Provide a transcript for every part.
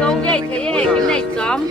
Câu dây thế này cái này chấm.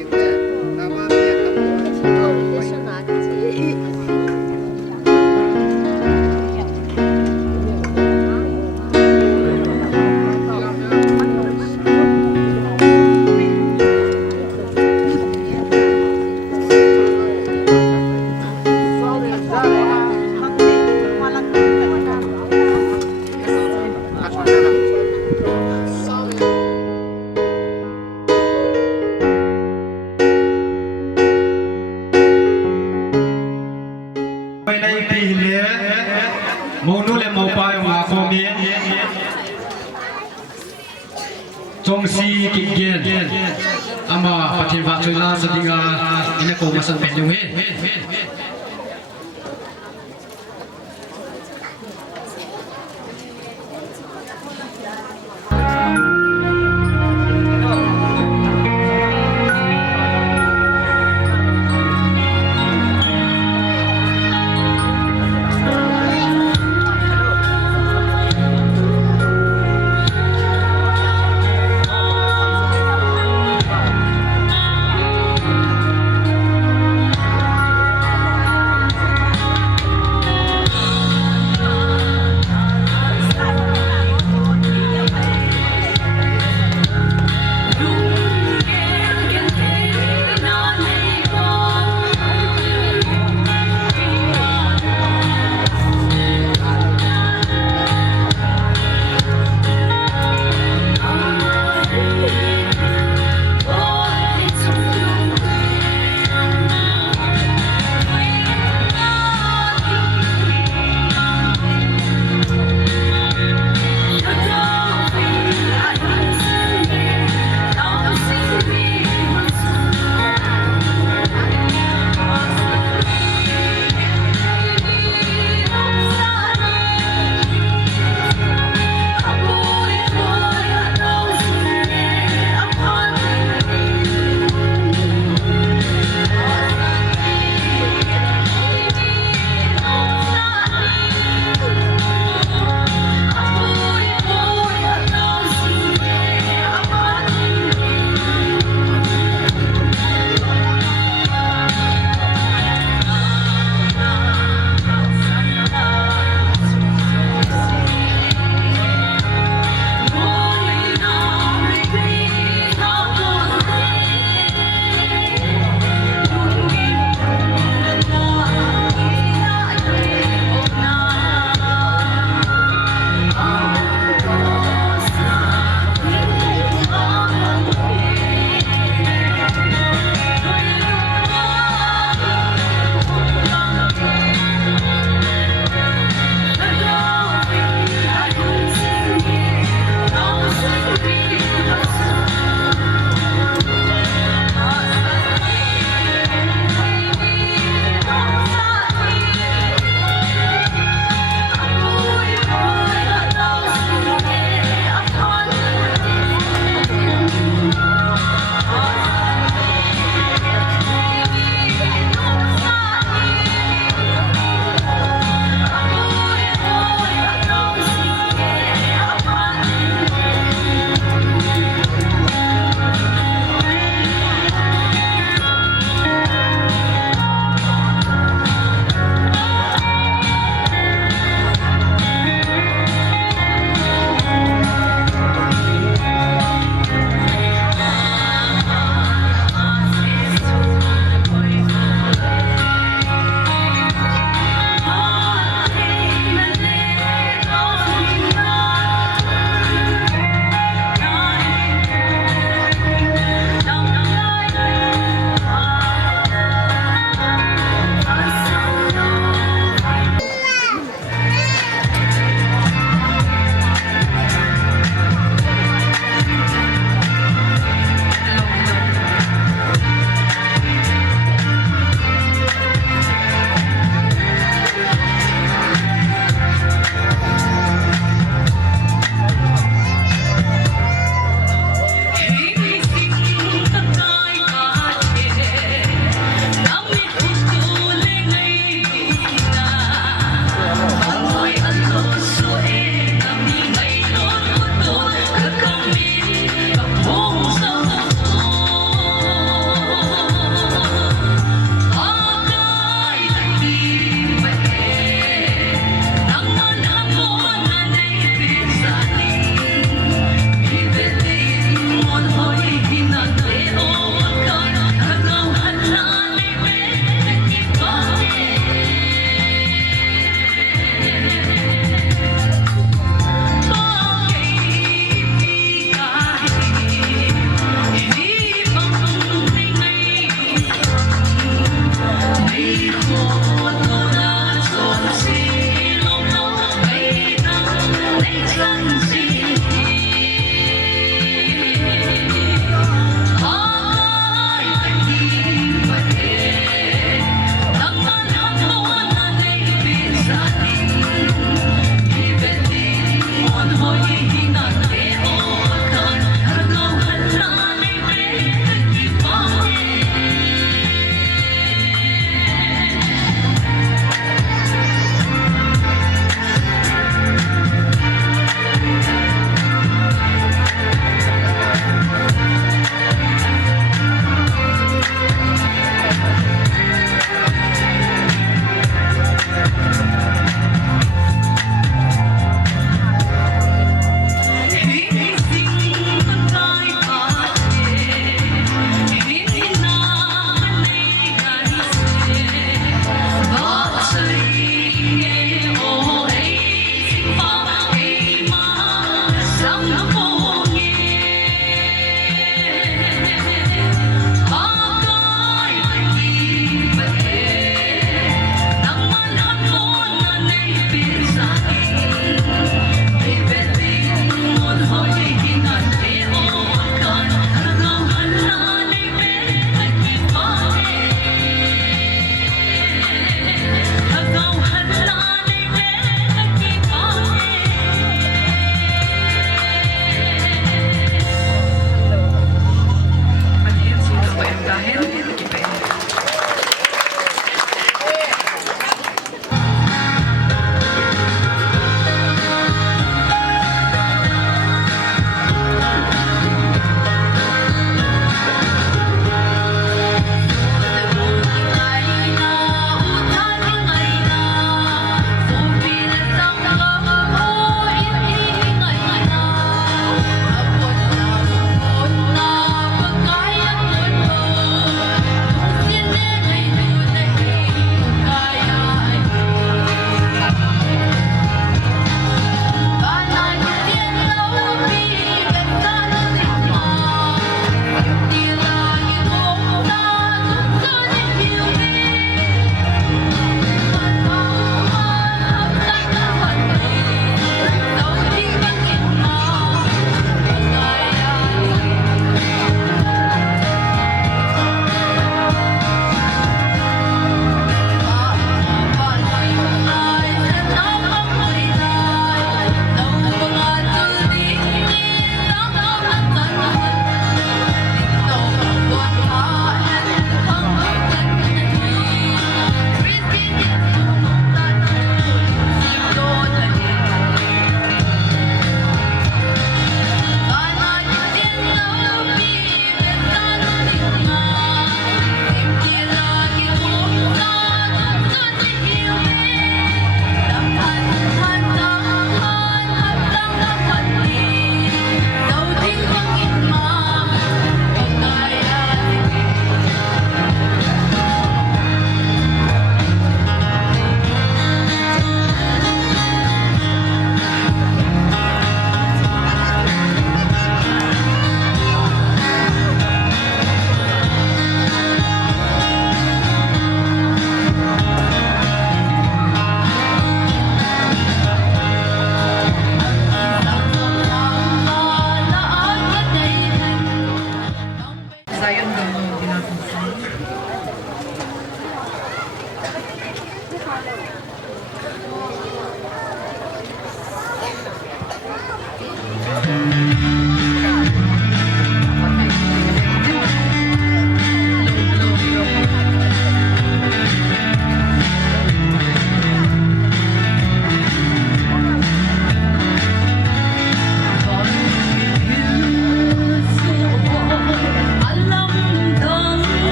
Trong si kinh nghiệm, ama phát triển vật chơi la sẽ đi ra, ini kau masang penyung he.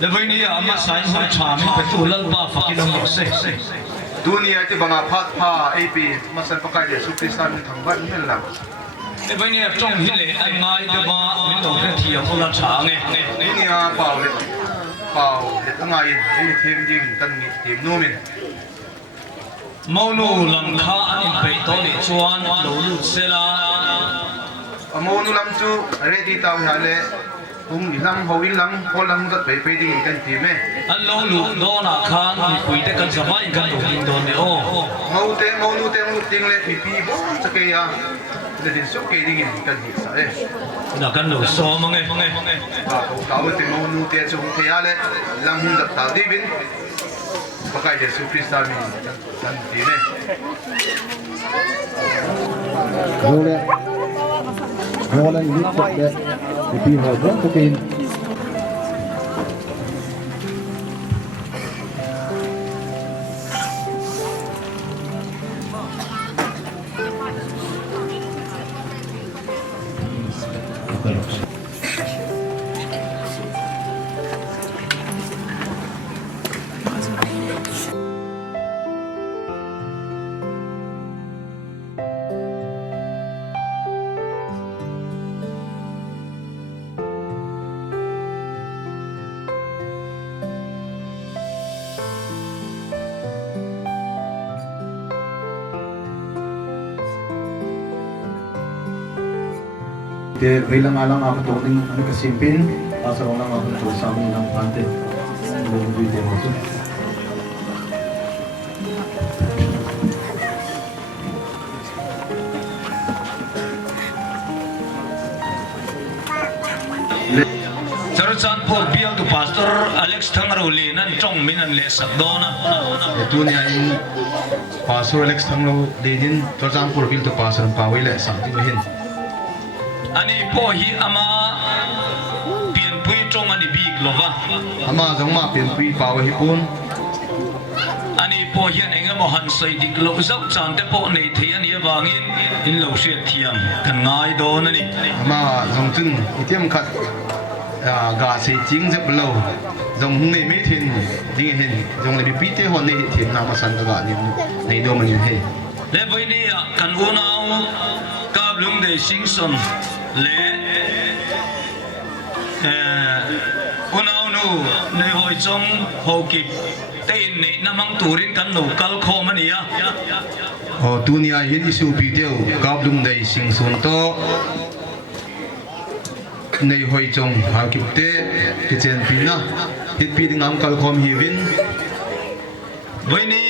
le voi ni ama sai ho cha mi pe tu lal pa fakin om se dunia ti banga phat pha ap masan pakai de supristan thang ban hel la le voi ni trong hi le an ngai de ba min to ke thi ko la cha nge dunia pau le ngai ni thêm ding tan ni tim no min mau nu lam kha an pe to le chuan lo lu se la amonu lam chu ready tau ha le lam ho lam ko lam dat pe pe ding kan ti me an lo lu do na khan ni pui te kan samai kan lo din don de o mau nu te lu ting le pi pi bo sa ke ya le din su ke ding kan hi sa na kan lo so ma nge ka te mau nu te chu ke ya le lam hun dat ta di bin pakai de supristan mi kan ti me Roland Lippert the team has won the game. Kaya bilang alang ako tuking ano kasimpin, pasok lang ako to sa amin ng pante. Yung video mo so. Sarutsan po biang tu pastor Alex Thangaruli nan trong minan le sakdona itu ni aing pastor Alex Thanglo dedin torjang pur bil tu pastor pawai le sa ti hin ani po hi ama pian pui trong ani big lova ama jong ma pen pui pawai hi pun ani po hi enga mo han sai dik lo zau chan te po nei the ani wangin in lo sia thiam kan ngai don ani ama jong chun itiam khat ga se ching jep lo jong hung nei me thin ding hin jong le bi te hon nei thin na ma san ga ni nei do man he le voi ni kan unau ka lung de sing son le unau nu nei hoi chong ho ki tein ni namang turin kan lo kal kho mania o dunia hin isu pi deu kap lung dei sing sun to nei hoi chong ha kip te ki chen pi na hit pi ding am kal khom hi win voi ni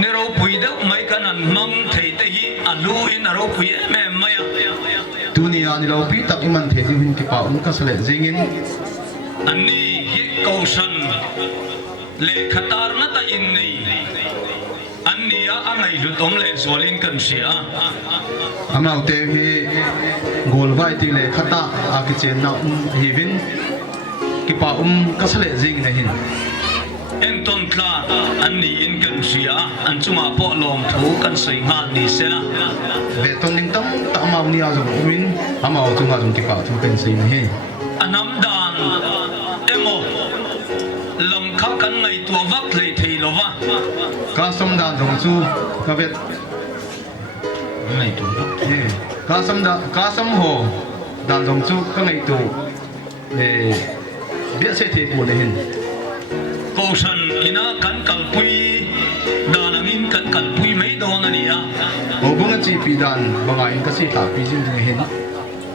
ne ro pui da mai kan an mang thei te hi alu in ro pui me mai dunia ni lo pi tak iman the di hin ki pa un ka sale jingin ani hi kausan le khatar na ta in nei ania angai lutom le zolin kan sia amau te hi gol vai ti le khata a ki chen na hi win ki pa ka sale jing na hin en ton tla ani in kan sia an chunga po lom thu kan sei nga ni se la le ton ning tam ta mau ni a zo win amau chunga jong ki pa thu pen sei na he anam dan emo lam kham kan ngai tua vak le thei lova ka som da jong chu ka vet ngai tu ka som ho dan jong chu ka ngai tu le bia se the pu le hin kausan ina kan kalpui danangin kan kalpui mai don ani a o bunga chi pi dan banga in ka si ta pi jin ding hin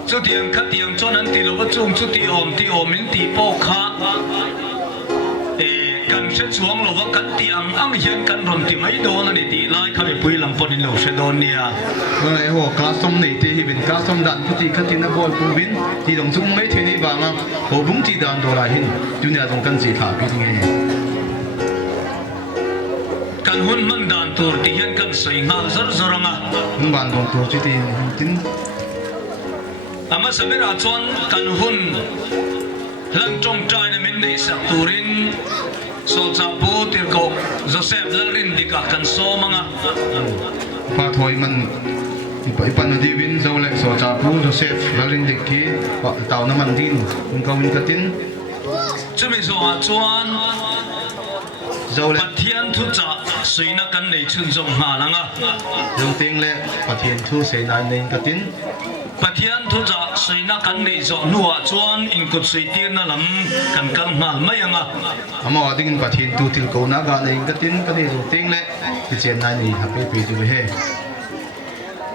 chu tiang kha tiang chon an ti lo ba chung chu ti om in ti po kha kan se chuang lo wa kan tiang ang hian kan ron ti mai don ani ti lai kha be pui lam pon in lo se don nia ko lai ho ka som nei te hi bin ka som dan puti khatin na bol pu bin ti dong chung mai the ni ba nga ho bung ti dan do la hin dunia dong kan si tha pi ding he kan hun man dan tur ti hian kan sei ngal zar zaranga hung ban dong tur chi ti tin ama samira chon kan hun lang trong trai na min nei sak turin so cha pu tir ko Joseph lalrin dika kan so manga pa thoi man ipan na divin zo le so cha pu Joseph lalin dikki taw na man din kung kawin katin จุมิโซอาจวน dâu ป lệ ฏิยันทุจาสวยนักกันในชุนจงหาลังอ่ะ dâu tiếng lệ và thiền thu sẽ nai nên cái tin ปฏิยันทุจาสวยนักกันในจงนัวจวนอินกุศลตีนนั่นลำกันกันมาไม่ยังอ่ะ ama ading và thiền tu til câu naga nên cái tin cái này dâu tiếng lệ cái chuyện này này happy pi tu he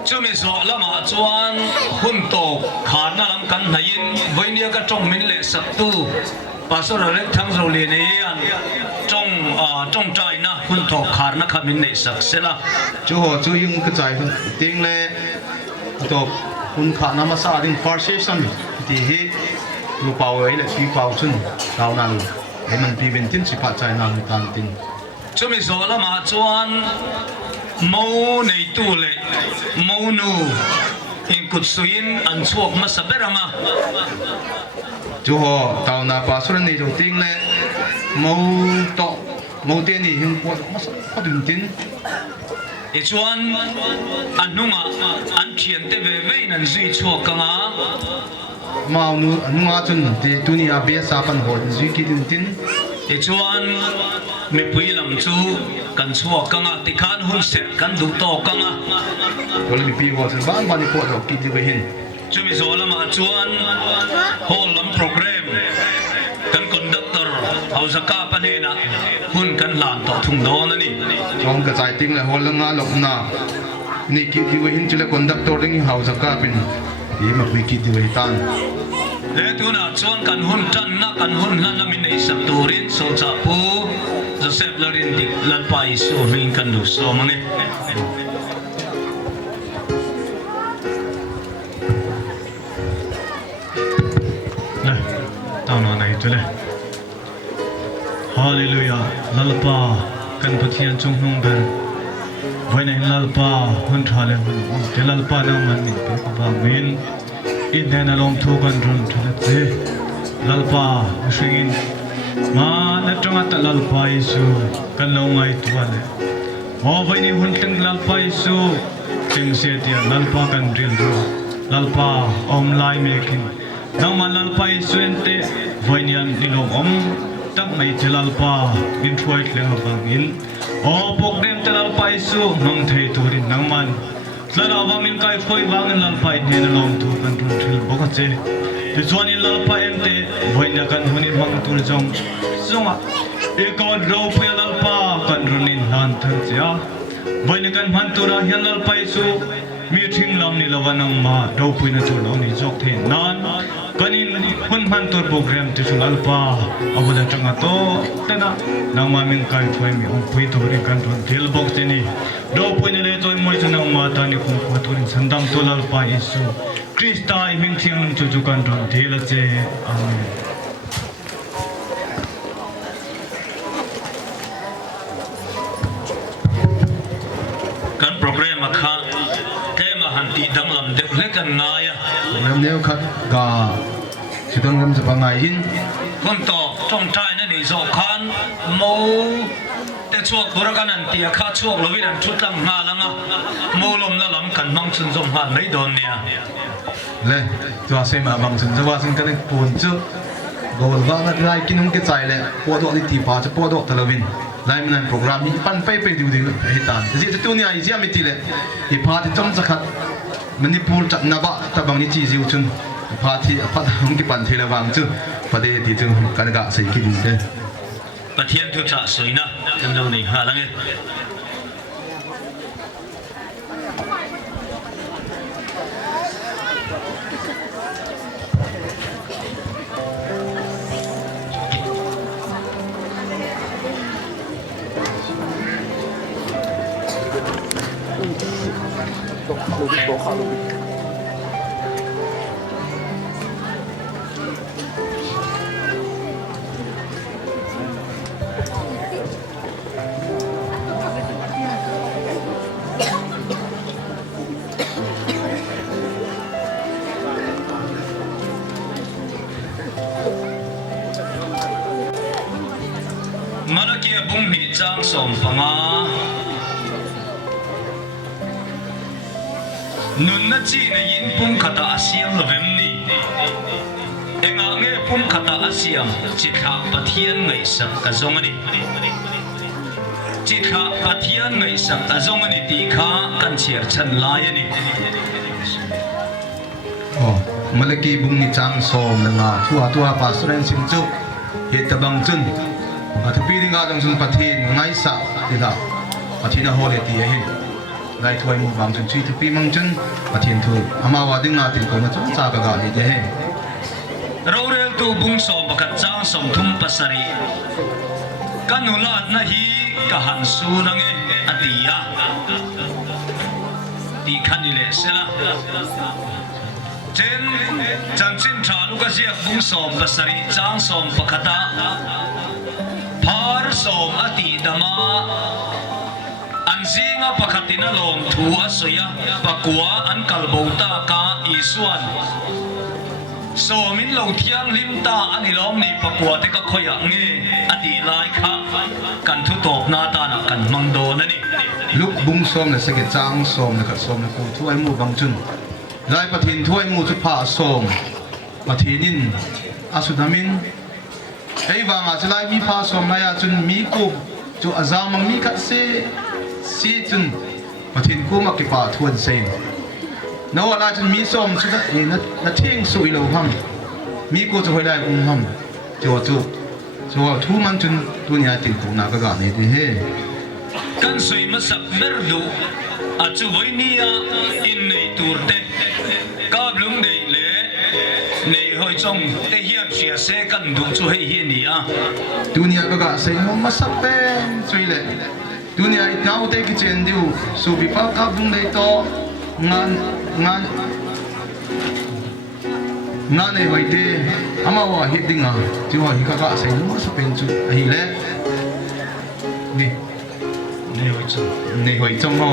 จุมิโซละมาจวนหุ่นโตขาดนั่นลำกันไหนยินไว้เนี่ยก็จงมินเลสักตูภาษาเล็กทั้งเราเรียนเองจงใจนะหุ่นโตขาดนะครับมินเลสักเสละ chú họ chú yung cái trái tiếng lệ to hun khả năng mà sa ding conversation thì he lu pau ấy là phi pau chun tao nan ấy mình pi bên tin chỉ phát trái nào người ta tin จุมิโซละมาจวนมูในตู้เล็กมูนูอินกุศลอันชวกมาสับเบรังอ่ะ chú họ tao na pa số này dâu tiếng lệ mau to mau tiền thì yung quạt mà sao đừng tin อีชวนอันนุ่งอ่ะอันเขียนเตเวเวนันซุยชวกกังอ่ะ mau nu nu nga chun de dunia be sa pan hol zui ki din tin อีชวนมีปุยลำจูกันชวกกังอ่ะติคานหุ่นเสร็จกันดูโตกังอ่ะ ko le pi ho chun ban ban ni ko do ki di we hin จุมิโซละมาชวนโฮลำโปรแกรมกันคอนดักเตอร์เอาสก้าปนีนะหุ่นกันหลานต่อทุ่งโดนนี่ chong ka chai ting le hol nga lok na ni ki di we hin chule conductor ding hau sa ka pin di ma pi ki di we tan เลตุน่ะชวนกันหุ่นจันนักกันหุ่นนั่นมินในสับตูรินโซจาปูจะเซฟลารินดิลันไปสูรินกันดูโซมังเน่ตอนนั้นไอ้ตัวเลยฮาเลลูยาลัลปากันปะเทียนจงนงเบรวันนี้ลัลปาหุ่นทาเลหุ่นเดลัลปานามันนี่เป็นกบามินอินเดนอารมณ์ทุกันรุนทุเลเจลัลปาสิ่งมาเนตรงอัตลัลปาอิสุกันลงไงตัวเลยวันนี้หุ่นตึงลัลปาอิสุตึงเสียเดียลัลปากันเรียนรู้ลัลปาอมไลเมกินน้องมันลัลปาอิสุเอนเตวันนี้นิลงตั้งไม่เจลัลปาอินทวายเลงบังอินโอ้พวกเดิมเจลัลปาอิสุน้องเทตูรินน้องมันแล้วเราว่ามินกายคุยวางลัลปาอินเฮนลงทุกันรุนทิลบกเจที่ส่วนนี้ลัลปาเอ็นเตวันนี้กันหุ่นมังตุรจงส่งอ่ะเอกอนเราไปลัลปากันรุนินลันทันเสียวันนี้กันมันตุระเฮนลัลปาอิสุมีทิ้งลำนี้ละวันนังมาเราไปนั่งจุดเรานี่จอกเทนนั้นกันอินหุ่นมันตัวโปรแกรมที่สุลัลปาอาวุธจังอ่ะโตแต่นะนังมามินกายคุยมีองค์พุยตัวนี้กันรุนทิลบกเจนี่เราไปนั่งเลยจอยมวยจนังมาตานี่คงคุยตัวนี้สันดำตัวลัลปาอิสุคริสต์ไตมิงเทียงจุกันรุนทิลเจอาเมนกันโปรแกรมมาค่ะแค่มาหันตีดังลำเด็กเล็กกันง่ายอ่ะ nam neu khat ga chudang ram sa pangai hin คนต่อจงใจนั่นนี่โจคันโมแต่ช่วงตัวกันนั่นเตียข้าช่วงเราวินันชุดลังงาลังอ่ะโมลมนั่นลำกันมังชุนจงหันไม่โดนเนี่ย le to ase ma bang chun zawa sin kan pun chu gol wa na lai kinum ke chai le po do ni ti pa cha po do talovin lai man program ni pan pe pe du ding hitan ji tu ni ai ji amiti le hi pa ti chom chakhat manipur chat na ba ta bang ni chi jiu chun pa thi pa hong ki pan thela wang chu pa de ti chu kan ga sai ki din de ประเทศทุกชาติสวยนะกันเรานี่หาลังเอง มาลเกียบุ้งมีจางสมฟังอานุนนัจีในยินปุ่งขัดอาเซียนละเวมนี่ enga nge pum khata asiam chitha pathian ngai sak ka zongani chitha pathian ngai sak ka zongani ti kha kan chiar chan lai ani oh malaki bung ni chang som na nga tua pastoren sim chu he tabang chun athapi ringa dang chun pathin ngai sa ila pathina hole ti a hin lai thoi mu bang chun chui thupi mang chun pathin thu amawa ding nga tin ko na chun cha ga ni de he Rorel tu bung so bakat chang som thum pasari kanulat na hi kahan su nange atia ti khanile sela chen changchin thalu ka siak bung som pasari chang som pakata par som ati dama anzinga pakatina lom thu asoya pakwa an kalbota ka isuan so min lo thiang lim ta ani lom ni pakwa te ka khoya nge ati lai kha kan thu top na ta na kan mang do na ni luk bung som na sege chang som na khat som na ku thu ai mu bang chun lai pathin thu ai mu chu pha som pathinin asudamin ei wa nga chlai mi pha som na ya chun mi ku chu azamang mi khat se si chun pathin ku ma ki pa thuan sein no ala chun mi som chu na thing su i lo ham mi ku chu hoi lai ung ham chu thu man chun tu nya tin ku na ga ne de he kan soi masak merdu achu voinia in nei turte ka blung dei le nei hoi chong te hiam sia se kan du chu hei hi ni a dunia ka ga sei mo masak pe chui le dunia it now te ki chen diu su bi pa ka blung dei to ngan nei hoi te ama wa hit dinga chu wa hi ka ga sei mo masak pen chu a hi le ni nei hoi chong ho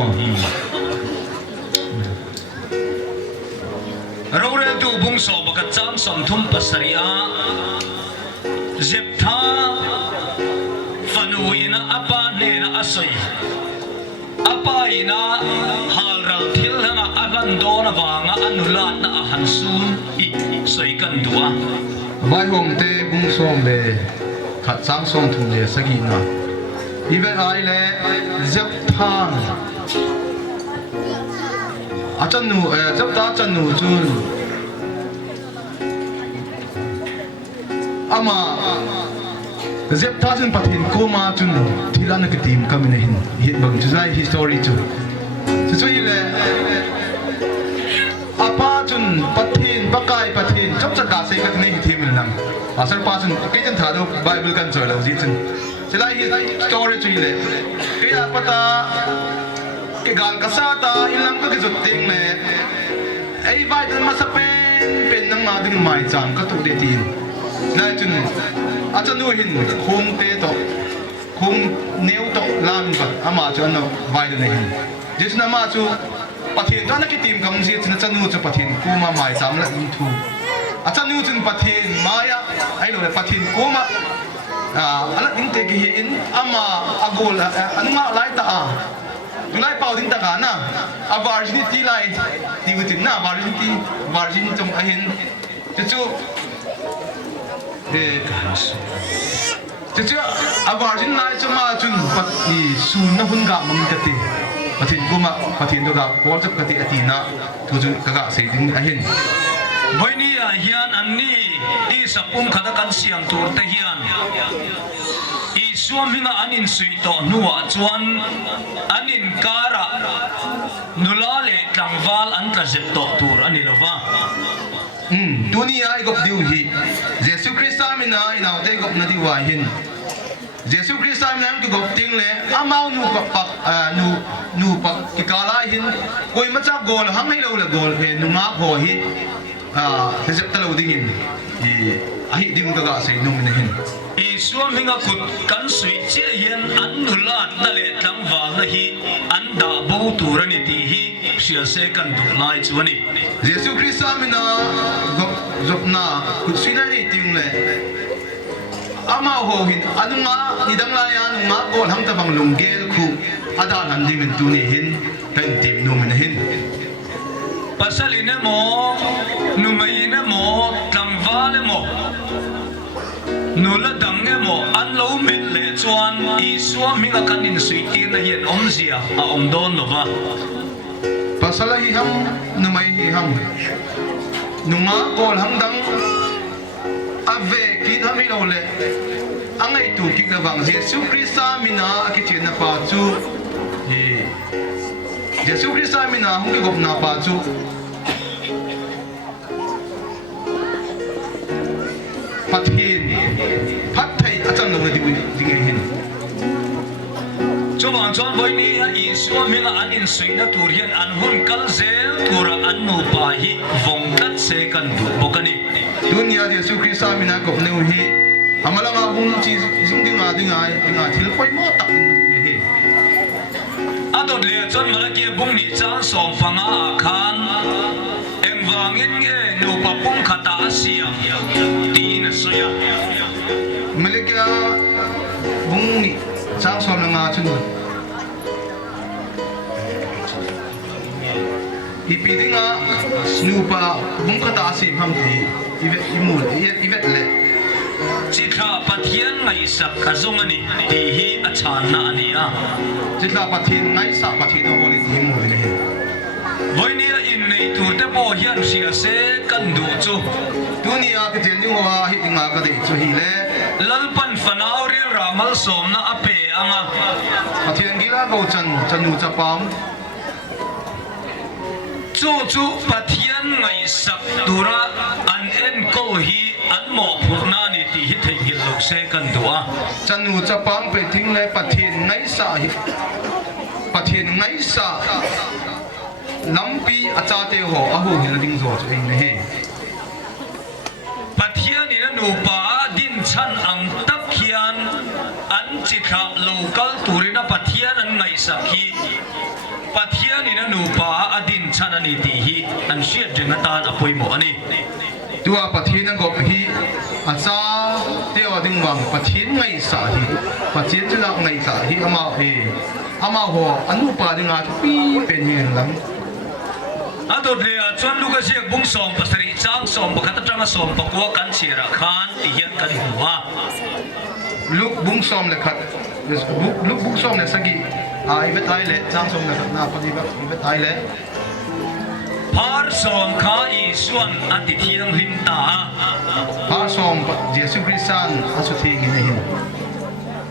Rore tu bung so bakat chang som thum pasaria zep tha fanu ina apa ne na asoi apa ina hal ral thil na alan do na wanga anulat na ahan sun I soi kan dua vai hom te bung som le khat chang som thum le sagi na ibe ai le zep thang achan nu zep ta chan nu chun ama zep ta chun pathin ko ma chun thilan ka tim kamin hin hit bang chu zai history chu chu le apa chun pathin bakai pathin chop chaka se ka nei thim lang asar pa chun ke jan thado bible kan choi lo ji chun chilai hi story chu le ke apata ke gal ka sa ta ilang ka ke ting le ei vai dan ma sa pen nang ma ding mai chang ka tu de tin nai chun acha nu hin khung te to khung neu to lam ba ama chu no vai dan hin jisna ma chu pathin ta na ki tim kam ji chun chanu chu pathin ku ma mai cham la in thu acha nu chun pathin maya ai lo le pathin ku ma ala ding te ki in ama agol anuma lai ta a tulai pau ding ta kana a virginity lai ti utin na virgin trong ahin chu chu a virgin lai chu ma chun pati su na hun ga mang ka ti pathin ko ma pathin do ga por chap ka ti atina thu chu ka ga sei ding ahin Boinia hian anni I sapum khada kan siam tur te hian I suam hinga anin sui to nuwa chuan anin kara nulale tlangwal an tla zet to tur ani lova dunia I gop diu hi Jesus Christ amina ina te gop na diwa hin Jesus Christ amina ki gop ting le amau nu pak nu pak ki kala hin koi ma cha gol hang hai lo le gol he nu ma ho hi te zep ta lo ding hin ahi ding ka ga sei nu min hin I suam hinga kut kan sui che hian an nulat na le tlangwal na hi an da bo tur ani ti hi sia se kan du lai chuani Jesus Christ amina gop na kut sina ni ting le ama ho hin anunga idang la ya anunga gol hang ta bang lunggel khu adan han ding min tu ni hin kan tim nu min hin pasalina mo numayina mo tlangwal mo Isua minga kanin suitir na hiyan omzia a omdon lova. Pasala hiham numay hiham. Nunga kol hamdang ave kidami lole. Angay tu kignawang Yesu Krista mina akitin na pacu. Yesu Krista mina hungkigop na pacu. Pathin, patay acan lo di dingahin. Cuma John boy ni Isua minga anin suina turian anhun kalzel tura anu pahi vongkat sekan du bokani. Dunia Yesu Krista mina kop neuhi. Amala nga kung isang dinga tilpoy mo tak dingahin. Adot le John malaki bung ni chang song panga akan engwangin nge no papung kata Asia di na soya. Malika bung ni sang som nga chun. Ipiding nga snupa bung kata asim hamdi ivet le. Jika patian ngai sak kazongani dihi achana ania. Jika pathin ngai sa pathin ho ni tim mo ni. Voinia in nei tu te po hian sia se kan du chu. Dunia ke jen yung wa hi tinga ka dei chu hi le. Lalpan fanau ri ramal som na ape anga. Pathin gila go chanu chapam. Chu patian ngai sak dura an en ko hi an mo phurna ni ti hi thei gil lok se kan dua. Chanu chapam pe thing le pathin ngai sa hi. Pathin ngai sa. Lampi achate ho ahu hin ding zo chu in he. Pathian ni na nu pa din chan ang tap hian an chitha local turina pathian an ngai sakhi. Pathian ni na nu pa adin chan ani ti hi an siat jengatan apoi mo ani. Tua pathin ang gop hi acha teo ding wang pathin ngai sa hi. Pathin chila ngai sa hi ama ho anu pa ding a pi pen hin lam. Adot le chuan luka siak bung som pasari chang som pakata tanga som pakwa kan sira khan ti hian kan huwa. Luk bung som le khat. Luk bung som le sagi ivet ai le chang som le khat na pa ivet ai le. Par som kha I suan ati thiang lim ta. Par som Jesu Kristan asu thing in hin.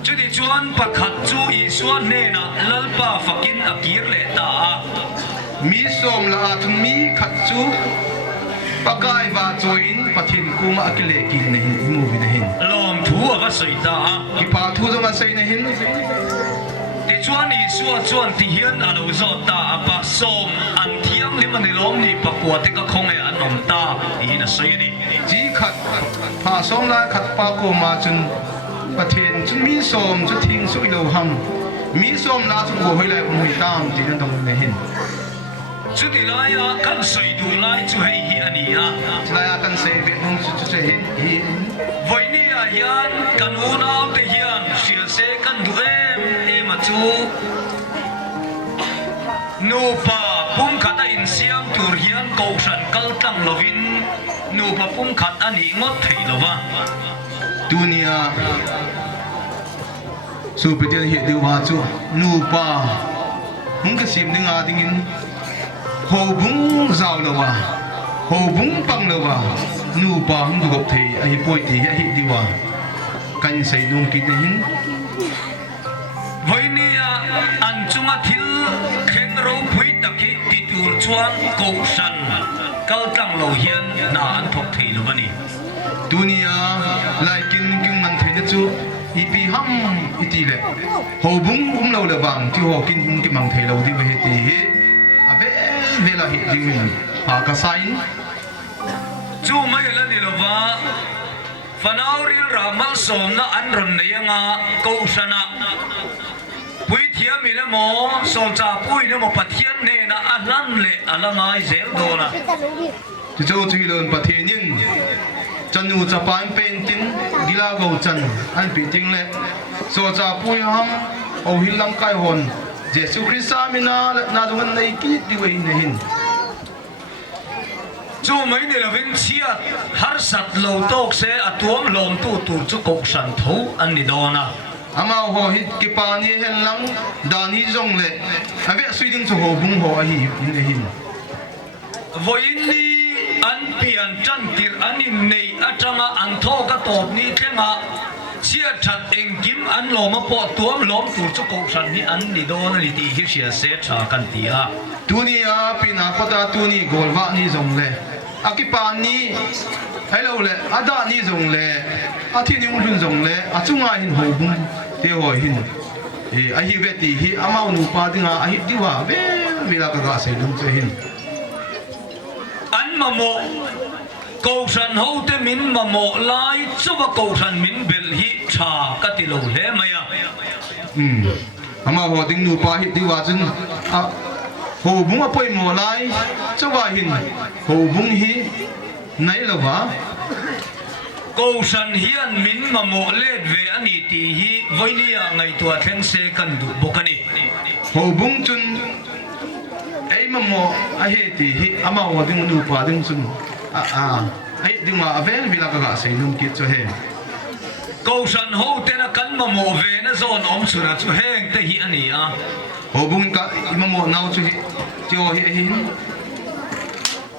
Chudi chuan pakhat chu I suan ne na lalpa fakin akir le ta. Mi som la atung mi khat chu pakai ba join pathin kuma akile ki ne hin imu bi ne hin. Lom thu ava soi ta. Ki pa thu do ma sei ne hin. Ti chuan I suan chuan ti hian alo zo ta apa som an thiang lim ani lom ni pakwa te ka khong e anom ta I na sei ni. Ji khat pa som la khat pa ko ma chun pathin chun mi som chu thing su ilo ham. Mi som la chu go hoi lai mui tam ti nan dong ne hin. Chudi lai a kan soi du lai chu hei hi ani a. Chilaya kan sei be nung chu che hin. Voi ni a hian kan unau te hian sia se kan du em a chu. Nu pa pum kata in siam tur hian ko san kal tang lovin. Nu pa pum khat ani ngot thei lova. Dunia Supetian hi diu ma chu nu pa hung ke sim ding a ding in ho bung zau lo wa ho bung pang lo wa nu pa hung du gop thei a hi poi ti hi diwa kan sei nung ki te hin Voi ni a an chunga thil khen ro phui takhi ti tur chuan ko san kal tang lo hian na an thok thei lo bani. Dunia laikin king man thei na chu ipi ham itile ho bung lo le bang ti ho kin hung ki mang thei lo di we ti hi ave vela hi ding ha ka sain Chu mai la ni lova fanau ril ramal som na an ron ne yanga ko sana pui thia mi le mo som cha pui ne mo pathian ne na alan le alangai zel do na ti chu chi lon pathianin chanu cha pan painting gila go chan an pi ting le so cha pui ham o hilam kai hon Jesu Krista mina na dungan nei ki di we ne hin chu mai ni la vin chia har sat lo tok se atuam lom tu tur chu kok san tho an ni do na ama ho hi ki pa ni hen lang dan hi zong le ave sui ding chu ho bung ho a hi in a hin voin ni an pian chan tir anin nei atanga an tho ka top ni thenga chia that eng kim an loma po tuam lom tur chu ko san ni an ni don ni ti hi sia se tha kan ti a tunia pina pata tuni golwa ni zong le akipa ni hello le ada ni zong le athi ni mun zong le achunga hin ho bum te ho hin e a hi ve ti hi amau nu pa dinga a hi diwa ve vela ka ga sai dum che hin an ma mo cầu san hậu te min mà mộ lai cho vào cầu san min bel hi cha cái tỷ lệ lẽ mày à ama ho ding nu pa hi diwa chun a ho bung a poi mo lai cho wa hin ho bung hi nai lo wa cầu san hian min mà mộ lết về anh ti hi với nia ngày tua theng se kan du bokani ho bung chun ei ma mo a he ti hi ama ho ding nu pa ding chun ai ding ma avel vila ka ga sei num ki cho he cầu san hậu te na kan mà mộ về na zon om sura chu heng te hi ani a ho bung ka ima mo nau chu hi cho hi hin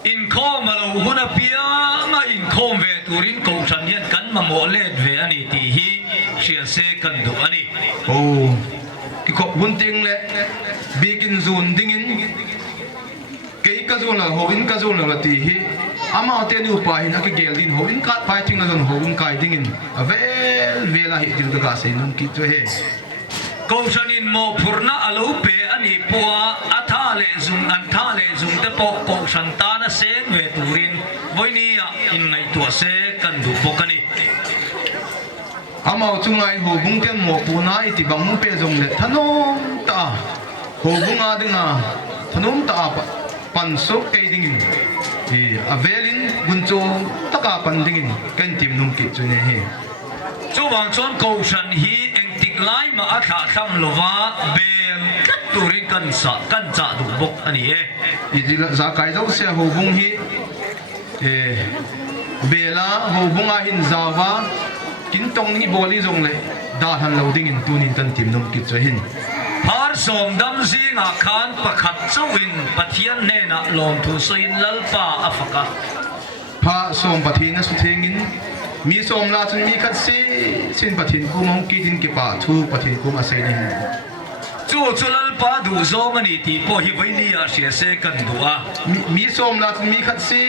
in kho mà lâu huna pia mà in kho về turin cầu san hian kan mà mộ lết về anh ti hi sia se kan du ani oh ki khop hun ting le bikin zun dingin ke ka zun la ho in ka zun la ti hi ama te nu pa hin ak gel din ho in ka pai ting la zon ho in kai dingin avel vela hi dil ka sei num ki cho he cầu san in mo purna alo pe ani poa atha le zung an tha le zung te po cầu san ta na sen ve turin voi ni ya in nai tua se kan du pokani amao chungai ho bung ten mo pu na iti bang mu pe jong le thanom ta ho bung a dinga thanom ta pan sok ke dingin e avelin guncho taka pan dingin kan tim num ki chu ne he chu wang chon cầu san hi eng tik lai ma atha tham lova bem kat turin kan cha du bok ani e iti za kai zo se ho bung hi e bela ho bung a hin zawa kin tong ni boli jong le da han lo dingin tunin kan tim num ki chu hin har som dam zinga khan pakhat chawin pathian ne na lom thu soin lalpa afaka pha som pathin na su thengin mi som la chun mi khat si sin pathin ku mong ki din ki pa thu pathin ku ma sei ni chu lalpa du zong ani ti po hi vai ni a sia se kan duwa mi som la chun mi khat si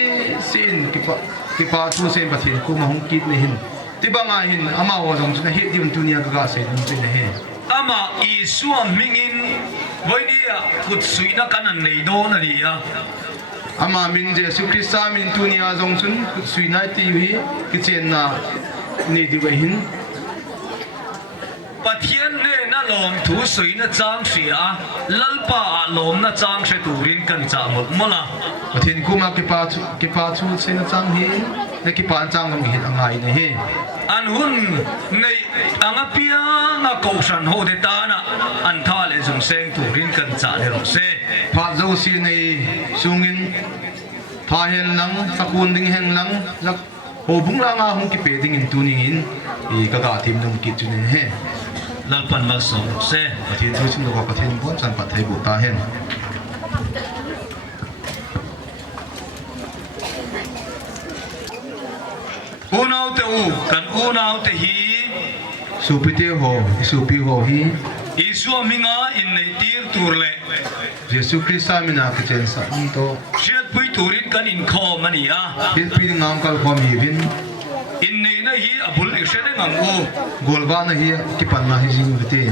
sin ki pa thu sen pathin ku ma hong ki ni hin ti banga hin ama ho jong chun he dim tunia ka ga sei dum chin he ama isuam mingin vai ni a kut suina kanan nei do na ri a ama min Jesu Christa min tunia jong chun sui nai ti hi ki chen na ni di wa hin pathian ne na lom thu suina chang sia lalpa lom na chang se turin kan cha mot mola pathin ku ma ki pa chu sen chang hi le ki pa chang lam hi angai ne he an hun nei anga pia nga cầu san ho de ta na an tha le zum seng turin kan cha le ro se pha zo si nei sungin pha hen lang sakun ding hen lang lak ho bung la nga hung ki pe ding in tuning in e ka ga thim num ki chunin he lalpan mal so se pathin thu chin lo pathin bon chan pat thai bu ta hen unau te u kan unau te hi supite ho supi ho hi isu minga in nei tir turle Jesu Christa mina ki chen sa to siat pui turin kan in kho mani a hil pi ngam kal khom hi vin in nei na hi abul ishede ngam u golwa na hi ki pan na hi jing vite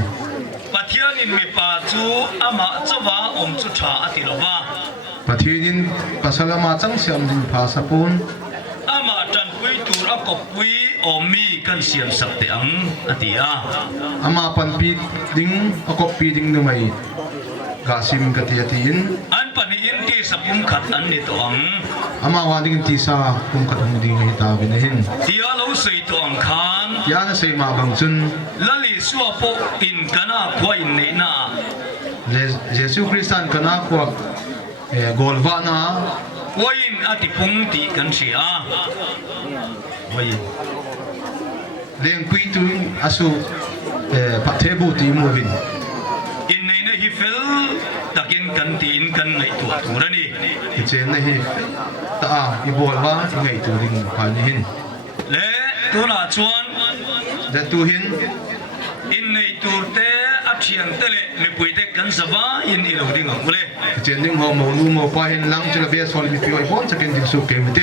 pathian in mi pa chu ama chawa om chu tha ati lova pathinin pasalama chang siam din pha sapun ama tan pui tur a kop pui omi kan siam sak te ang atia ama pan pi ding akop pi ding nu mai kasim katiatin an pani in ti sapum khat an ni to ang ama wa ding ti sa kum khat hung ding hi ta bin hin tia lo sei to ang khan ya na sei ma bang chun lali suwa po in kana khwa in nei na Jesu Christan kana kwa golwa na wain ati pung ti kan sia wain leng pui tu asu phát thế bù tí mua vin in này nó hi fel takin kan ti in kan nei tu tu ra ni cái trên này ta i bol ba ngày tu ding phải ni hin le tu la chuan để tu hin in nei tu te a thiang te le mi pui te kan zawa in i lo ding ang le cái trên ding ho mo lu mo pa hin lang chila bia sol mi pi bon chakin ding su ke mi te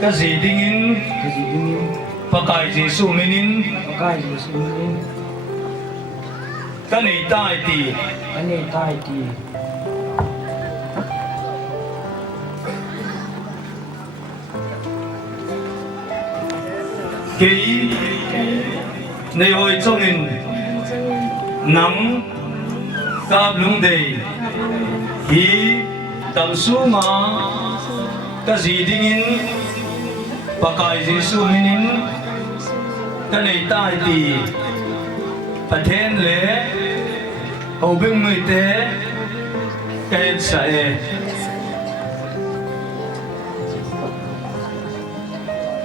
cái gì dingin pakai Jesu minin Pakai Yesus ini, kan nei tai ti ane tai ti, kỹ nei hoi trong in nắng cáp lung đầy hi tam su ma cái gì dingin pakai Jesu minin kan nei tai ti pathen le hầu bưng người te cái sai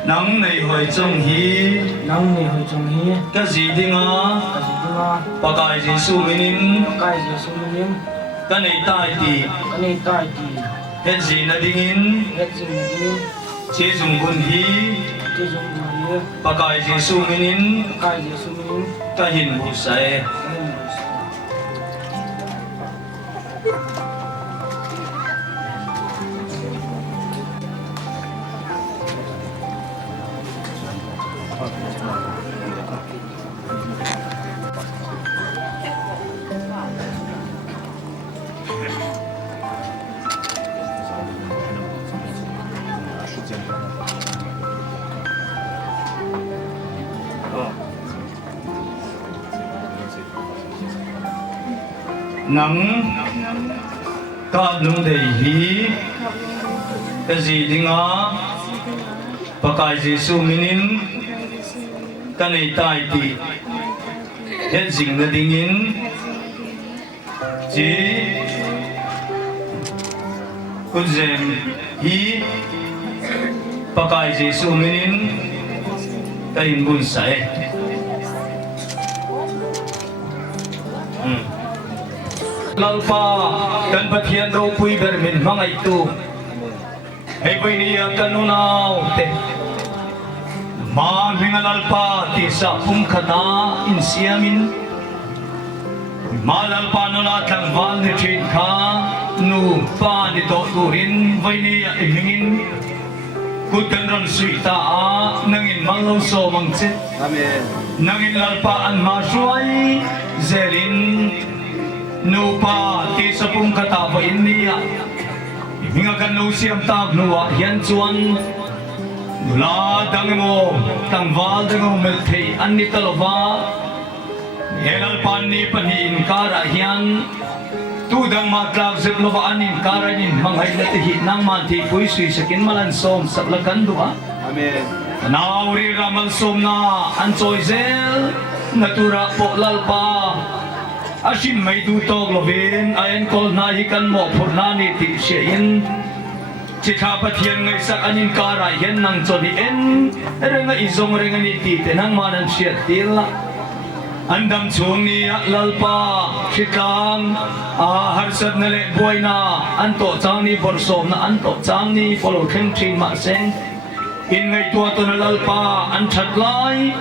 nắng này hồi trong hi nang ni hoi trong hi, cái gì đi ngã kasi tunga, pakai Jesu minin pakai Yesus ini, cái này tai ti ane tai ti, cái gì na dingin het sing ini, chế dùng quân hi te jong dia, pakai Jesu minin pakai Yesus ini, cái hình hụt sai nắng cáp lung đầy hi cái gì đi ngã pakai Jesu minin cái này tai ti hết ding na dingin chỉ kun zem hi pakai Jesu minin cái hình bun sai lalpa kan pathian ro pui ber min mangai tu hei voi ni kanunau te ma minga lalpa ti sa pum khata in siamin ma lalpa no la thang wal ni thin kha nu pa ni to turin voi ni mingin kutan ron suita a nangin manglo so mangche Amen. nangin lalpa an ma suai zelin nupa ti sa pung katapa inia hinga kan no siam tag nuwa hian chuan nula dang mo tangwal dang mo melthei anni talova helal pan ni pani in kara hian tu dang ma tlak zep lova anin kara nin mangai na ti nang man thi pui sui sakin malan som sabla kan duwa Amen. nauri ramal som na an choi zel natura po lalpa asin may dutog lovin ayan kol na hikan mo purnani ti siyain chika pathian ngay sa kanin karay yan nang choniin renga izong renga ni tite nang manan siyat tila andam chung niya lalpa chikang harsad na le buhay na anto chang ni borsom na anto chang ni polo keng chin ma seng in ngay tuwa to na lalpa an chatlay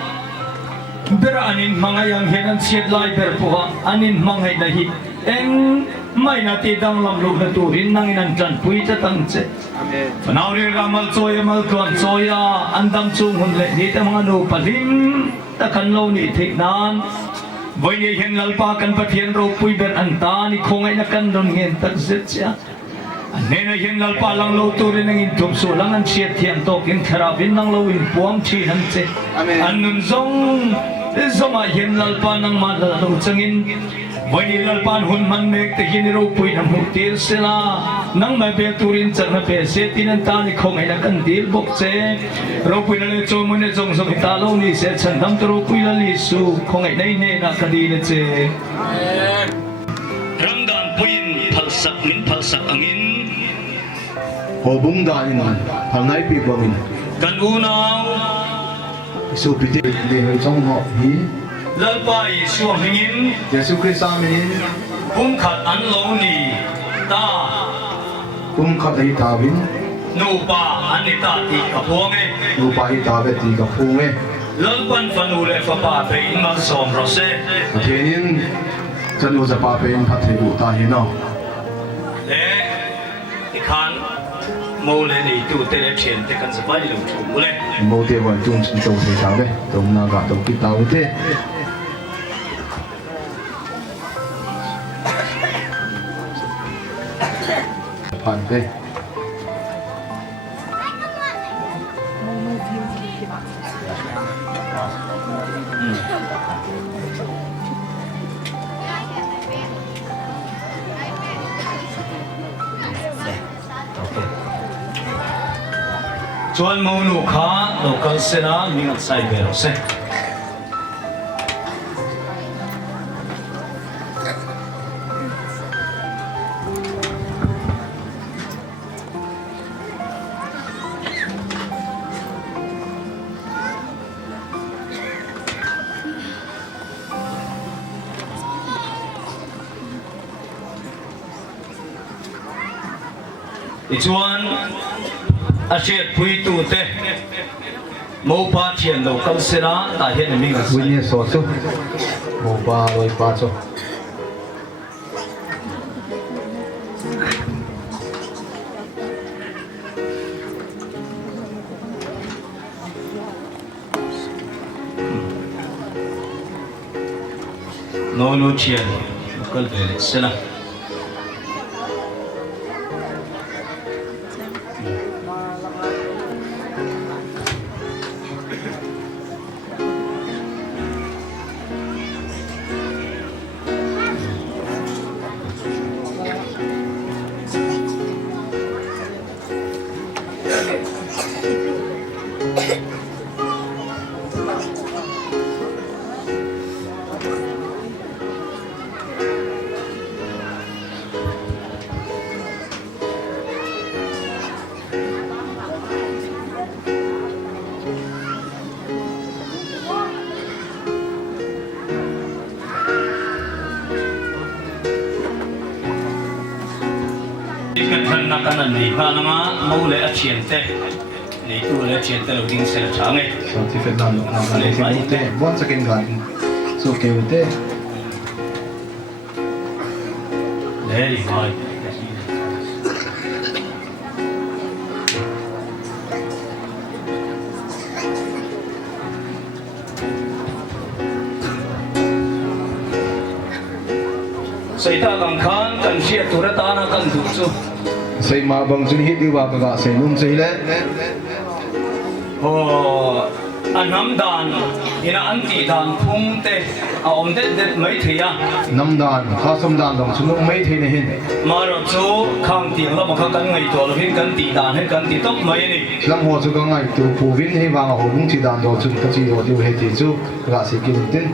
bera anin mga yang hinan siyat lai berpuha anin mga dahi eng may natidang lamlog na turin nang inandyan puy tatangse Amen. panawri ramal soya malkuan soya andam chunghun le nita mga nupalim takanlaw ni tignan boy ni hen lalpa kan patien ro puy ber anta ni kongay na kandon ngin tagsit siya nena hen lalpa lang lo turin ng intum sulang ang siyat hiyan tokin karabin ng lawin puang chihan se Amen. anun zong zoma hin lalpan ang madalong changin Wani lalpan hun man mek te hiniro pui nam hutir sila nang mai be turin chak na pe se tinan ta ni khong ai na kan dil bok che ro pui na le cho mon ne jong som ta lo ni se chan dam tro pui la li su khong ai nei ne na ka di ne che ramdan puin phalsak angin Ho bung da in phalnai pi bawin kan unaw su piti le hoi chong ho hi lalpai suam hingin Jesu Christ amin kum khat an lo ni ta kum khat ai ta win nu pa ani ta ti ka phuang e nu pa hi ta ve ti ka phung e lalpan fanu le fa pa pe in ma som ro se thenin chanu za pa pe in phat the du ta hi no le ikhan mo le ni tu te le chen te kan sa bai lu chu le mo te wa tung chin to se ta ve tong na ga tong ki ta ve te phan ve chuan mo nu kha local sena mingat sai be ro se chuan a chiat pui tu te mo pa thian local sena ta hian mingat sai win ye so chu mo pa loi pa chu no no thian local ve sena na kanan ni nga nga mo le a chian te ni tu le chian te lo ding se la chang e so ti fe dan na le ti te once again gan so ke te le ri mai sai ta gang khan kan sia tu ra ta na kan du chu sei ma bang chun hi di wa ka ga sei num sei le o anam dan ina anti dan phung te a om det mai thia nam dan kha som dan dong chun mai the ne hin ma ro chu khang ti la ma kha kan ngai to lo hin kan ti dan he kan ti tok mai ni lam ho chu ka ngai tu pu win he wa ho bung ti dan do chun ka chi ho diu he ti chu ga se kin tin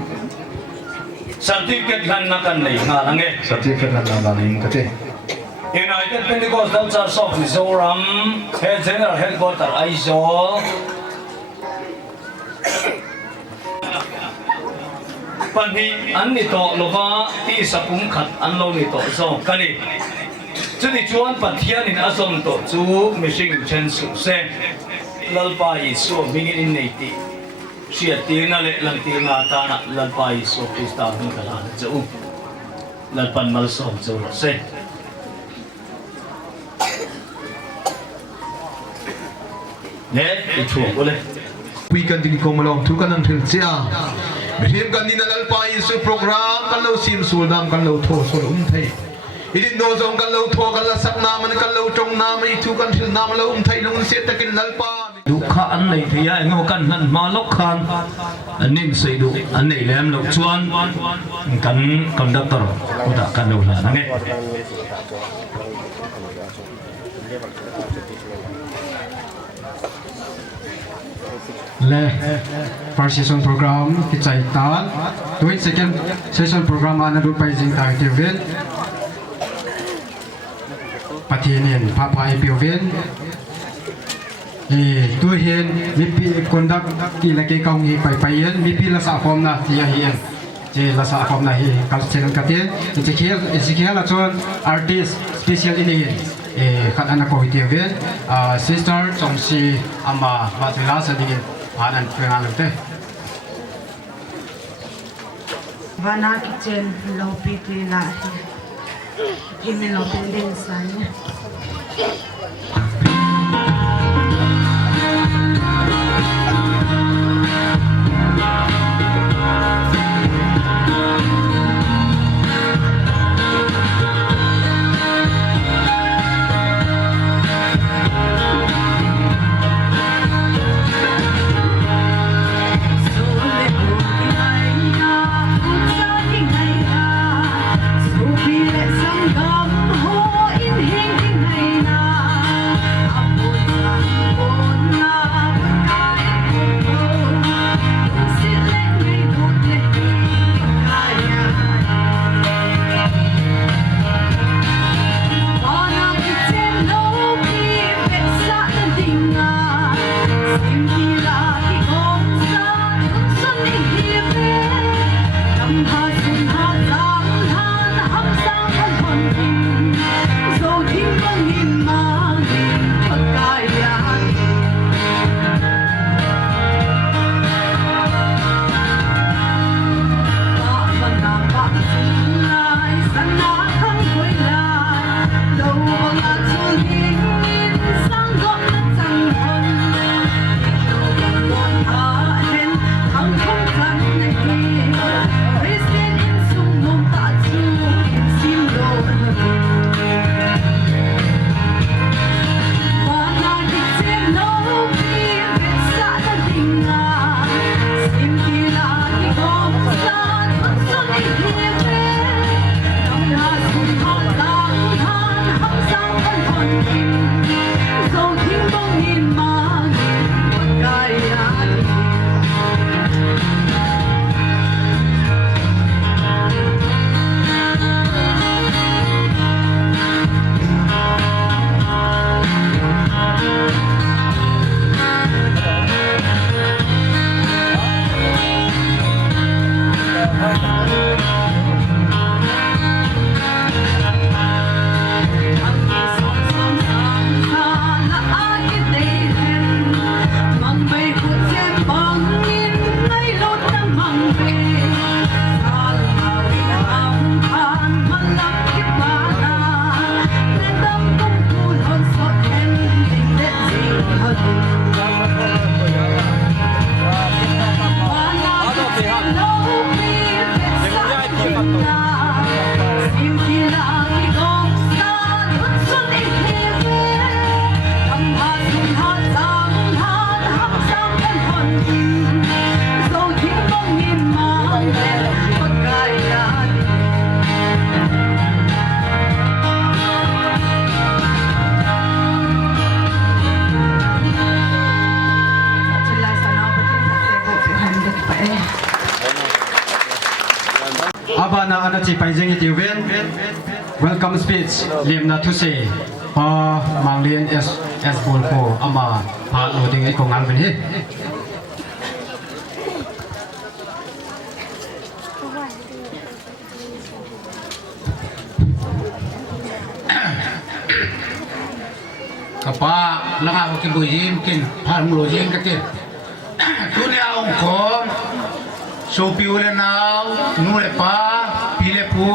certificate gan na kan nei nga lange certificate na dan hin ka te United Pentecostal Church of Mizoram General Headquarter Aizawl Panhi an ni to lova ti sapum khat an lo ni to so kani chuni chuan pathian in asom to chu mishing chen su se lalpa yi so mingin in nei ti sia ti na le lang ti nga ta na lalpa yi so krista bin kala chu lalpan mal som chu se ne ti chu ko le wi kan ding ko malong thu kan ang thil chia bhim kan din al pa isu program kan lo sim sul dam kan lo tho sol thei idin no zong kan lo tho kan la sak na man kan lo tong na mai thu kan thil nam lo thei lung se takin nal pa ดุขะอันไหนที่ยายงอกันนั่นมาลกคานอันนี้ใส่ดุอันไหนแหลมลกชวนกันคอนดักเตอร์อุตกันดูละนั่นเอง และ first session program ที่ใจตาตัว second session program อันนั้นดูไปจริงต่างที่เว้นปฏิเนียนพาพายเปียวเว้นตัวเห็นมีปีคนดักที่ละเกกองฮีไปเย็นมีปีละสาฟอมนะที่เห็นเจละสาฟอมนะฮีกัลเชนกันเตียนจะเขียนละชวน artist special in it ขัดอันนั้นก็ที่เว้นsister จงชีอามาบัตรลาสดีผ่านอันเป็นงานเลยวานาคิเชนโลปิติลาฮิมิโลเป็นเดนสัน Abana anachi paijeng itiwen welcome speech limna to say manglien as bolko ama pa loading ai kongal ben he kapa langa ko kibuyin kin phan lo yin ka ke dunia ong ko so piule now nule pa pile pu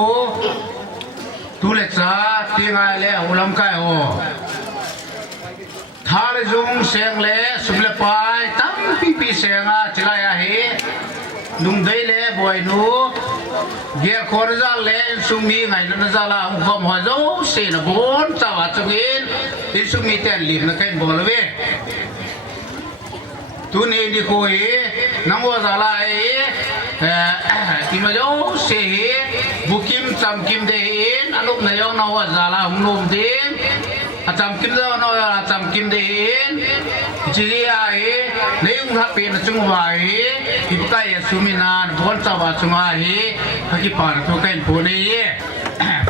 tule cha tingai le ulam kai o thale jung seng le sumle pai tam pi senga chilai a he nung dei le boy nu ge khor za le sumi ngai na za la ong khom ho zo se na bon cha wa chungin ti sumi ten lim na kai bol we tu ni di koi nang wa zala ti ma yo se bukim cham kim de in anup na yong na wa zala hum nom din acham kim da no ya acham kim de in chi ai leung ha pe na chung wa hi ki kai sumina bon cha wa chung wa hi ki par to ken pu ni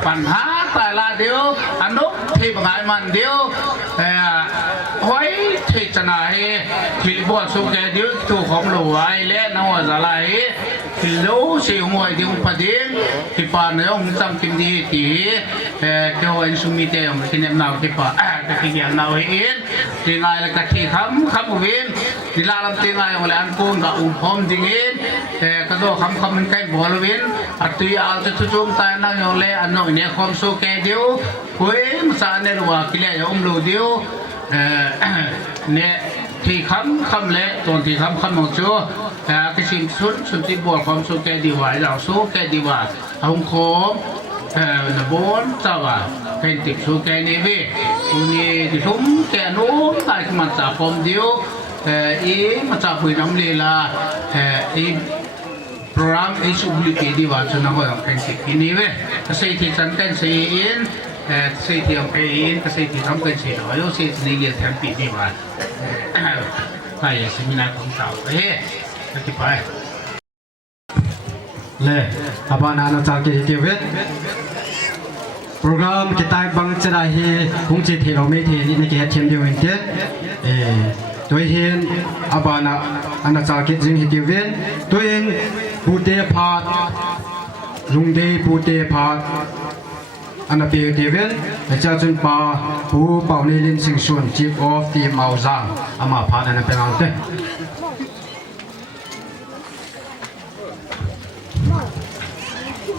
ปัญหาแต่ละเดียวอนุที่บางมันเดียวไว้ที่จะไหนที่บวชสุขเดียวถูกของหลวงและนวดอะไรที่รู้สิ่งมวยที่อุปดิษที่ป่านเนี่ยองค์จำกินดีที่เจ้าอินสุมิเตอร์ที่เนี่ยนาวที่ป่าที่เนี่ยนาวเองที่ไงแล้วก็ที่คำวินที่ลาลำที่ไงวันอันกูนกับพร้อมจริงก็ดูคำมันใกล้บัววินอัตยาจะจุ่มตายนั่งอยู่เลยอันนู้นเนี่ยความสุขเดียวคุยมาสานเนี่ยว่ากิเลสอมรู้เดียวเนี่ยที่คำเละตอนที่คำมองชัวก็สิ่งสุดที่บัวความสุขดีว่าเราสุขดีว่าเอาโคมนบนเจ้าว่าเป็นติดสุขนี่เว้ยตัวนี้ที่ทุ่มแกนู้นตายมันจะความเดียวมันจะพูดน้ำเลี้ยละprogram SWP di wajah nak orang prinsip ini weh kesehatan santan sehin kesehatan pein kesehatan sampai sih ayo sih sendiri tempat di wajah kayak seminar kongtau nanti pak le apa nana cakap itu weh program kita bang cerahi kongsi telomet ini kita cium dia wenteตัวเห็นอาบานะอันนั้นจากจิงฮิติเวนตัวเองปูเตพาดลุงเดปูเตพาดอันนั้นเป็นฮิติเวนเจ้าจุนปาปูเป่าในลินสิงส่วนจีบออฟทีมเอาซางอามาพาดอันนั้นเป็นอะไร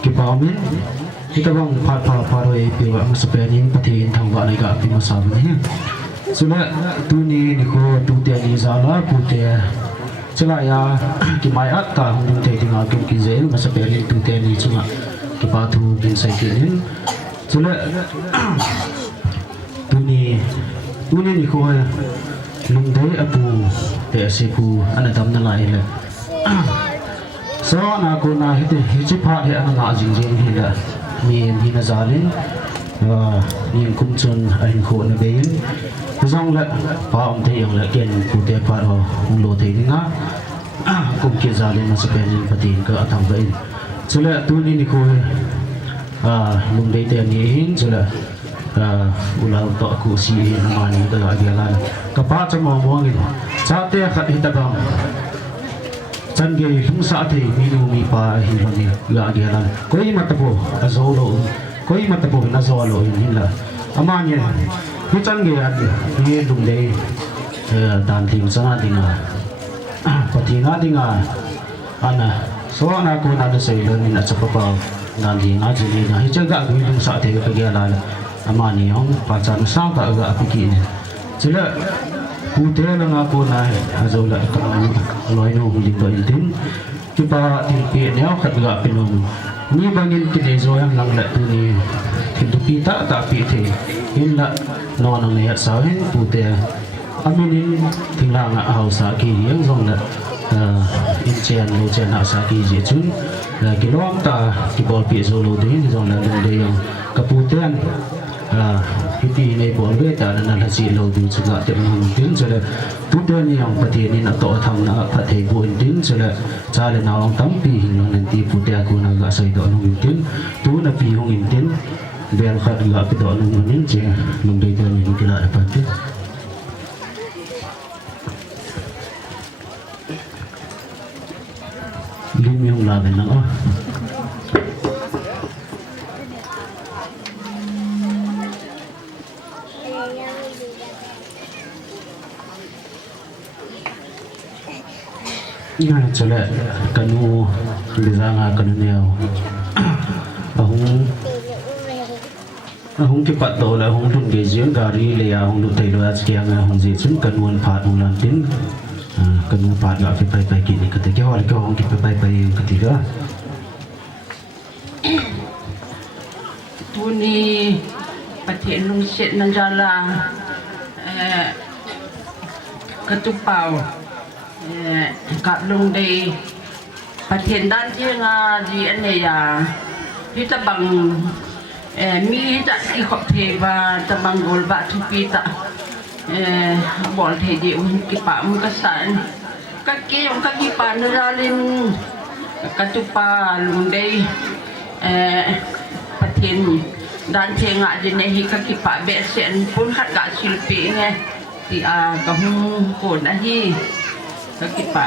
กี่ปามินที่กำลังพาโดยเปียวมาสเปนินประเทศทางวันนี้ก็เป็นมาสามนี่สุดท้ายตัวนี้นี่ก็ตัวเดียนี่ซาลาพูดเดียสุดท้ายยาที่ไม่อัตตาหุ่นเทียที่มากินกินเซลมาสเปรย์ตัวเดียนี่จุงะที่ปาทูกินใส่กินสุดท้ายตัวนี้นี่ก็ลุงเดียปูเดียสิปูอันนั้นทำนั่นแหละเลยสอนนักคนนั้นที่จิพาเดียอันนั้นจริงๆที่ละมีน่าจะเล่นนี่คุ้มจนไอ้คนนั้นเองจังเลยพาอมเทียงเลยเกินผู้เดียพาเราโลเทียงนะคุ้มเกี่ยจาเลยมาสเปนปฏิก็ทำไปสุดเลยตัวนี้นี่คุยลุงเดียนี่เห็นสุดเลยอุลาต่อกูซีน้ำมันนี่ตัวอะไรกันก็ป้าจะมองว่าไงชาติขัดหิตบังจันเกยลุงสาธิมีดูมีป้าหินคนนี้อะไรกันก็ยิ่งมาตะโพอาโซโลก็ยิ่งมาตะโพน่าโซโลหินละอามาเนี่ยพี่จันเกียรติพี่ลุงเดย์ตามทีมสนาดิงาปฏิงาดิงาอันน่ะสวนากูน่าจะใส่เลยนี่น่าจะประกอบงานดีงานจีนนะที่เจ้าก็คุยลุงสาธิตก็เกี่ยวอะไรอามานี่ห้องปัจจัยสร้างก็เอาไปกินเจริญผู้เท่านั้นกูน่าอาจจะละก็ลอยนู่นดิบตัวอินทินที่ป่าที่เปียเนี่ยขัดกับเป็นนุ่มนี่บางทีกินได้ส่วนหลังละตัวนี้ที่ตุปีตาตาปีเทอินละนอนในสาวเห็นผู้เท่าอามินินทิ้งหลังเอาสากียังส่งละอินเชียนโลเจนเอาสากีเจจุนกิโลอัมตาที่บอลปีโซโลดีที่ส่งละลงเดียงกับผู้เท่าพี่ปีในบอลเวทนั่นละสิเราดูสุดละเต็มหุ่นดิ้งเสร็จผู้เดินยังประเทศนี้นักต่อทำนะประเทศบุญดิ้งเสร็จชาเลนเอาตั้งปีหินนั่นที่ผู้เดินกูนักใส่ดอกนุ่งดิ้งตัวนับปีหงดิ้งเบียร์ขัดละไปดอกนุ่งดิ้งเจ้านุ่งได้เดินหินกีฬาอะไรแบบนี้ลิ้นมีหุ่นลาเป็นนักอ๋อนี่จะเล่กันนูดีจังอ่ะกันนูเนี่ยหงเก็บปัดโตแล้วหงทุ่งเกจิงการีเลยหงดูไทยด้วยสเกียงหงเจสุนกันนูผ่านหงลันตินกันนูผ่านกับไปกินนี่ก็แต่แค่ว่าก็หงเก็บไปก็ติดละตัวนี้ประเทศลุงเสร็จนันจาลากระตุกเป่า กับลุงดีประเทศด้านที่งาดีอันนี้อ่ะที่จะบังมีจัดที่ขอบเทวาจะบังโกลบะทุปีตะบอลเทดีมันกิปะมันก็สันก็เกี่ยวก็กิปะนราลินก็จุปาลุงดีประเทศด้านเชียงอาจีนในก็กิปะเบสเซนปุ่นขัดกะศิลปิไงที่กับหูโกนนะที่ก็กิปะ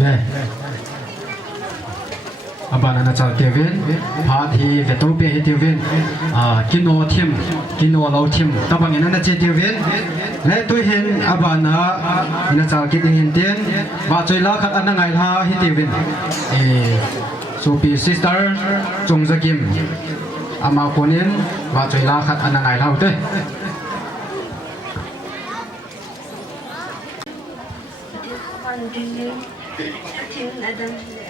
le abana na chal kevin phat hi veto pe hi tivin kino thim kino lo thim tabang ina na che tivin le tu hin abana ina chal ki ding hin ten ba choi la khat ana ngai la hi tivin so pi sister chung zakim ama konin ba choi la khat ana ngai la te Lullaby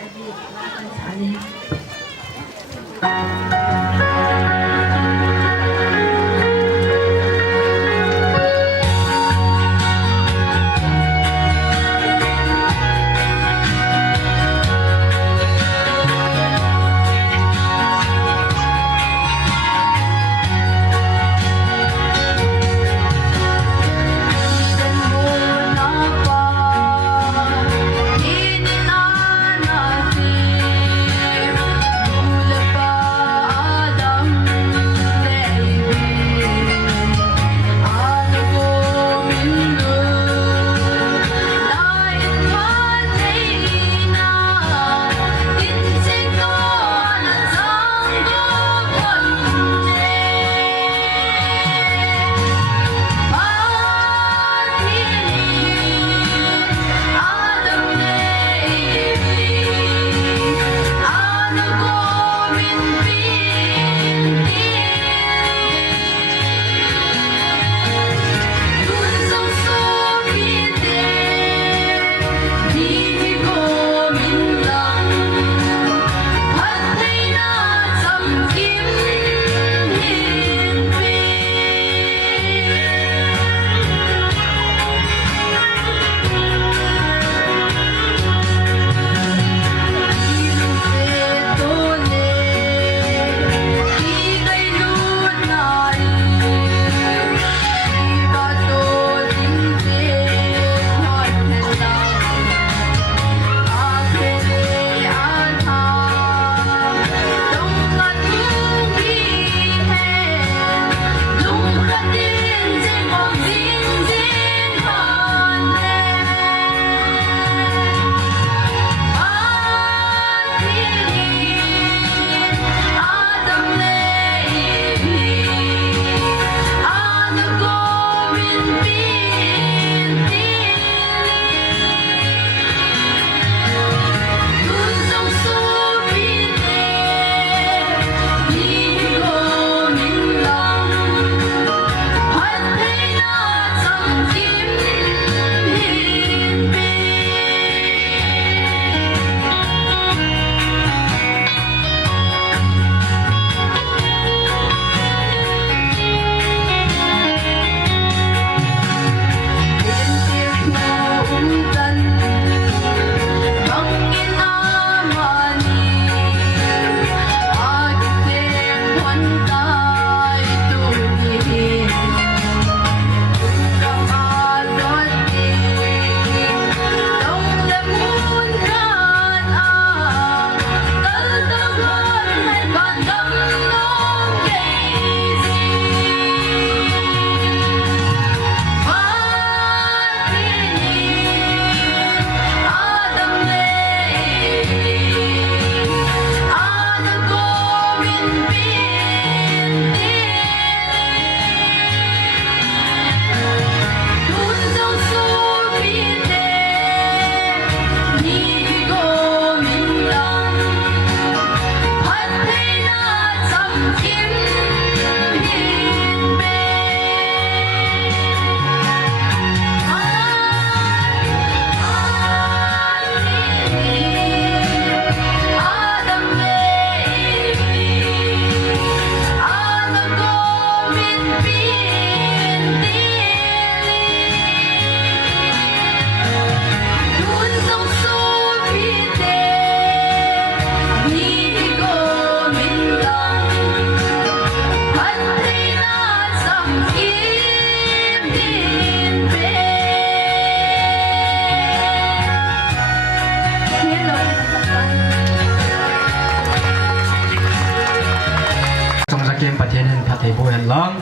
kem pathian hen phathei bo hen lang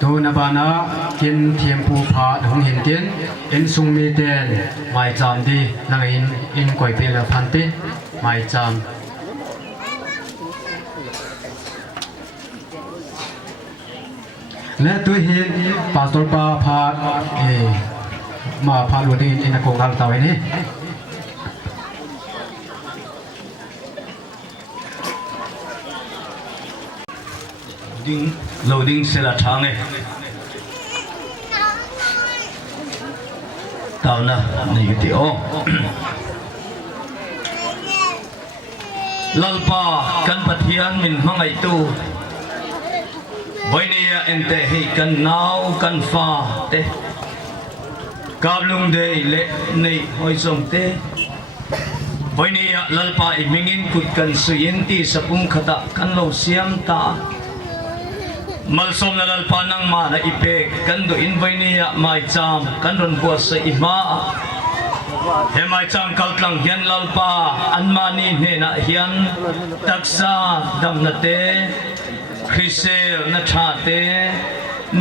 tu na bana kin thiam pu pha hong hin tin in sung mi ten mai cham di nang in koi pe la phan te mai chamและตัวเห็นปาสตอร์ปาพามาพาลุดินอินโกกัลตาไว้นี่ loading sẽ là tháng này tao na này cái tiểu lalpa kan pathian min mangai tu voinia ente hi kan nau kan fa te kablung de le nei hoi som te voinia lalpa imingin kut kan suyenti sapung khata kan lo siam ta malsom na lalpa nang ma na ipe kan do in voinia mai cham kan ron bua sa ima he mai cham kaltlang hian lalpa anmani ne na hian taksa dam na te Chrisel na chate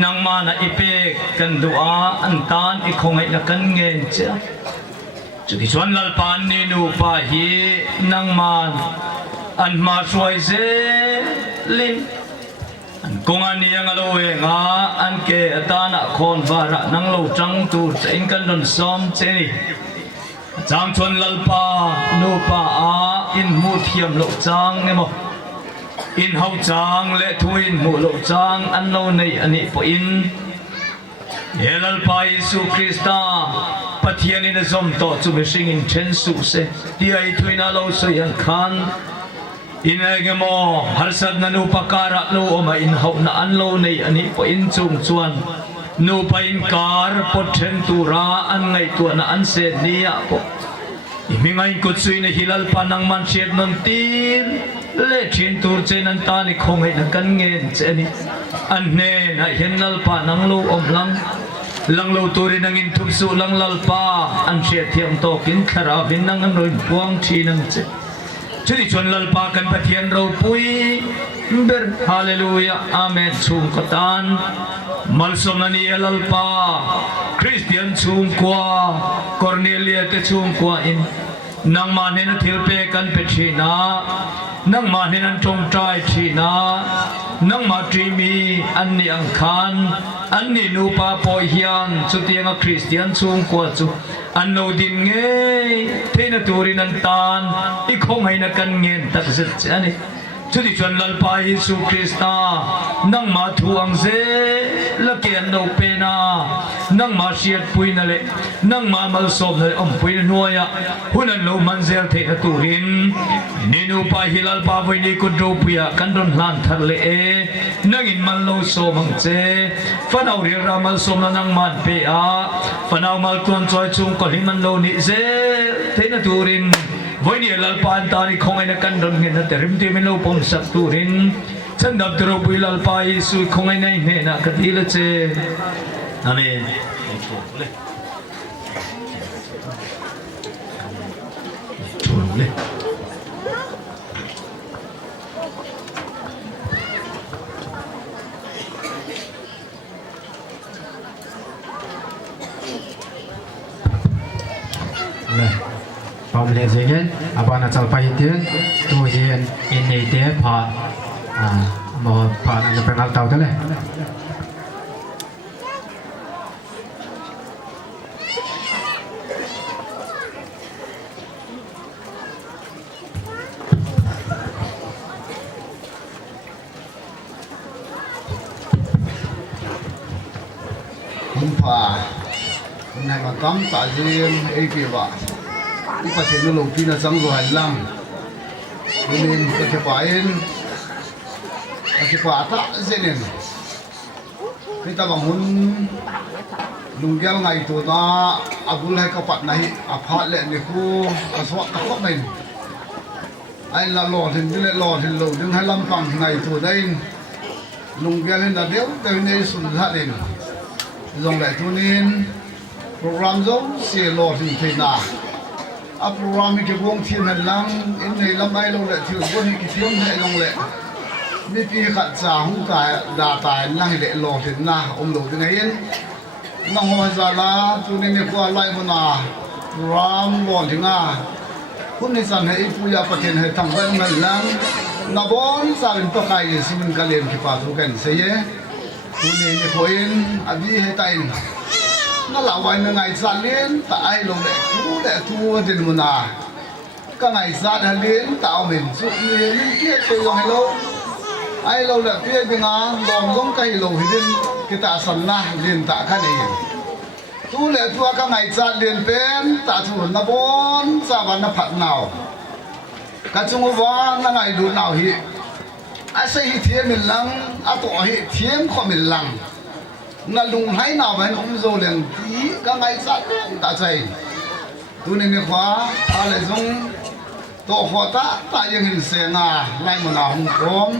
nang ma na ipe kan dua antan i khongai na kan ngen cha chuki chuan lalpan ni nu pa hi nang man an ma suai ze lin an konga ni ang aloe nga an ke atana khon vara nang lo chang tu chain kan don som che chang chuan lalpa nu pa a in mu thiam lo chang nemo in hậu trang lệ thuin mù lộ trang ăn lâu này anh ấy phải in Helal pa Yesu Krista pathian in zom to chu be sing in chen su se ti ai thuin alo so yan khan in agemo harsad nanu pakara lo oma in hậu na an lo này anh ấy phải in chung chuan nu pa in kar pothen tura an ngai tu na an se nia po imingai ko chui na hilal pa nang man chet non tin le chin tur chen an ta ni khong hai na kan ngen che ni an ne na hianal pa nang lo om lang lo turin nang in thup su lang lal pa an che thiam to kin khara vin nang an roi puang thi nang che chuni chon lal pa kan pathian ro pui ber hallelujah amen chung katan malsom na ni lal pa Christian chung kwa Cornelia te chung kwa in nang man hen thil pe kan pe thina nang man hen chong trai thina nang ma tri mi an ni ang khan an ni nu pa po hian chu tianga Christian chung kwa chu an no din nge theina turin an tan I khong hai na kan ngen tak zet chani chu ti chon lal pa Yesu Krista nang ma thu ang ze la ken no pe na nang ma siat pui na le nang ma mal som le om pui noya hunan lo man zel the na turin ninu pa hilal pa voi ni ku do puya kan don lan thar le e nang in man lo so mang che fanau ri ra mal som na nang man pe a fanau mal kon choi chung ko hin man lo ni ze the na turin voi ni lal pa an ta ni khong ai na kan don ngen na terim ti me lo pom sak turin chan dab dro pui lal pa Yesu khong ai nai ne na ka ti le che amen Tule. Pom le zegen abana chalpai te tu hian in nei te pha mo pha na penal tau te le pa này mà cắm tạ riêng ấy kia vợ cũng có thể nó lồng pin là xong rồi hành lang nên có thể phải tạ dễ nên khi ta bằng muốn lùng gel ngày tuổi ta abul hay các bạn này phát lệ này cô soát các bạn mình anh là lò thì như lệ lò thì lầu nhưng 25 bằng ngày tuổi đây lùng gel lên là đéo từ đây sụn hạ đến dòng lại thu nên program giống xe lò thì thế nào program cái buông thiên hành lang in này lâm ai lâu lại thường quân cái thiếu này dòng lệ mi pi khat cha hung ka da ta lang le lo hin na lo de ngai na ho za la tu ni ko lai mo na ram lo dinga kun ni san he pu ya pathen he thang wan ngal lang na bon sa rin to kai simin kalem ki pa thu kan se ye tu ni ko in abi he ta in na la wai na ngai sa len ta ai lo le tu din mo na ka ngai sa ha len ta min su ni ki te yo hello ai lâu là phía bên ngã đòn giống cây lâu thì đến cái ta sẵn na liền tạ cái này tu lệ tua các ngày cha liền bên tạ thủ nó bốn cha vẫn nó phật nào các chúng nó nó ngày đủ nào hi ai xây hi thiêm mình lăng à tổ hi thiêm khó mình lăng là lùng hay nào vậy cũng rồi liền tí các ngày cha tạ xây tu nên cái khóa ta lại giống tổ khóa taยังhình xe ngà lại một nào không có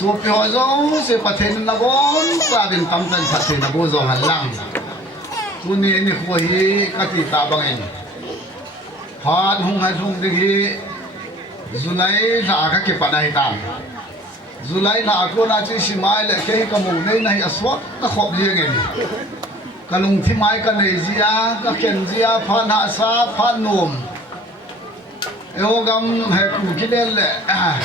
số phiếu dấu sẽ phát hiện là bốn gia đình tâm tình phát hiện là bốn dòng hành lang tu ni ni khôi các thị ta bằng anh phát hung hay hung đi Zulai là các cái bạn này tạm Zulai là cô na chỉ xí mai lại cái mồm này này aswat nó khóc riêng anh cái lùng thi mai cái này gì à cái kiện gì à phan hạ sa phan nôm eo gam hay cụ cái này là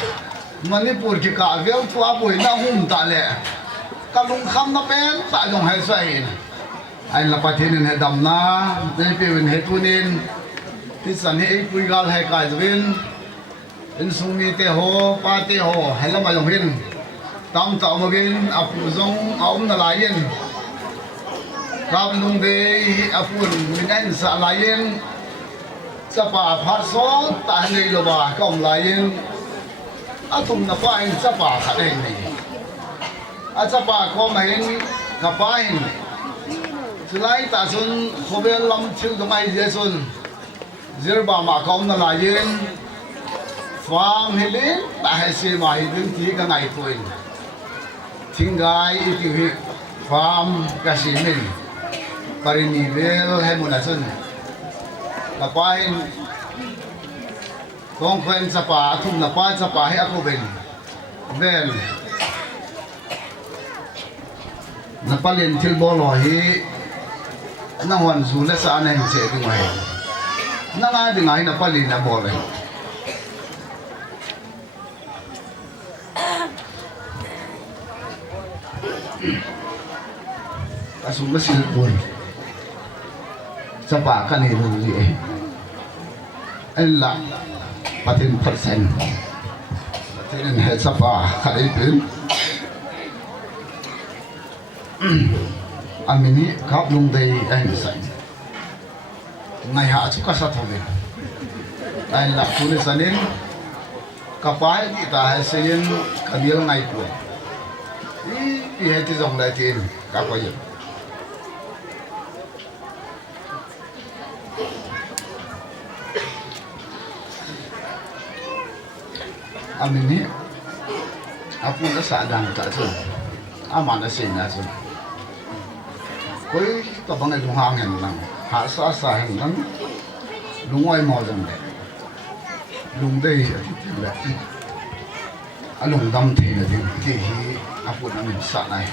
Manipur ki ka vel tua boi na hum ta le kalung kham na pen ta jong hai sai ai la pathin he dam na dei pe win he tunin ti san he pui gal hai ka zwin in sumi te ho pa te ho hai la ma jong hin tam ta ma gin apu jong aum na la yin kam lung de apu min an sa la yin sa pa phat so ta nei lo ba kom la yin atum na pa in sapa khaden ni asapa ko mahin kapain sulai ta sun khobel lam thil domai je sun zirba ma kom na la yin farm hilin ta hai se mai din ti ka ngai tuin thingai iti hi farm ka simin parini vel hai mun asun kapain con quen sapa thum na pa sapa hay ako ben vel na palin til bolo hi na wan zu le sa na che ti mai na nga di ngai na palin na bolo asum na sil pun sapa kan hi lu ji ella patin persen patin he sapa khai pin amini kap lung dei ai sai ngai ha chu ka sa thobe ai la pune sanin kapai ti ta hai sen kamil ngai pu i he ti jong dai tin ka ko yin amini apu na sa dang ta chu ama na sin na chu koi ta bang lu hang hen lang ha sa sa hen lang lungoi mo jang le lung dei le alung dam the le ti hi apu na min sa nai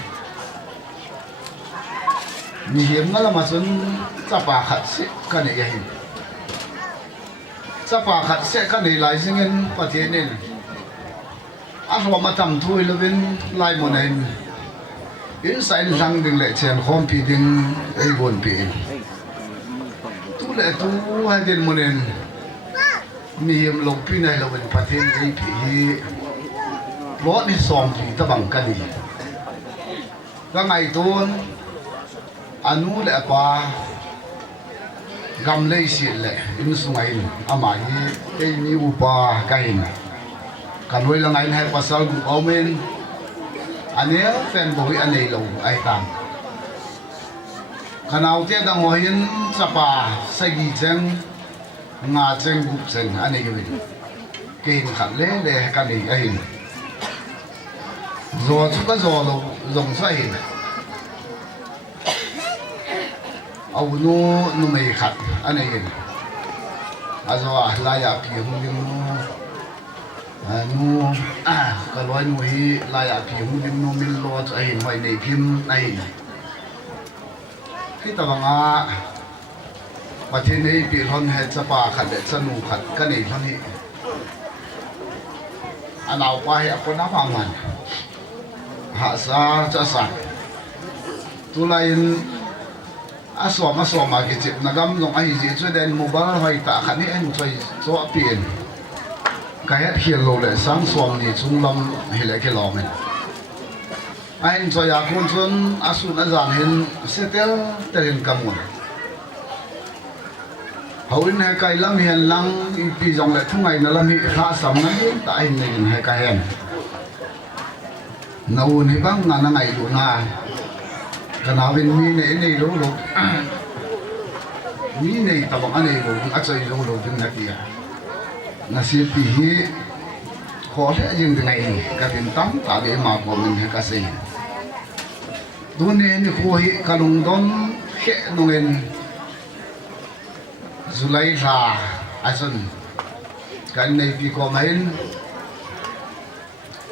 ni hiểm ngala ma chun chapa khat se ka ne ya hin chapa khat se ka nei lai singen pathianin aswa matam thui lovin lai mo nei in sai rang ding le chen khom pi ding ei gon pi tu le tu ha din mo nen mi hiểm lok pi nei lovin pathian ei pi hi lo ni som pi ta bang ka ni ka ngai ton anu le pa gam lei si le in sungai ama hi ei mi upa kain kanoi la ngai hai pasal gu omen ania fen boi anei lo ai tam kanau te dang hoin sapa sagi cheng nga cheng gup cheng anei gi kein khat le le kan ni ai zo chu ka zo lo zong sai au nu mei khat anei gi azo la ya pi hung ding nu nu ka loi nu hi la ya pi hu dim no min lo cha hin hoi nei phim nei khi ta banga pathe nei pi hon he cha pa khat de cha nu khat ka nei hon hi anau pa hi apon na pa man ha sa cha sa tu lain asoma ki chip nagam long ai ji chu den mobile hoi ta khan hi en choi cho pin cái hết hiện lộ lại sáng xuồng thì trung lâm thì lại cái lò mình anh cho nhà con xuân asun đã dàn hình xe tên cầm một hậu in hai cây lâm hiền lăng vì dòng lại thung ngày nó lâm hiện khá sắm nó tại mình hai cây hèn nấu thì băng là ngày đủ na cái nào bên mi này lỗ mi này tao bằng anh này lỗ ăn chơi lỗ bên này kìa nasib pihi khó sẽ dừng từ ngày cả tiền tắm cả để mà của mình hay cả gì đôi nên khu hi cả đồng đón khẽ đồng nên Zulai ra asan cái này vì có mấy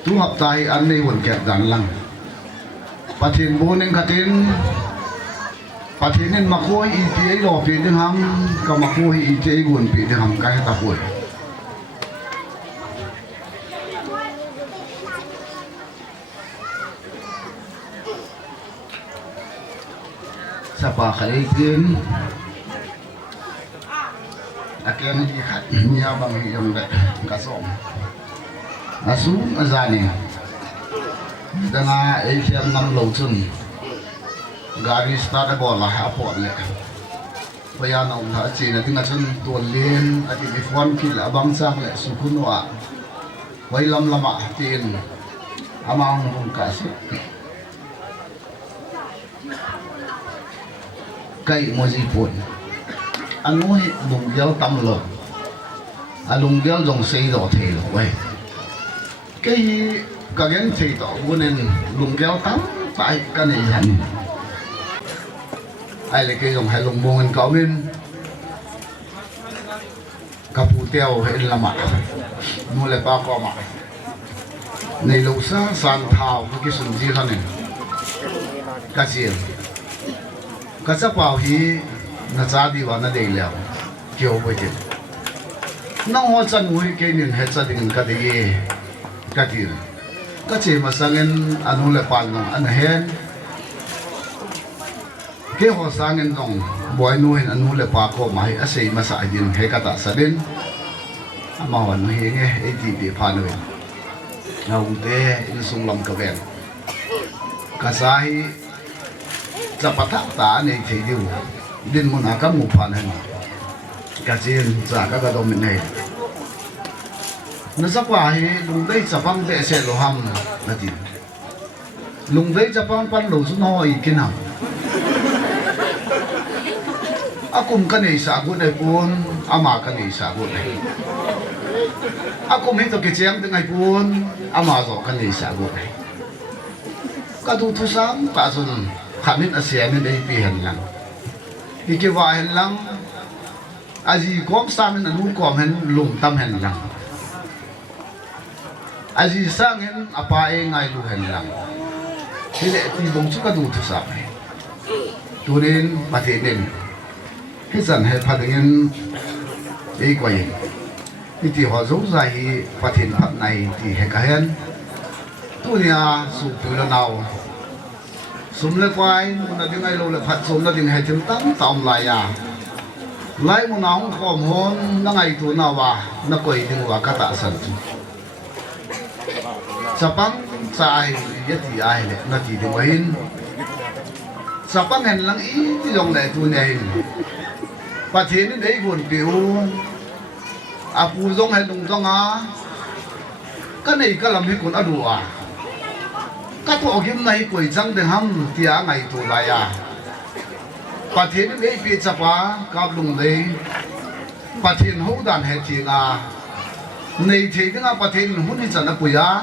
tu học tài anh này vẫn kẹt đàn lăng phát hiện bố nên cả tiền phát hiện nên mặc khôi y tế lò phía đường ham cả mặc khôi y tế nguồn phía đường ham cái ta khôi Sapa kali tin akan dikat nya bang yang dak kasong asu azani dana ATM ngam lo chun gari start bola apo le paya na ung ha chi na tinga chun ton len ati bi phone kil abang sak le sukunwa wailam lama tin amang hung ka su cây moji pun anu hi lung gel tam lo alung gel dong sei do the lo we cái ka gen sei do bunen lung gel tam phải cái này hẳn ai là cái dòng hai lung bông cao bên kapu teo hay là mặt mua lại ba co mặt này lục sa san thảo cái sừng gì thế này cái gì cái sắp vào thì nó ra đi vào nó để liệu kiểu vậy chứ nó hoa chân mũi cái nên hết gia đình cái gì cái gì cái gì mà sang anh nuôi lại pan nó anh hẹn cái hoa sang anh dòng boy nuôi anh nuôi lại pa có mai ở xây mà sai din hay cái ta sa din mà họ nuôi nghe ấy thì bị pan nuôi nào cũng thế in sung lâm cái bên cái sai zapata ta này thì điều din muốn ăn các mục phản hình cái gì giả các đồ mình này nó sắp qua thì lùng đây sắp băng để xe lô ham là gì lùng đây sắp băng pan lô xuống nói cái nào akum cái này xả gut này buồn ama cái này xả gut này akum hết cái chém từ ngày buồn ama rồi cái này xả gut này cái đồ thu sáng cả rồi khám nên ASEAN nên đây bị hình lăng vì cái vài hình lăng gì có sang nên luôn có hình lùng tâm hình lăng gì sang hình apa ngay lu hình lăng thế lệ thì bông chút cái đủ thứ sao này tôi nên bà thế nên cái dần hay phát hiện ấy quay thì họ giống dài phát hiện phát này thì hay cả hen tôi nhà sụp từ lần nào sum le quay nó tiếng ai lâu là phát sum nó tiếng hay tiếng tắm tóm lại à lại một nóng khom hôn nó ngày tuổi nào à nó quay tiếng vào các tạ sản sapang sai nhất thì ai này nó chỉ tiếng hin sapang hèn lăng ý thì dòng này tuổi này và thế nên đấy buồn biểu à phù dòng hay đồng dòng à cái này cái làm việc còn ăn đủ à các tổ kim này quỷ trăng để ham tia ngày tuổi lại à và thế nên đấy bị chập á các lùng đấy và thiên hậu đàn hệ thiên à này thế nên à và thiên hút đi chân là quỷ á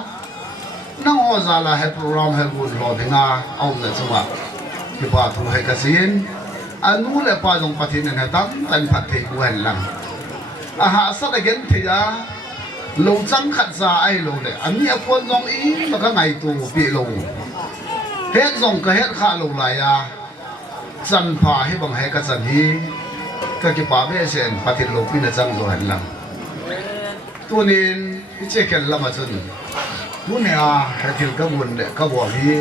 nó hóa ra là hệ program hệ buồn lo thế à ông là sao ạ thì bà thu hệ cái gì anh nu là bà dòng và thiên này tắm thành phát thiên của hành lăng à hạ sát lại cái thì à lâu trắng khát ra ai lâu đấy anh nhớ quân dòng ý mà các ngày tù bị lâu hết dòng cái hết khá lâu lại à chân phá hay bằng hay cái chân hi cái phá về sen phát hiện lâu pin là trăng rồi hành lắm tôi nên cái cái làm mà chân tôi này à cái thiếu cái buồn đấy cái bỏ hi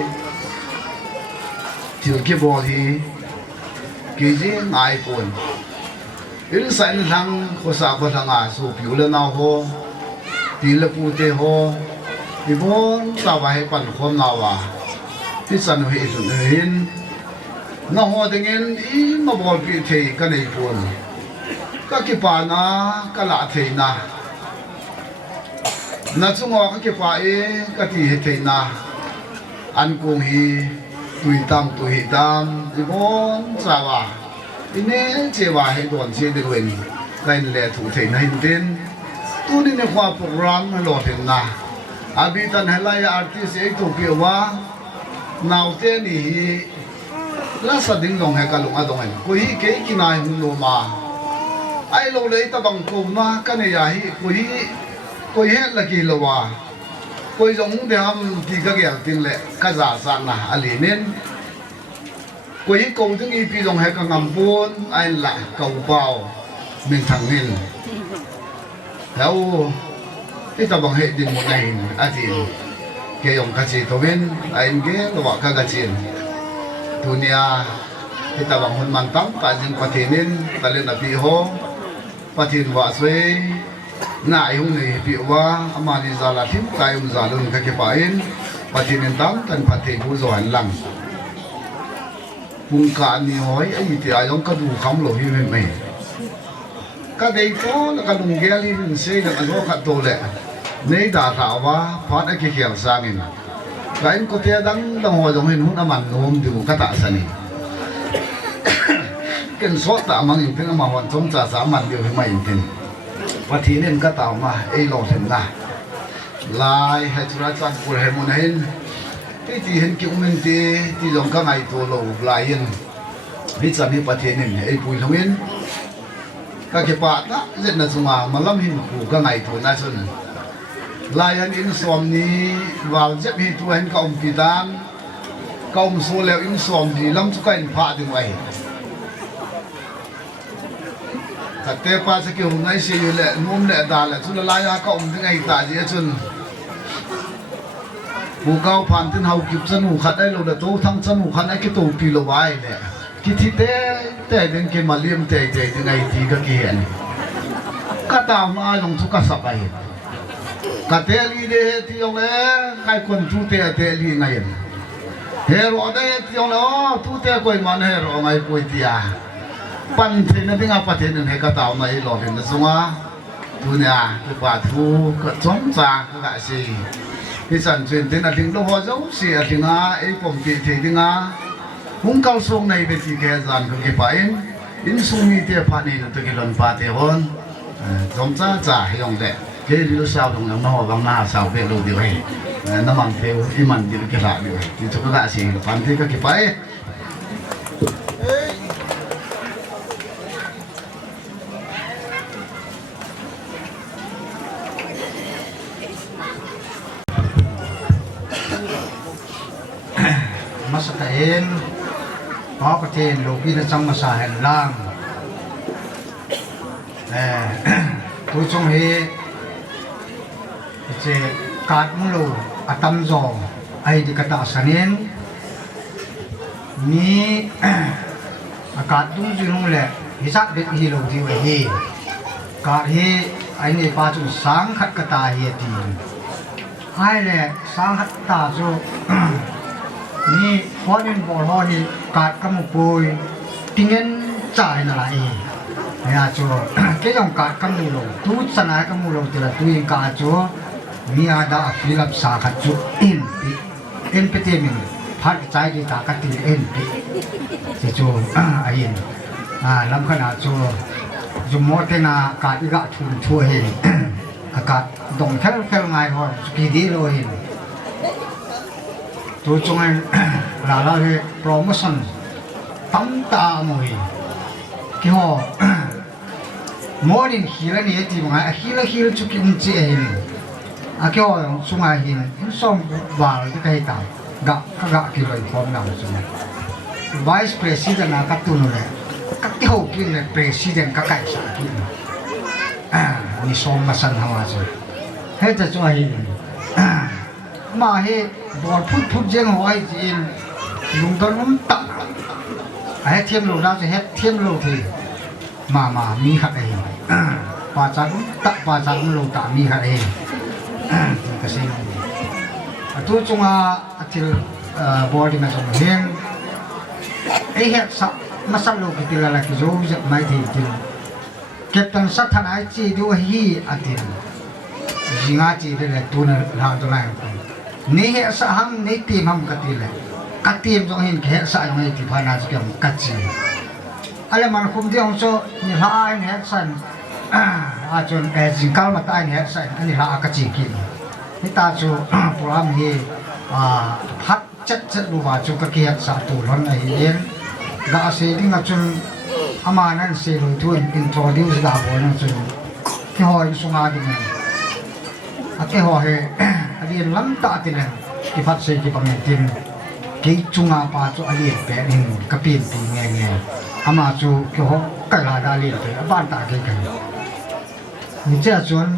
thiếu cái bỏ hi cái gì ngại buồn in sản thằng có sao có thằng à số phiếu lên nào ho thì là phụ tế ho thì vốn sao vậy phần hôm nào à thì sản hệ dụng hình nó ho tiếng in ý mà bỏ bị thì cái này buồn các cái bàn à cái lạ thì na nó chung họ các cái phải cái thì na ăn cùng hi tùy tam thì vốn sao à ini cewa hedon ce de wen kain le thu the na hin ten tu ni ne khwa program lo the na abi tan helai artist ek to piwa naw te ni hi la sa ding long he ka long adong en ko hi ke ki nai hun lo ma ai lo le ta bang ko ma ka ne ya hi ko hi la ki lo wa ko jong de ham ti ka ge ting le ka za sa na ali nen quấy cầu thứ nghi pi dòng hay cả ngầm buôn ai lại cầu vào mình thẳng lên theo cái tao bằng hệ định một ngày à thì cái dòng cá chê tao bên anh ghé nó bảo cá chê dunia cái tao bằng hôn man tắm tại dân phát hiện nên ta lên là bị hô phát hiện vợ xuê ngại hung này bị qua mà đi ra là thím tay ông già luôn cái phải phát hiện nên tắm thành phát hiện vui rồi lằng vùng cả ni hỏi ấy thì ai cũng có đủ khám lỗi như vậy cái đây có là cái đồng ghé lên xe là cái khát tổ lệ nếu đã thảo và phát cái kiểu sang này cái anh có thể đăng hồi giống hình hút âm ảnh hôm thì một cái tạ sani cái số tạ mang những thứ mà hoàn trong trả giá mặt điều phải mày tiền và thì nên cái tàu mà ấy lọt hình là lại hay chúng ta chọn của hệ một hình cái gì hiện kiểu mình thì giống các ngày tổ lầu lại yên biết rằng đi phát hiện này ấy bùi long yên các cái bạn đó rất là dùng mà làm hình của các ngày tổ na xuân lại anh in xóm ni vào rất hi tu anh công kỳ tan công số leo in xóm thì lắm chú cái phá được vậy thật tế pa sẽ kiểu ngày xưa lệ nôm lệ đà là chú là lại ra công thì ngày ta gì xuân hù cao phản tin hậu kịp chân hù khát ấy lâu là tô thăng chân hù khát ấy cái tổ pì lâu vai nè cái thi tế đến cái mà liêm tế thì ngày thì cái kia này cả tàu mà ai lòng chú cả sập ấy cả tế li đây thì ông ấy cái quần chú tế li ngày hero đây thì ông ấy chú tế quay màn hero ngày quay tia pan thì nó tiếng apa thì nên cái tàu này lo thì nó xuống á tu nhà tu bà thu cái chống già cái gì cái sản truyền tên là tiếng đâu hoa dấu xì ở tiếng á ấy phòng thị thì tiếng á hung cao sông này về thì cái dàn cái phải in sung như thế phát này từ cái lần phát thì hơn giống cha hay ông đấy cái điều sao đồng nó bằng na sao về lâu điều này nó mang theo im ăn điều cái lạ điều thì cho các bạn xì là phán thế cái phải masakin có cái tiền lục đi trong masa hành lang tôi trong hi chế cát mulu atam zo ai di kata sanin ni cát dung dung le hisap bet hi lo di hi cát hi ai ni pa chu sang khat kata hi ti ai le sang khat ta chu ni foreign ball ho ni cát kam pui tingen chai na lai ya cho cái dòng cát kam ni lo tu sana kam lo ti la tu in ka cho mi ada philip sa khat chu in pt min phát trái đi ta cắt tiền in thì cho ai làm cái nào cho dùng mỗi cái nào cát gạ thun thua hin cát đồng theo ngày thôi kỳ đi rồi hin tôi cho anh là cái promotion tắm ta mùi cái họ morning hila ni ti mga hila chukin chi hin akyo sunga hin som wal ti kai ta ga ki loi form na sunga vice president na katun le kakti ho ki le president ka kai sa ki ni som masan hawa so he ta chu hin ma he bor phut jeng hoi ji lung don ta ai thiêm lô ra thì hết thiêm lô thì mà mi khát ấy và chắc lô tạ mi khát ấy cái gì tôi chung thì body mà trong riêng ấy hết sao mà sao lô cái là cái dấu giật máy thì captain sát thằng ấy chỉ đua hi thì gì ngã chỉ để là tôi là tôi làm nếu hết sao ham nếu tìm ham cái là các team trong hình hệ sai trong hình thì phải là cái cắt chi, anh mà không đi ông số như là anh hệ sai, chọn cái gì cao mà anh hệ sai anh là cắt chi kia, người ta cho program gì phát chất đủ vào cho các hệ sai tụ lần này yên, đã xây dựng là chọn ama nên xây rồi thôi introduce đã bỏ nên chọn cái hỏi số nào đi mình, cái hỏi anh yên lắm ta thì này cái phát xây cái bằng tiền cái chung pa cho ali pe in kapin ti nghe ama chu cái ho cái là đa li pe ban ta cái ni cha chuan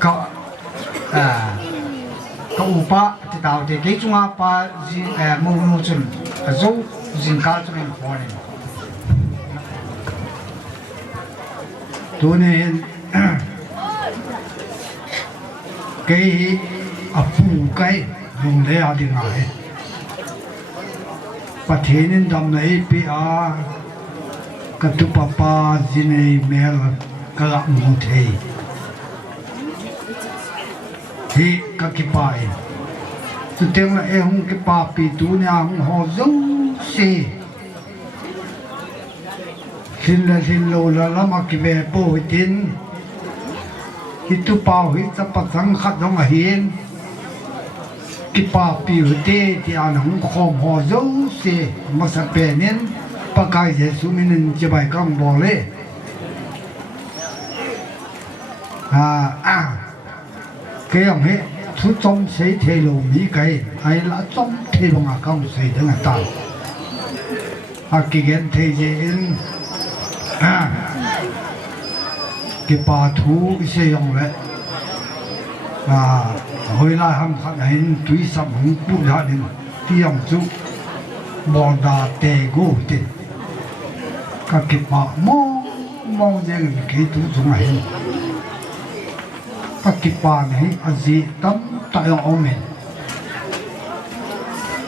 ka upa ti tao te cái chung pa ji mu chun zo jin ka chun in phone tu ne cái apu cái dùng để đi ngay, bắt hiện đam này bị cái tụ papa zine mel cái lạ mù thề, thì cái kipai, tụi tiếng là em cái pa bị tụ nhà họ giống gì, xin lô là lắm mà cái về bồi tiền, thì tụ bao hết tập thằng khác giống là hiền cái pa piu te thì anh không khom ho dấu xe mà sắp bền nên ba cái gì số mình chỉ bài công bỏ lệ cái ông ấy thu trong xây thế lô mỹ cái hay là trong thế lô ngà công xây đến là tao cái gen thế gì cái pa thu cái xây ông đấy hồi lại ham khát hình túi sắm hung bút ra đến tiệm chú bọn đà tề gỗ thì các cái bà mong rằng cái túi chúng này các cái bà này gì tấm tại ông mình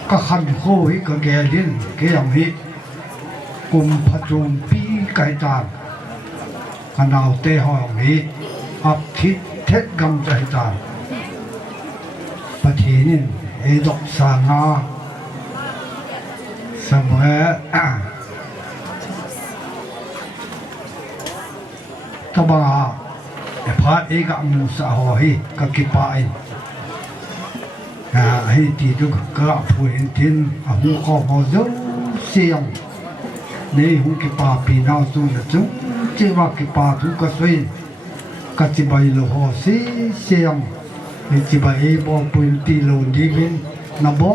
các khăn khô ấy các ghé đến cái ông ấy cùng phát trộm pi cái tàn khăn nào tê hỏi ông ấy áp thịt thét găm chạy tànประเทศนี้ดอกสางาสมัยตบาพัดเอกมุสาหอยกับกิปายให้ตีดูกระพูเห็นทินหูข้อหัวจุ้งเสียงในหูกิปาปีนาวจุ้งจุ้งเจ้ากิปาทุกกระสุนกัจจิบายโลหะเสียงนี่จีบายบอกปุ่นตีโลดีเป็นนับบ่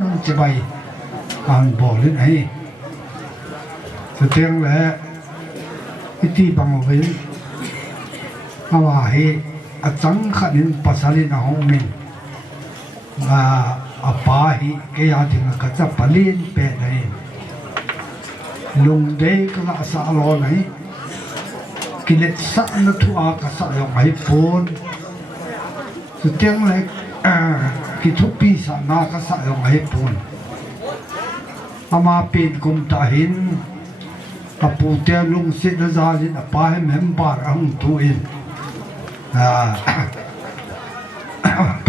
นั่งจีบายการบอกเล่นให้สุดท้ายแล้วที่บางวันมาว่าให้อาจารย์ขันภาษาลินห้องมินอาป้าให้แกอยากถึงกับจะปลีนเป็ดให้ลุงเด็กก็สะลอไหนกิเลสสันทุอาก็สะยองให้พ้นสุดท้ายเลยกิทุปีสานาก็สะยองให้พ้นอามาเป็นกุมตาหินกับปูเตียลุงสิทธิ์จารินอาป้าให้เมมบาร์อังทุอิน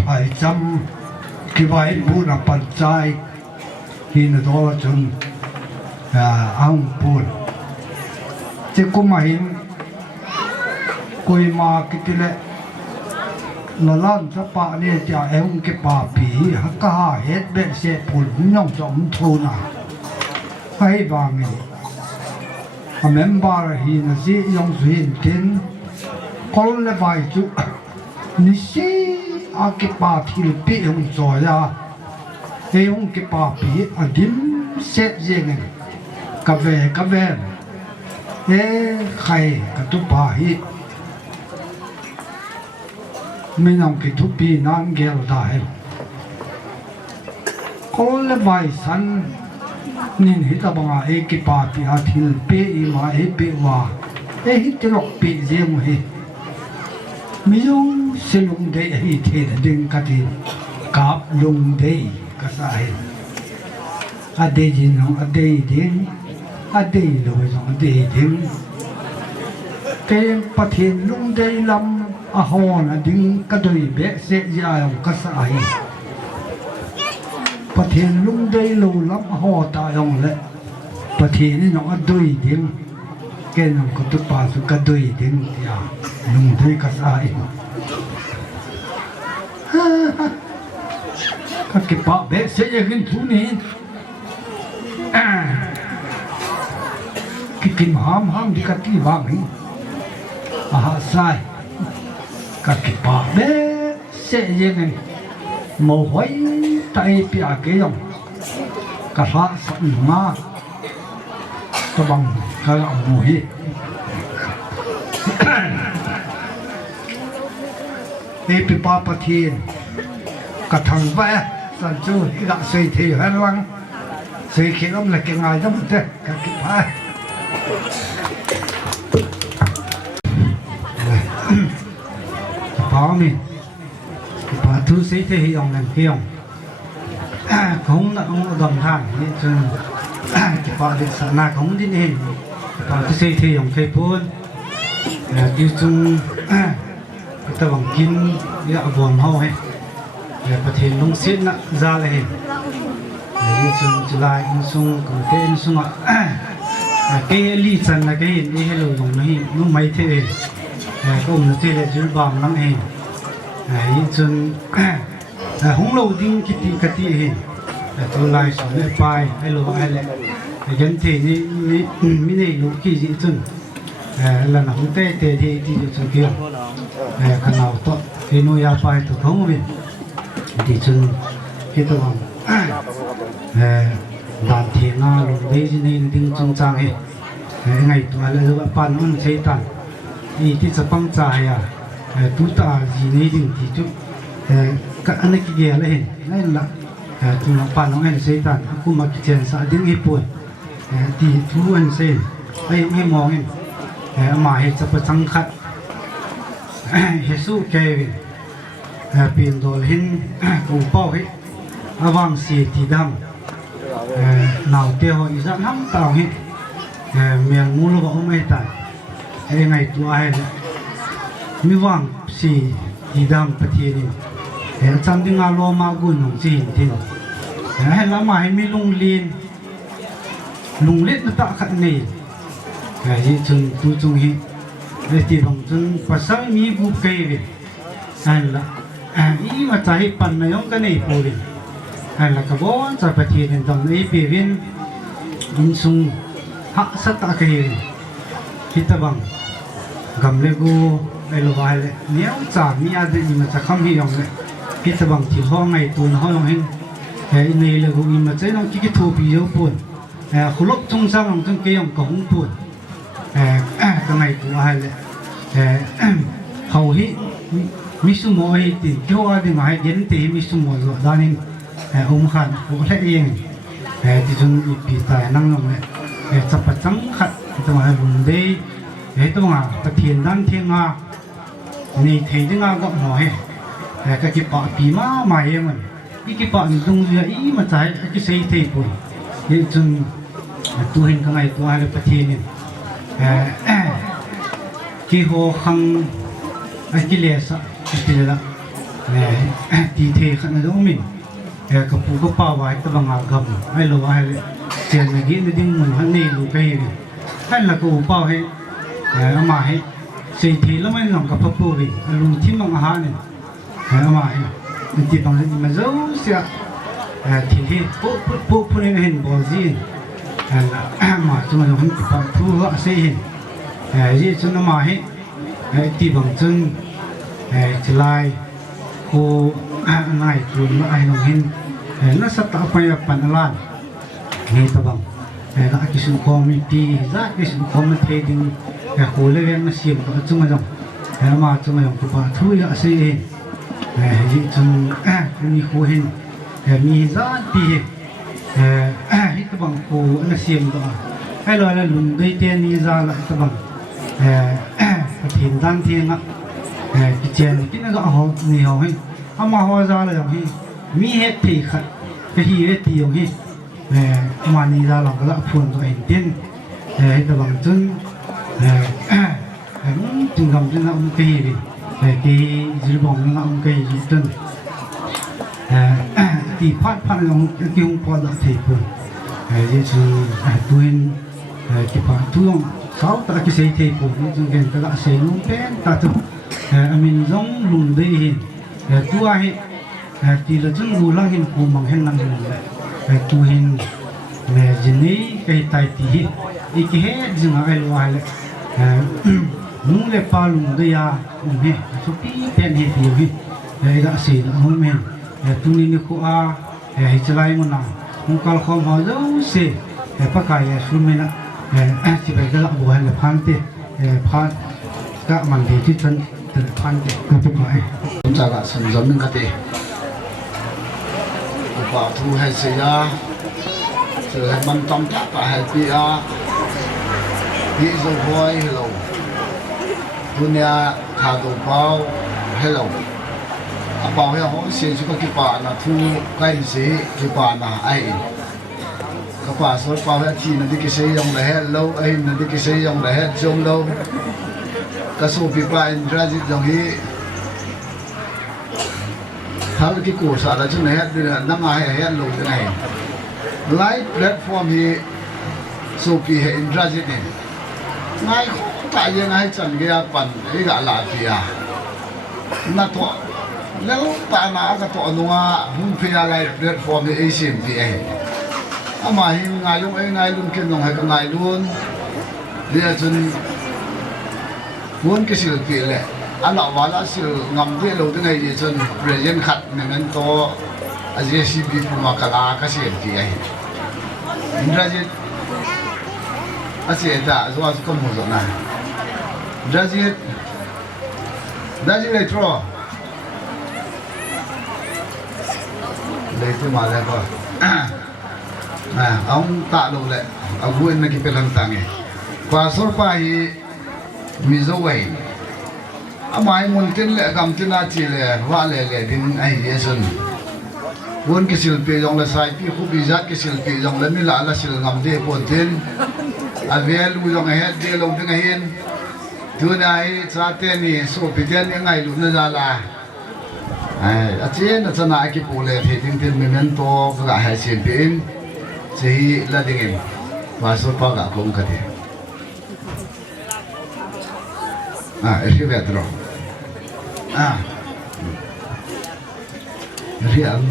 ไปจำกี่ใบพูดปัจจัยหินตัวจนอังพูดจะกุมาหินกุยมากิติเลละล้านสปะเนี่ยจะเอวเก็บป่าปีฮักกะหาเฮ็ดเบ็ดเสพผุนย่องจอมทูน่ะให้บางนี่ a member hi na zi yong zu hin tin kol le vai chu ni si a ki pa thil pi hung zo ya e hung ki pa pi a dim set jeng ka ve e khai ka tu pa hi mi nong ki tu pi nan gel da hai kol le vai san nin hi ta banga e ki pa pi a thil pe I ma e pe wa e hi te lok pi jeng hi mi yong silung de hi the ding ka ti kap lung de ka sa hi a de jin no a de ding a de lo so a de ding ke pa thin lung de lam a hon a ding ka doi be se ya yong ka sa hi pa thiên lung đây lâu lắm họ ta yong lệ pa thiên nó đôi điểm cái nó có tụt ba số cái đôi điểm ya lung đây cái sai cái ba bé sẽ là cái thú này cái kim ham đi cái tí vàng ấy sai cái ba bé sẽ là cái màu hoài tay bia cái dòng cả phá sẵn mà tôi bằng cái gạo mùi đây bị ba bát thiên cả thằng vẽ sản xuất cái gạo xây thì hay lăng xây khi ông là cái ngày đó một thế cả cái phá phá mình phá thứ xây thì ông làm kia không là ông đồng thang nên chừng cái bà điện sản là không đi nên bà cái xây thì ông cây phun là tiêu chung cái tờ bằng kim gạo vườn hậu hay là bà thiên nông xít nặng ra là hình là chừng chỉ lại in sung còn cái in sung ạ cái ly chân là cái hình đi hello dùng nó hình nó mấy thế cái ông nó thế là chữ vàng lắm hình là chừng không lâu đinh cái tí hình tôi lại sống ở bài hay là ai lại dân thể như mi này lúc khi gì chừng là nó không tệ thì chừng kia cái nào tốt thì nuôi áo bài tôi không biết thì chừng cái tôi đàn thì na lúc đấy nên đinh chừng trang ấy ngày tôi là lúc bạn ăn xây tàn thì sẽ băng trái à tú ta gì này đinh thì chút cái anh ấy kia là hình này là tụi nó pan nó anh xây tàn aku mặc chuyện sa đinh hết buồn thì thu anh xây ai nghe mong em mà hết sắp sang khát hết su kê pin đồ hin cũng bao hết avang xì thì đâm nào tiêu họ ra nắm tàu hết miệng mua lo ông ấy tại ai ngày tụi ai mi vang xì thì đâm bát thiên trong tiếng alo ma gun nông gì thì hay là mà hay mi lung lết nó tạo khăn này cái gì chừng tu chung hi để thì đồng chừng bắt sáng mi bu cây về hay là ý mà trái pan này ông cái này phù về hay là cái bó trái bát thiên nên đồng ấy bị viên in sung hạ sát ta cây kita bang gam lego ai lo vai le nếu trả mi ăn thì mà chắc không hiểuเลยkita bang thì ho ngày tuần ho long hình này là cũng mà chế nó cái thô bị yếu buồn khulok trong sang lòng trong kia ông cũng buồn cái này cũng hay là hầu hết mi su mò hay thì kêu ai thì mà đến thì mi su mò rồi đó nên ông khăn cũng thấy yên thì chúng bị tài năng lòng này sắp bắt trắng khát thì mà vùng đây tôi mà tập thiền đan thiên nga này thấy tiếng nga gọng nói cái bọ bí mà em mình cái bọ mình dùng gì ý mà trái cái xây thầy buồn hiện chừng tu hành cái ngày tu hai là tập thiền cái hồ khăng cái lệ sa cái lệ thì thầy khăn là giống mình cái phụ cái bao vải cái bằng gầm hay là hay tiền này cái đinh mình hắn này lù cây hay là cái bao hay mà hay xây thì nó mới làm cái pháp bồ vì luôn chim bằng hà này mà hay thì bằng mà dấu xia thì bố nên hình bỏ gì mà chúng mình không phải thu gỡ xây hình gì chúng nó mà hết thì bằng chân chỉ lại cô này rồi nó ai lòng hình nó sắp tạo phải bản lan nghe ta bằng là cái sự community ra cái sự community cô lên nó xiêm của chúng mình mà chúng mình cũng phải thu gỡ xây hình gì chúng mình cô hình mi ra thì hít bằng cô nó xiêm đó hay là lùng đây tiền đi ra lại các bằng thiền đang thiền á cái chuyện cái nó họ nhiều hay mà họ ra là giống mi hết thì khát cái gì hết thì giống mà đi ra là cái phun rồi tiền cái bằng chân chừng cầm chân ông cái gì cái dưới bóng nó ông cái gì chân thì phát lòng cái ông qua là thầy phun vậy chứ tuyên cái phát thương sáu ta cái xây thầy phun những cái cái là xây luôn bé ta tu mình giống lùn đây hình tu ai thì là chân lùn lang hình phun bằng hình năng này tu hình này gì cái tai tí cái hết dừng ở cái loài này nung le pa lùn đây à nè số tí tiền hết thì cái gã xây là không men tu ni ko a chỉ lại một nào không có không bao giờ xây bắt cái số men chỉ phải cái là bộ hành là phan tê phan các màn thì chỉ chân từ phan tê các thứ này chúng ta đã sản xuất những cái tê bảo thu hay xây ra từ hay bắn tông tát tại hay pia nghĩ rồi voi hello dunia khá đồ bao hello bảo hiểm họ xây cho các bạn là thu cái gì các bạn là ai các bạn số bảo hiểm thì nó đi cái xây dùng để hết lâu ai nó đi cái xây dùng để hết trong lâu các số bị bạn ra gì giống như tháo cái cổ sợ là chỗ này hết bây giờ năm ngày hết lâu thế này live platform thì số bị hết ra gì này ngay tại vì ngay chẳng cái phần cái gã là gì à nó thọ nếu ta mà cái thọ nó không phải là live platform thì Asian thì ấy mà hiện ngay lúc ấy ngay luôn kia nó hay cái ngay luôn bây giờ chân muốn cái sự kiện này anh lão bảo là sự ngầm cái lâu thế này thì chân present khát nên to JCB mà cái là cái sự kiện ấy ra gì asih tak zuat kamu zona Brazil letro letro malah apa ông tak lo le aku nak kita lantang pasal pai mizowai amai mungkin le kam tina chile wa le din ai yesun won ke silpi jong la sai pi khu bi zat ke silpi jong la mi la sil ngam de pon tin avel u jong he de long pe ngahin tu nai cha te ni so pi den ngai lu na la ai a chen na chana ki pole the tin tin men to ga ha sin pin chi la ding em wa so pa ga kong ka de e ve dro real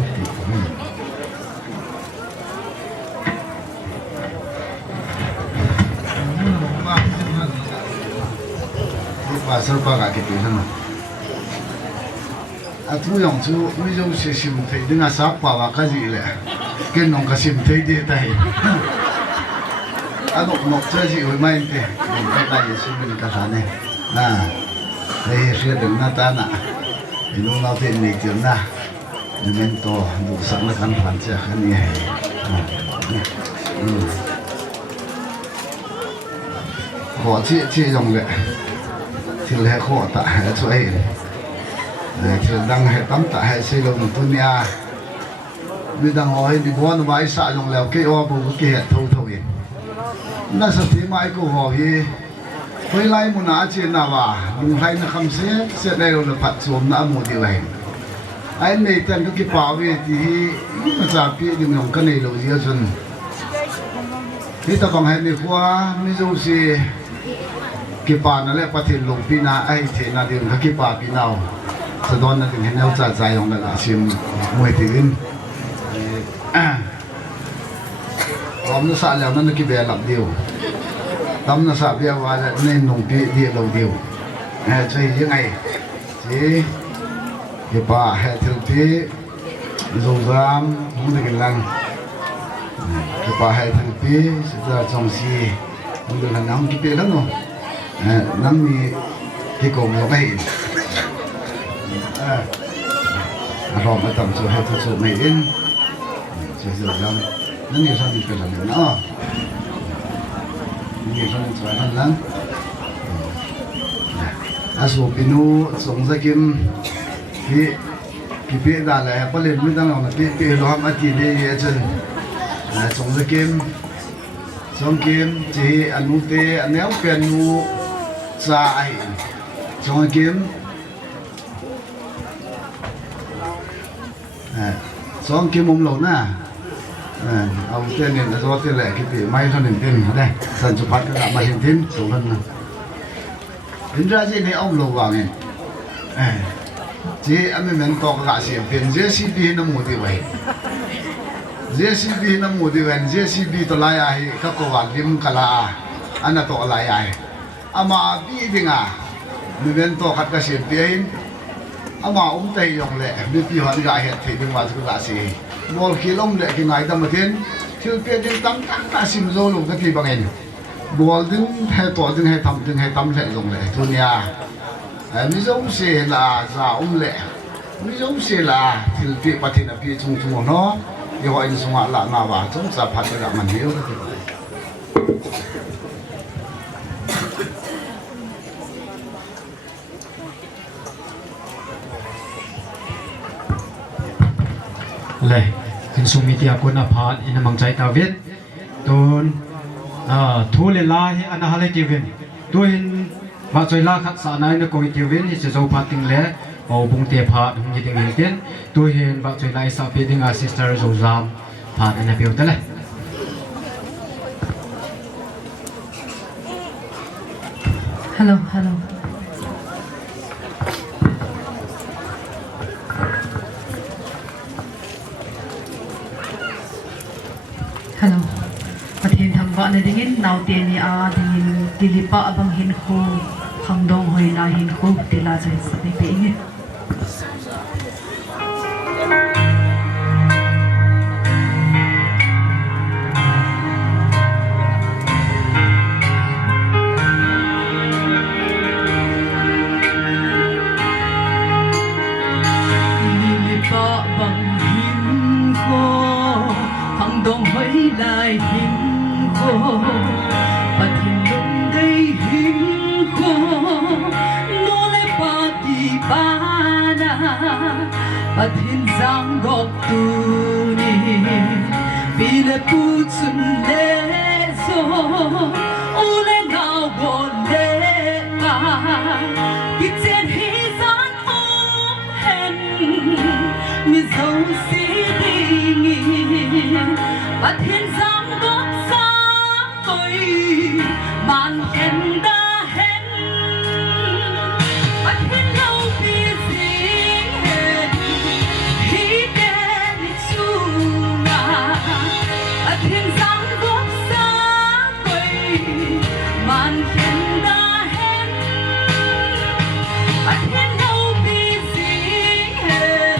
pasal apa gitu kan? Atu yang tu mijau sesim teh dengan siapa wakazi le, kan nong kasim teh dia tahi. Anu nok jadi main teh, kita yesus min kasane. Saya dengan tanah, ini nanti ni jena, dengan to sangat kan panjang kan ni. Họ chỉ dùng cái thì là khó tại chỗ ấy thì đang hệ tắm tại hệ xây dựng một tuần nha bây đang hỏi đi buôn vài xã dùng lèo cây o bù cái hệ thâu thâu vậy nó sẽ thấy mai cô hỏi gì với lại một nã trên nào à đúng hay nó không sẽ đây là phát xuống nó một điều này anh này tên cái bảo vệ thì nó giả bị đừng dùng cái này lâu gì rồi thì ta bằng hệ này qua ví dụ gì kipa na le pathin long pina ai the na din kipa pinao sadon na din henau cha chai yong na sim moi tin om nó sa leo nó ki be lam diu tam nó sa bia wa nên nong pi di lo diu chơi như ngày chỉ cái bà hệ thil pi dù ram không được lăng cái bà hệ thil pi sẽ ra trong si không được là nắm cái pi lắm rồi nắm mi cái cổng nó bay rồi mà tầm số hệ thil số này in sẽ giờ ram nó nhiều sao thì phải làm nữa nhiều sao thì phải làm lắm asu pinu song zakim ki da la pa le mi da na pi lo ham ati de ye chen song zakim song kim chi anu te anel pen nu sa ai song kim lo na ông tên này là do tên lệ cái tỷ may cho nên tên đây dần chụp phát các bạn mà hiện tin số hơn đến ra gì này ông lâu vào này chỉ anh mình to cả sự tiền JCB nó mua đi vậy JCB nó mua đi vậy JCB to lại ai các cô bạn lim cả là anh là to lại ai ama bi đi ngà mình to cả cái sự tiền ama ông tây dùng lệ biết gì họ đi gài hết thì đừng vào cái gì bol kilom lệ cái ngày tâm thiên thiếu tiền đến tăng cả sim zô luôn cái gì bằng anh bol đến hay tổ đến hay thăm lệ dùng lệ thôi nha mi giống xe là za lệ mi giống xe là thiếu tiền bắt tiền là tiền chung chung nó yêu anh sung hạ là nào vào chúng ta phát cái mình hiểu đó lệ hình sung mi tia quân apart in mang trái tao viết tôn thu lên la hi anh hale kevin tôi hình và chơi la khắc sa này nó coi kevin hi sẽ dâu phát tiếng lệ ở bung tia phát hung gì tiếng hình tiền tôi hình và chơi la sa phía tiếng sister dâu zam phát anh biểu tới lệ helloประเทศทำว่าในดิ่งนาวเตียนีอาดิ่งดิลิปะบังหินคูขังดงหอยลาหินคูเตลาใจสักนิดเองดิลิปะบังหินคูขังดงหอยลาหินBut in long day hinko no le pati bana But in zang gok tu ni Bile putsun le so Ule ngao go le pa Kitchen hisan hen Mi zau si dingi But in zang gok man khen đã hen bắt hen lâu vì riêng hen khi đến chung à bắt hen dáng gốc xa quay man khen đã hen bắt hen lâu vì riêng hen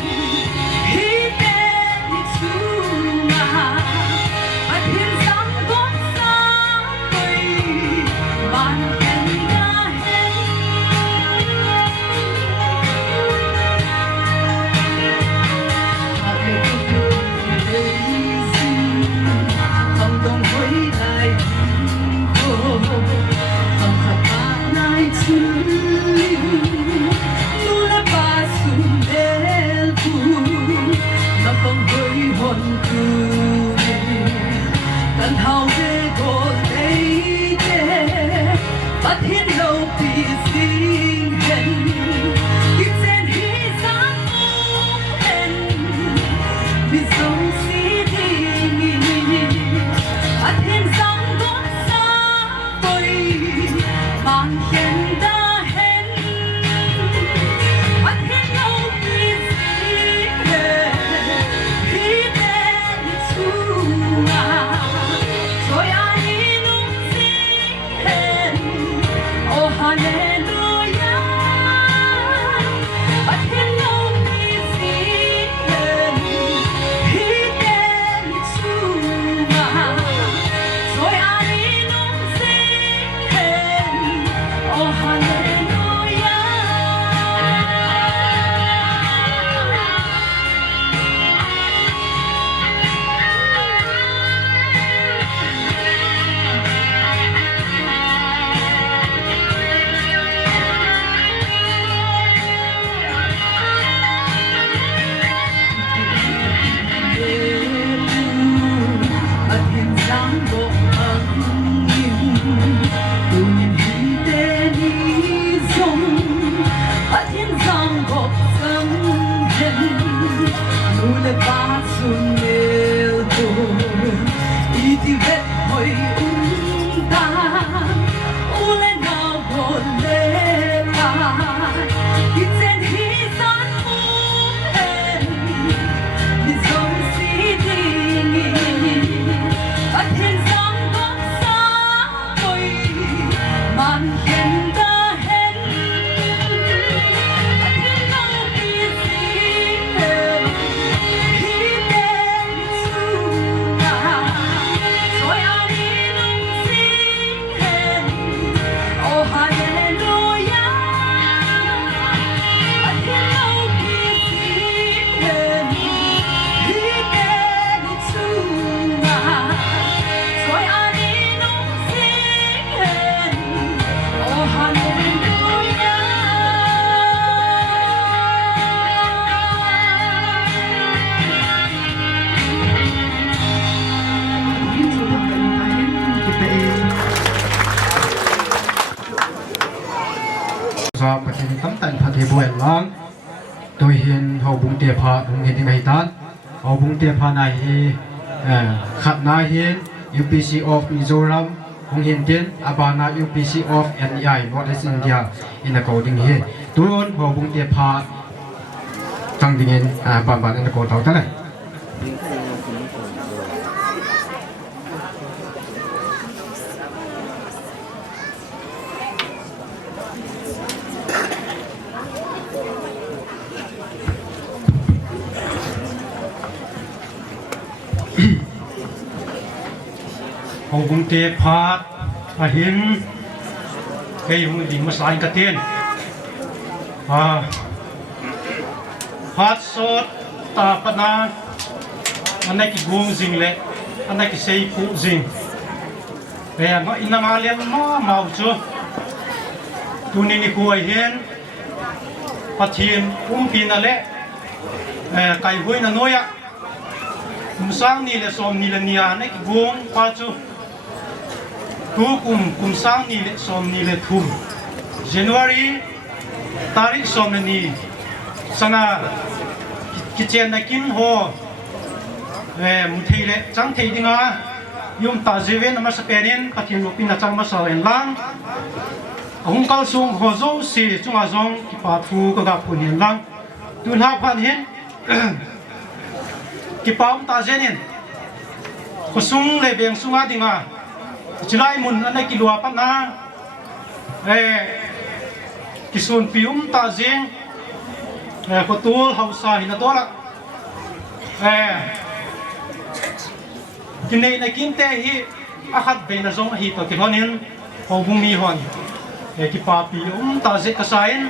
khi đến chung à bắt hen dáng gốc สอบประเทศตั้งแต่ประเทศบวยล้างโดยเห็นเขาบุงเตียพาบุงเห็นยังไงตันเขาบุงเตียพานายเฮขัดนายเห็น UPC of Mizoram บุงเห็นเด่นอาบานา UPC of NEI Northeast India in the coding he ตุนเขาบุงเตียพาตั้งดิ่งบานin the code เท่าไหร่เขาบุงเตพาดอาหินเกยหุงดิมาสายกระเทียนพาดสดตาปนาอันไหนกิกงจิงเละอันไหนกิเซยฟูจิงแต่ก็อินังอาเลียนมาเมาจูตุนินิคุยเห็นปัจจินปีนั่นแหละไก่หุยนั่นน้อยคุมสังนี่เลยสมนี่เลยเนี่ยอันไหนกิกงปัจจุทุกคุมสังนี่เลยสมนี่เลยทุ่ม January ตาริกสมนี่สนากิจเจนนักกินหัวมุทัยเลยจังทัยดิ้งยุมตาเจเวนมาสเปนินปัจจุบันปีนัจังมาสาวเอ็นลังหุ่งเกาซุงหัวโซ่สีจุงอาจงกิปาทูก็กับคนเห็นลังตุนหาพันเห็นกิปามตาเจนินก็ซุงเลยเบียงซุงอาดิ้งจิไลมุนอันนี้กิลัวปันนะกิสุนพิมตาเจงก็ตัวเฮาสาหินตัวละกินในกินเตะอาคัดเป็นนะจงฮิตกินหันินพอบุมีหันกิปาพิมตาเจกษาอิน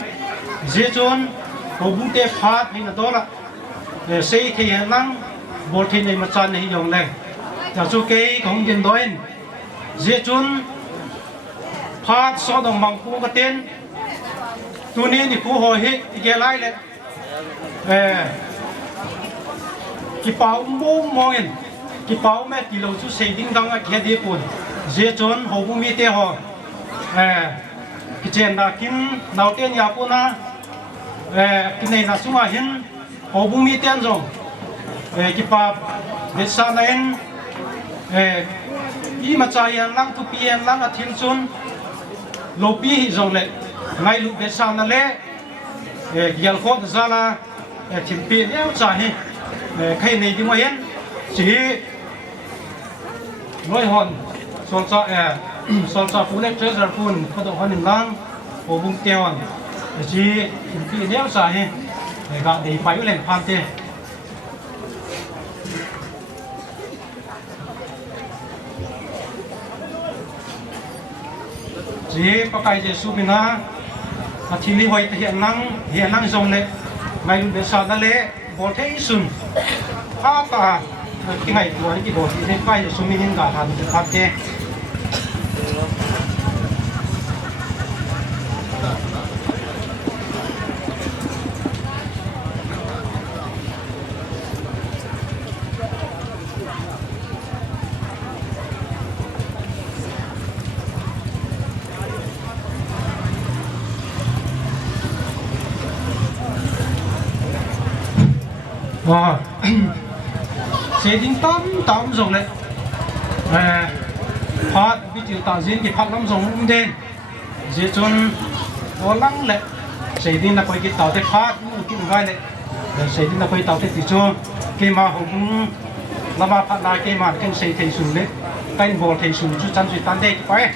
เจจวนพอบุเตะฟาดหินตัวละเซย์ที่เห็นนั่งบอลที่ในมาจันให้ยองเลยจากสุเกย์ของยินดอยน์เจจวนพาดสอดองมังคูกเต้นตัวนี้นี่ผู้หัวฮิอีเกลัยเลยกิปามุมมองเห็นกิปาแม่กิโลชุเซดิ้งดังแค่เดียปุ่นเจจวนหัวบุมีเตะหัวกิเจนดากินนาวเตียนยาปุ่นนะกินในนัสุมาเห็นหัวบุมีเตียนจงกิปาเบสซาเนนอีมาใจยันลังทุปียันลังอาทิตย์จุนโลปีจงเลยไงลูกเบสซานั่นแหละเกี่ยวข้องกับซาลาทิมปีเนี่ยจ่ายใครในที่มาเห็นสิร้อยหอนส่วนจ่าผู้เล็กเจ้าสารพูนเขาต้องหันหนึ่งลังโอบุงเตียนสิทิมปีเนี่ยจ่ายก็ได้ไปอยู่แหล่งพันเตจีปากไก่เจสุบินาอาทิตย์นี้ไว้เหียนนั่งจงเลยไม่รู้เดือดสาดนั่นเลยบอลเทสุนข้าตาที่ไงตัวนี้กี่บอลที่ใกล้จะสุมินินกาทันครับเจ setting tom zong le phát ví dụ tạo diễn cái phát lâm zong đen dễ chọn ô lăng le setting là coi cái tạo cái phát cái vai le setting là coi tạo cái cho cái mà hùng là mà phát lại cái mà cái xây thành sùng le cái bộ thành sùng chú chân chú tan đây phải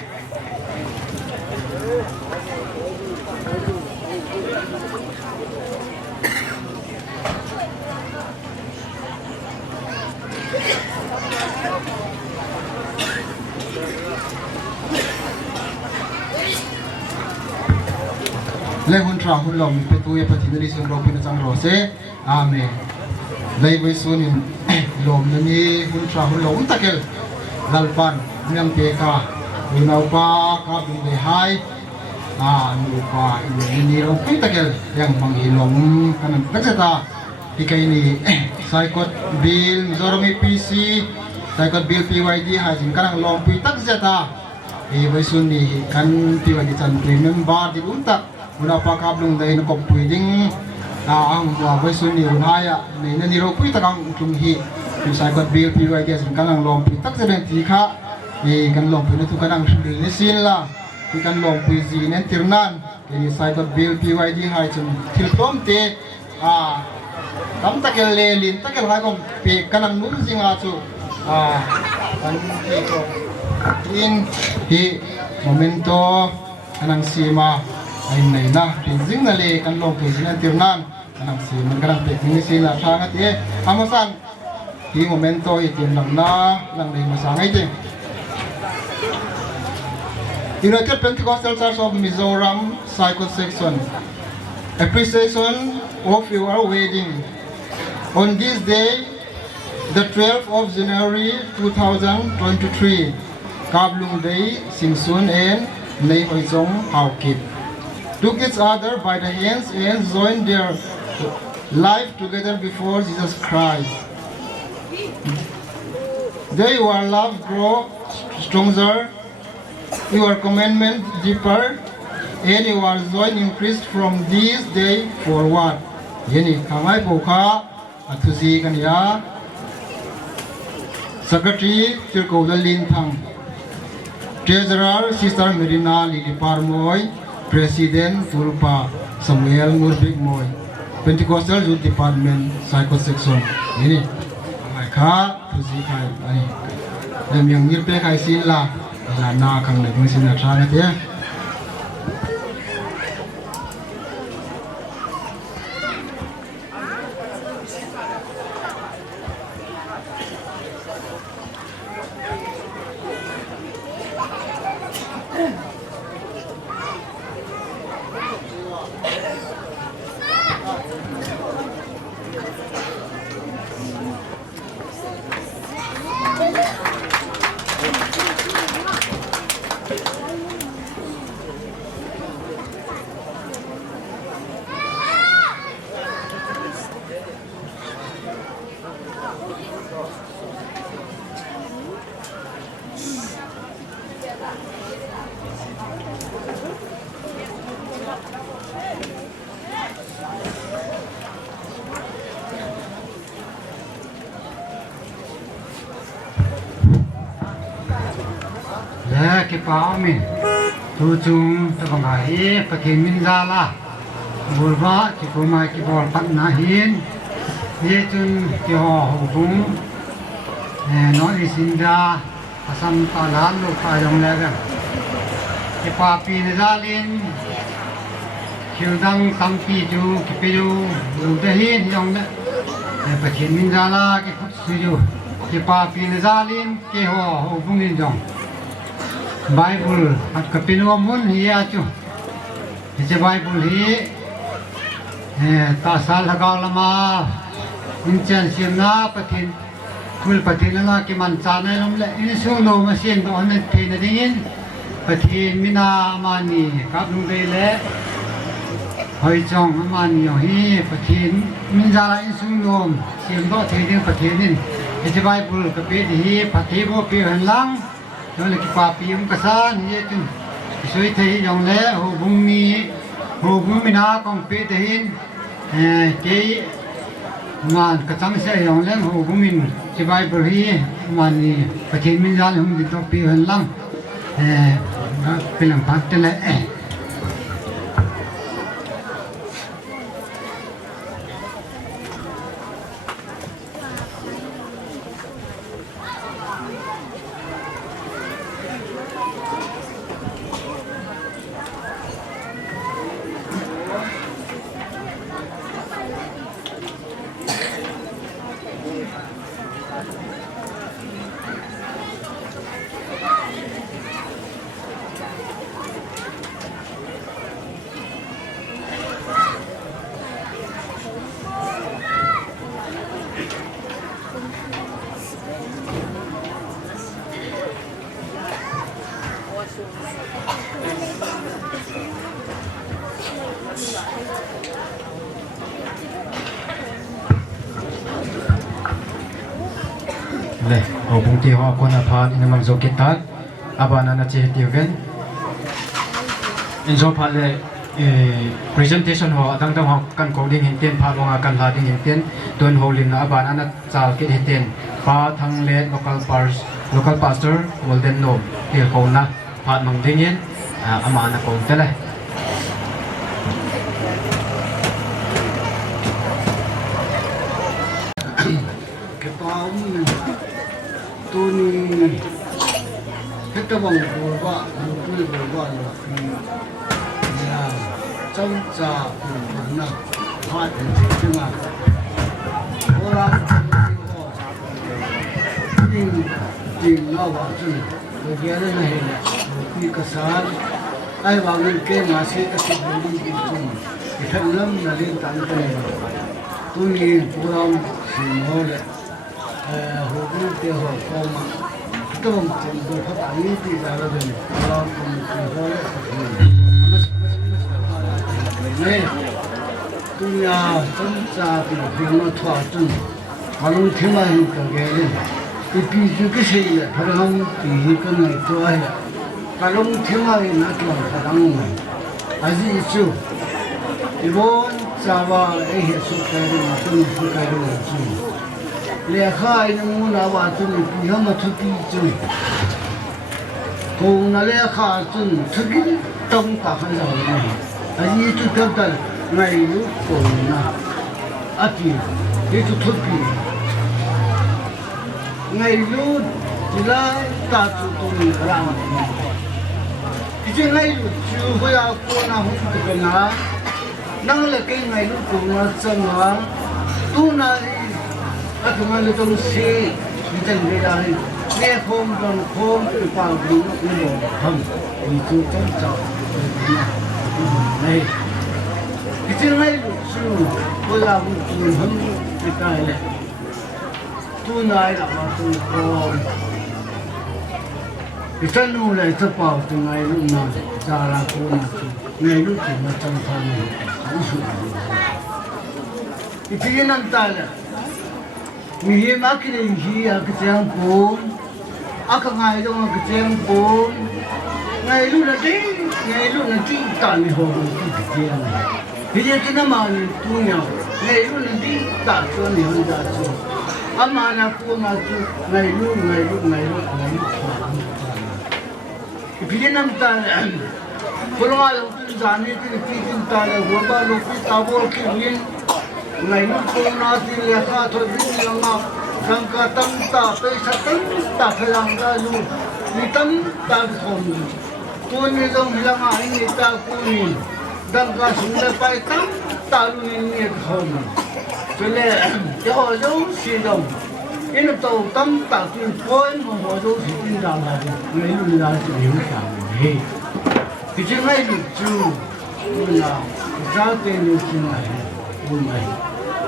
le hun tra hun lom pe tu ye pathi ni sum ro pin chang ro se amen lei voi sun in lom ni hun tra hun lom takel lalpan nyang pe ka unau pa ka du le hai nu pa ni ro pin takel yang mang hi lom kan tak ta ikai ni saikot bill zormi pc saikot bill pyd ha jin kan lom pi tak ta e voi sun ni kan pyd chan premium bar di tak muna pa kablong dahil ng computing ang way sun ni unaya ni naniro pui takang tung hi yung sagot bill PYD as kanang long pui tak sa ti kha ni kan long pui tu kanang ni sin la ni kan long pui zi nen tirnan ni sagot bill PYD hai chum til tom te tam takel le lin takel hai kom pe kanang nur singa chu kan ti ko in hi momento kanang sima ay nay na pinjing na le kan long ke sinan tirnan kanang si magkarang teknik sila sangat amasan hi momento itim lang na lang nay masangay din United Pentecostal Church of Mizoram Cycle Section appreciation of your wedding on this day the 12th of January 2023 Kablung Day Singsun and Nei Hoizong Haukip took each other by the hands and joined their life together before Jesus Christ. They your love grow stronger, your commandment deeper, and your joy increased from this day forward. Yeni kamay po ka at susi kaniya Secretary Tirko Lintang, Treasurer Sister Merina Liliparmoy, President Tulpa Samuel Murbig Moy, Pentecostal Youth Department Cycle Section. Ini, mereka pujikan ini. Dan yang nirpe kai sila, lana kang lebih sila sangat ya. ke pa min tu chung ta bang hai pathin min za la burba ki ko mai ki bol pat na hin ye chun ki ho hu bung no ni sin da asam ta la lu ka yong le ga ke pa pi ne za lin kiu dang tam pi ju ki pe ju lu de hin yong ne pathin min za la ki khut su ju ki pa pi ne za lin ke ho hu bung ni jong Bible at kapinwa mun hiya chu je Bible hi ta sal hagaw lama inchan simna pathin kul pathin na ki man chana lom le in su no ma sin do an the na dingin pathin mina mani kap nu de le hoi chong mani yo hi pathin min ja la in su no sim do the ding pathin in je Bible kapi hi pathi bo pi han lang nó là cái quả phim cái sao như thế suy thấy dòng lẽ hồ bung mi na còn phê thấy cái งานกระชังเสียอย่างเล่นหูกุมินที่ใบปรีมันนี่ประเทศมินยานหุ่นดิตปีหันลังเป็นหลังพักแต่ละเลยโอ้บุงที่หัวคนอาพาร์ตอินมันโซกิตัดอาบานานาเจติวเวนอินโซพาเลยpresentation หัวตั้งแต่หัวกันโคดิ้งเห็นเตียนพาลงอากันลาดิ้งเห็นเตียนตัวหัวลินอาบานานาจาลกิดเห็นเตียนพาทั้งเลด local pastor วอลเดนโนมเที่ยวเขานะพาดมังดิ้งเห็นอามานาโกนเตเลยตัวนี้เพชรบังบอกว่าลูกบอกว่าเนี่ยจังจ่าเป็นนะพาดเป็นจริงอ่ะโบราณจริงจริงนะว่าจริงเราเรียนอะไรเนี่ยมีกษัตริย์ไอ้บางเรื่องเกี่ยมาเสียก็สิ่งนี้จริงที่ท่านเริ่มนั่งเรียนตั้งแต่ตัวนี้โบราณสิ่งนั้นเลยหัวรุ่งเตี้ยหัวโคมาต้องจำดูเขาตั้งยี่ปีแล้วเลยเราคงจะหัวเล็กเนี่ยตัวยาต้นจ่าเป็นเพียงมาทอดจนมาลงที่มาเห็นกันแก่เลยอีปีจุกเสียพลังปีกันในตัวเหรอมาลงที่มาเห็นนักลงพลังมันอาจจะจู่อีบอนจ่าว่าไอ้เหตุสุดท้ายมันต้องสุดท้ายมันจู่เลี้ยข้าอินมูนาว่าจุนปีเขามาทุกปีจุนคงนั่นเลี้ยข้าจุนทุกปีต้องปากให้เราเนี่ยอันนี้จุดกันแต่ไม่รู้คงนะอาทิตย์นี่จุดทุกปีไม่รู้ที่ไรตาจุดตรงนี้ร่างเนี่ยที่จริงไม่รู้จู่เขาอยากคนน่ะหุ่นตัวเป็นนะนั่งเล็กไม่รู้คงนะจังหวะตัวน่ะAku malu tu si, kita ni dah ni. Ni kom tu pang ni ni ham. Itu tu cak. Ni. Kita ni tu, bola tu ham kita ni. Tu nai lah tu kom. Kita nu le sepau tu nai lu na, cara tu na tu. Nai lu tu macam mana? Isu. Itu yang nanti lah. มีมาคิดอย่างนี้ก็เจียงปูนอาก็ไงต้องก็เจียงปูนไงลูกนั่นที่ไงลูกนั่นที่ตาไม่หัวที่เจียงพี่เจ้าที่นั่นมาเนี่ยตัวเนี่ยไงลูกนั่นที่ตาตัวเนี่ยมันตาตัวอามานะกูมาตัวไงลูกพี่เจ้านั่นตาคนละเราตัวจานนี้ที่พี่จินตาเลยหัวบ้านลูกพี่ตาบอลขี้วิ่งไงลูกคนน่าที่เลี้ยข้าทอดวิ่งยังมาสังกัดตั้งตาไปสักตั้งตาพลังได้ลูกมีตั้งตาคมตัวนี้ต้องพลังอะไรนี่ตาคุณนี่ดังก็สุดเลยไปตั้งตาลูกนี่คมจะเลี้ยจะหัวดูสีดำอินโตตั้งตาคุณพ่อยมันหัวดูสีดำอะไรไงลูกนี่จะอยู่ข้างนี้ที่จริงไงลูกจูนี่นะจะเป็นลูกที่ไหนUmay.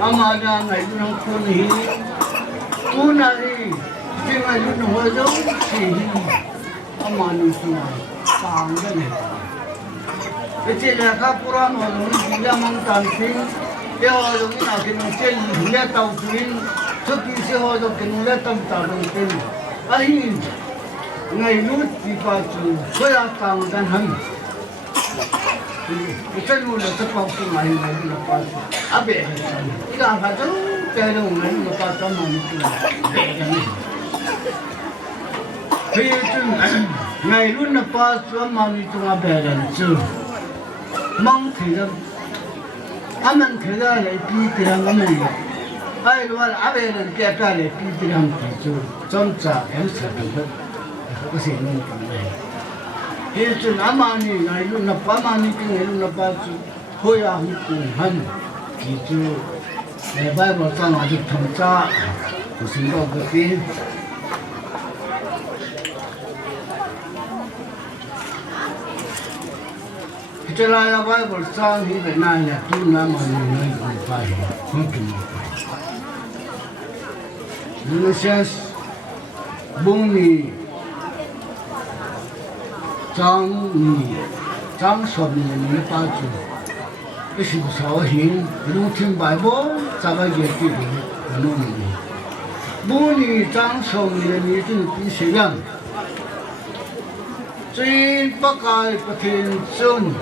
Amada ngayon ang kunhi. Tunari. Hindi ngayon ang wadaw sihi. Amano siya. Panggan eh. Iti nakapurang walang sila mang tanting. Kaya walang inakin ang siya. Hila tawin. Sabi siya walang kinulat ang tanting. Ahin. Ngayon, di pa ito. Wala panggan hang. Kita nula sa pagkumahin na nila pa. Abe, ikaw ka doon, cái đâu người nó ta cho mà khi chừng ngày luôn là ba cho mà đi cho bé đàn chứ mong thì là anh thì là lại đi thì là mình ai luôn là bé đàn kia ta lại đi thì là thì chứ trong trả em sẽ được cái gì nó cũng này khi chừng anh ngày luôn là ba mà đi ngày luôn là ba chứ thôi à cũng hẳn thì chứ để bài bảo sang là được thẩm tra của sinh động cái gì cái này là bài bảo sang thì cái này là tu nam mà người không phải không cần phải nhưng mà bung ni trang sọp ni pa chu cái sự sao hiện luôn thiên bài bố sao cái gì thì luôn bung ni trang sọp ni thì cái sự làm trên bắc cái thiên sơn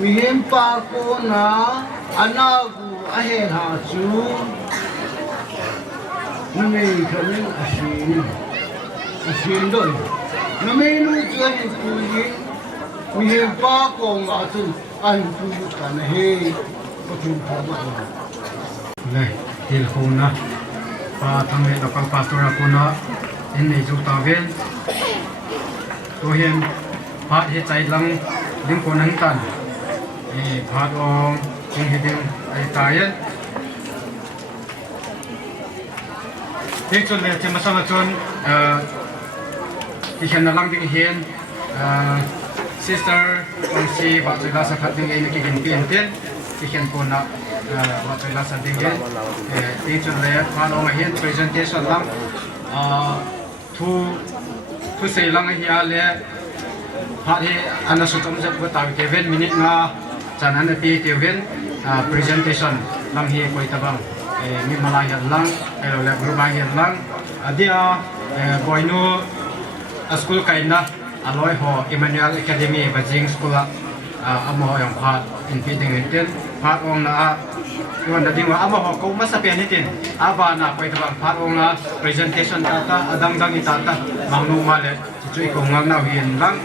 miền bắc cô na anagu ahe ha chu mình khởi lên asin rồi nó mới nuôi chơi cái gì miền bắc cô na chu anh tu cái này có chung thọ mà này til khôn na pa thang le local pastor ko na in nei ju ta ven to hian phat he chai lang ding ko nang tan e phat ong jing he ding ai ta yen thế cho nên thì mà sao mà chọn thì hiện là lang ding hiền sister ông si vợ tôi là sát ding ấy cái kinh tiền tiền thì hiện con là vợ tôi là sát ding ấy thì cho nên phat ong hiền presentation lang thu xây lang hiền le phat he anh sẽ chọn một tàu cái ven minute na chẳng hạn thì cái ven presentation lang hiền quay tabang mi malay lang le grupa lang dia boinu school kaina aloi ho Emmanuel Academy Beijing school amo yang phat in fitting inten phat ong na yon ding wa amo ho ko masapian hitin aba na pai tabang phat ong na presentation ta adang dang itata mangnu male chui ko ngang na hian lang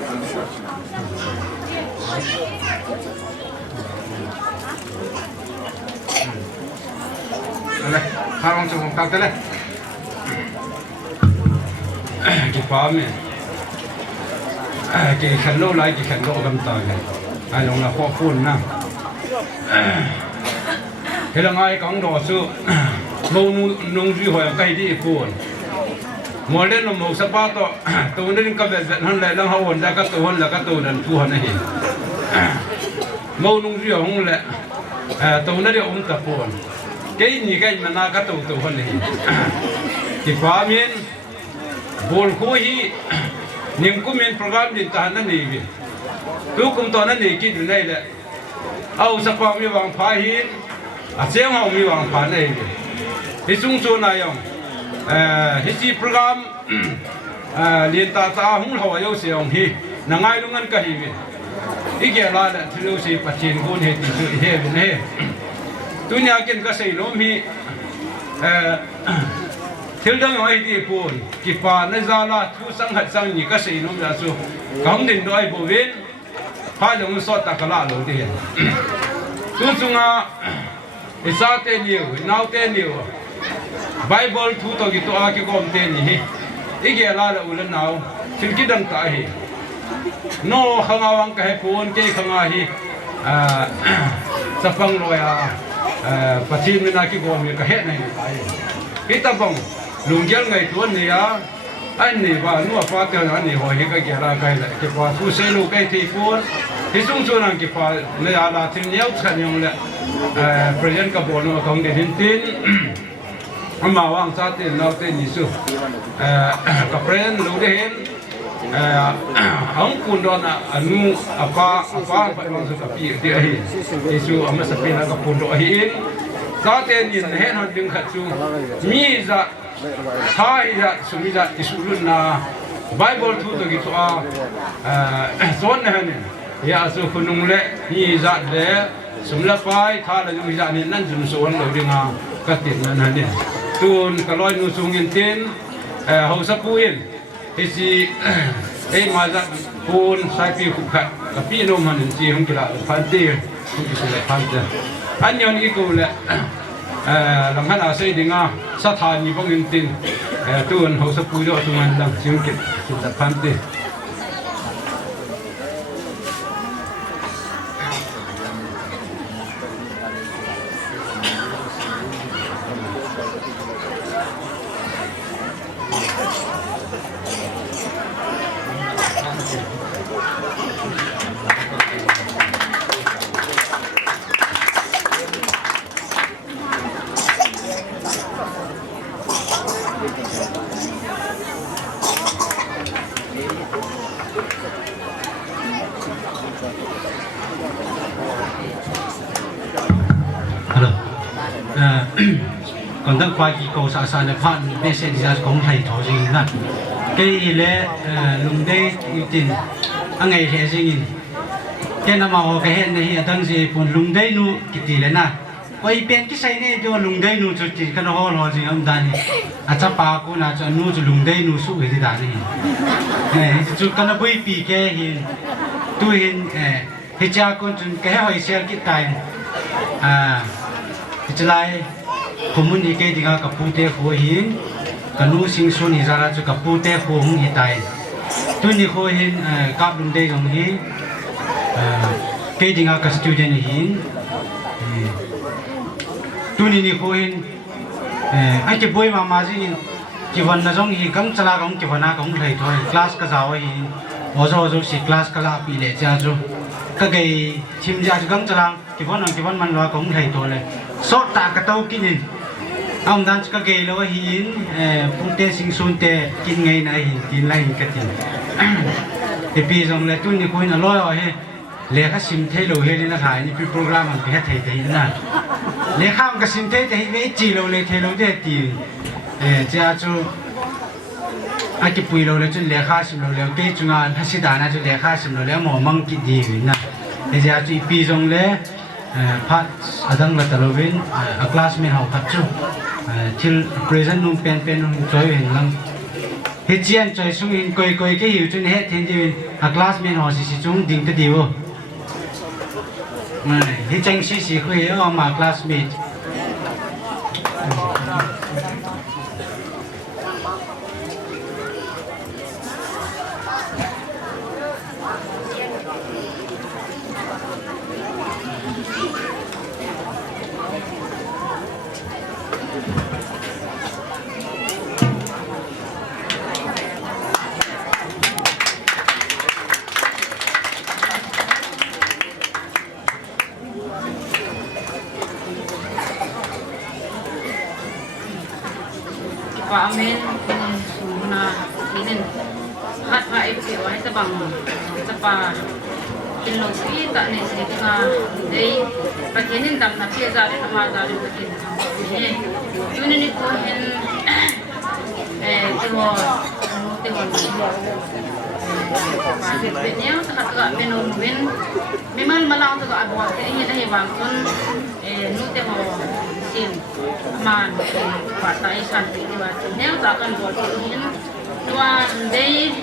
Đây, hai ông chồng cao tới đây. Cái phá mẹ, cái khăn lô lại cái khăn lô cầm tay này, ai lòng là khó phun na. Thế là ai講đồ số, lâu nung duy hồi cái đi phun. Mỗi lần nó một sắp bao to, tôi nên cầm về dẫn hơn lại đang hậu hồn ra các tôi hơn là các tôi đàn phu hơn này. Lâu nung duy không lại, tôi nên đi ôm tập phun. Cái gì cái mà na cái tàu hơn này thì quá miền buồn khối hi nhưng cũng miền program điện thoại nó này vậy tôi cũng toàn nó này kia từ này là âu sắp vào mi vàng phá hi xem họ mi vàng phá này vậy thì chúng tôi này ông hi program điện thoại ta không họ yêu sử dụng hi là ngay lúc ngân cái hi vậy ý kia là thứ gì phát triển vốn hết thì hết vậy này tôi nhà kiến cái xây nôm hi thiếu đăng nói đi buồn kịp phá nơi ra là thu sang hạt sang nhị cái xây nôm ra số không đến đôi bộ viên hai đồng sót ta cái lạ lối tiền tôi chung cái sao tên nhiều nào tên nhiều Bible thu tôi cái tôi cái gom tên gì ý cái là ulen nào xin cái đăng tại hi no không awang cái buồn cái không ai hi sapang rồi phát triển mình cái gồm cái hết này cái tập bông lùng giang ngày tuần này anh này và nuôi phát triển anh này hồi cái là cái là cái phát thu xây lô cái thị phun thì chúng tôi làm cái phát này là thiên nhiên sản dụng là present cái bộ nó không để hiện tin mà hoàng sát tiền nào tiền gì số cái present lúc đấy ông cũng đón anu apa phải mang số cái gì đấy Yesu amma sapi nak pun doa hin saat ini hen hon ding khatsu mi za thai za sumi za isulun na Bible thu to gitu zon na hen ya so kunung le mi za le sumla pai tha la ju za ni nan jum so wan lo dinga กตินั่นฮะเนี่ยตูนกลอยนูซุงอินเตียนเฮาสปูอินเอซีมาจากปูนสายปีขุขัดกับพี่น้องมันจีฮงกิลาพันตีฮงกิสเลพันตีอันยอนอีกูเลยหลังหันอาศัยดิ่งอ่ะสถานีบังอินเตียนตูนเฮาสปูยอตุมันหลังจีฮงกิลาพันตี còn đang qua kỳ cầu xã xã này phan bên xe đi ra cũng thầy thổ gì nè cái lẽ lùng đây ưu tiên anh ngày hè gì cái nào mà cái hè này đang gì còn lùng đây nu cái gì đấy nè quay bên cái xe này cho lùng đây nu cho chỉ cái nó ho gì ông ta này à chắc ba cô nào cho nu cho lùng đây nu suy cái gì đó này cho cái nó quay bị cái hiện tôi hiện cái cha con cái hỏi xe cái tài cái lại kumun ike dinga kapute ko hin kanu singsun izara chu kapute ko hung hitai tuni ko hin kaplum de jong hi ke dinga ka student hin tuni ni ko hin ai ke boy ma jing ki wan na jong hi kam chala gong ki wana gong thai thoi class ka jaw hi ozo si class ka la pi le cha chu ka gai thim ja chu gong chala ki wan man lo gong thai to le so ta ka tau kinin ông đang cái ghế lo hiến phun tê sinh xuân tê kinh ngày này hiến kinh lại cái gì thì bây giờ là tôi như là lo rồi lẽ các sim thế rồi hay là khai như program mình phải thấy thấy nè lẽ không cái sim thế thì mấy chỉ rồi lẽ thế rồi để tiền cha chú ai cái bùi rồi chú lẽ khai sim rồi lẽ cái chúng anh hay sĩ đàn chú lẽ khai sim rồi lẽ mỏ măng cái gì vậy nè thì cha chú bây giờ lẽ phát adang là talo bên classmate học phát chú till present nung pen nung chơi hình lăng hết chuyện chơi sung hình coi cái hiểu chuyện hết thiên nhiên classmate họ chỉ chung định cái điều hết tranh chỉ khơi ở mà classmate Pak Amin suna inin hat ha ipi wa ita bang sapa kilo pi ta ne sika dei pakinin dam na pi za le ma za le pakin yun ni ko hen ko te ko masih benyo sa ka menon win memang malang to ka abwa ke ni dai bang kon nu te ko sin man partai santi di wa neo ta kan bo tin tua dei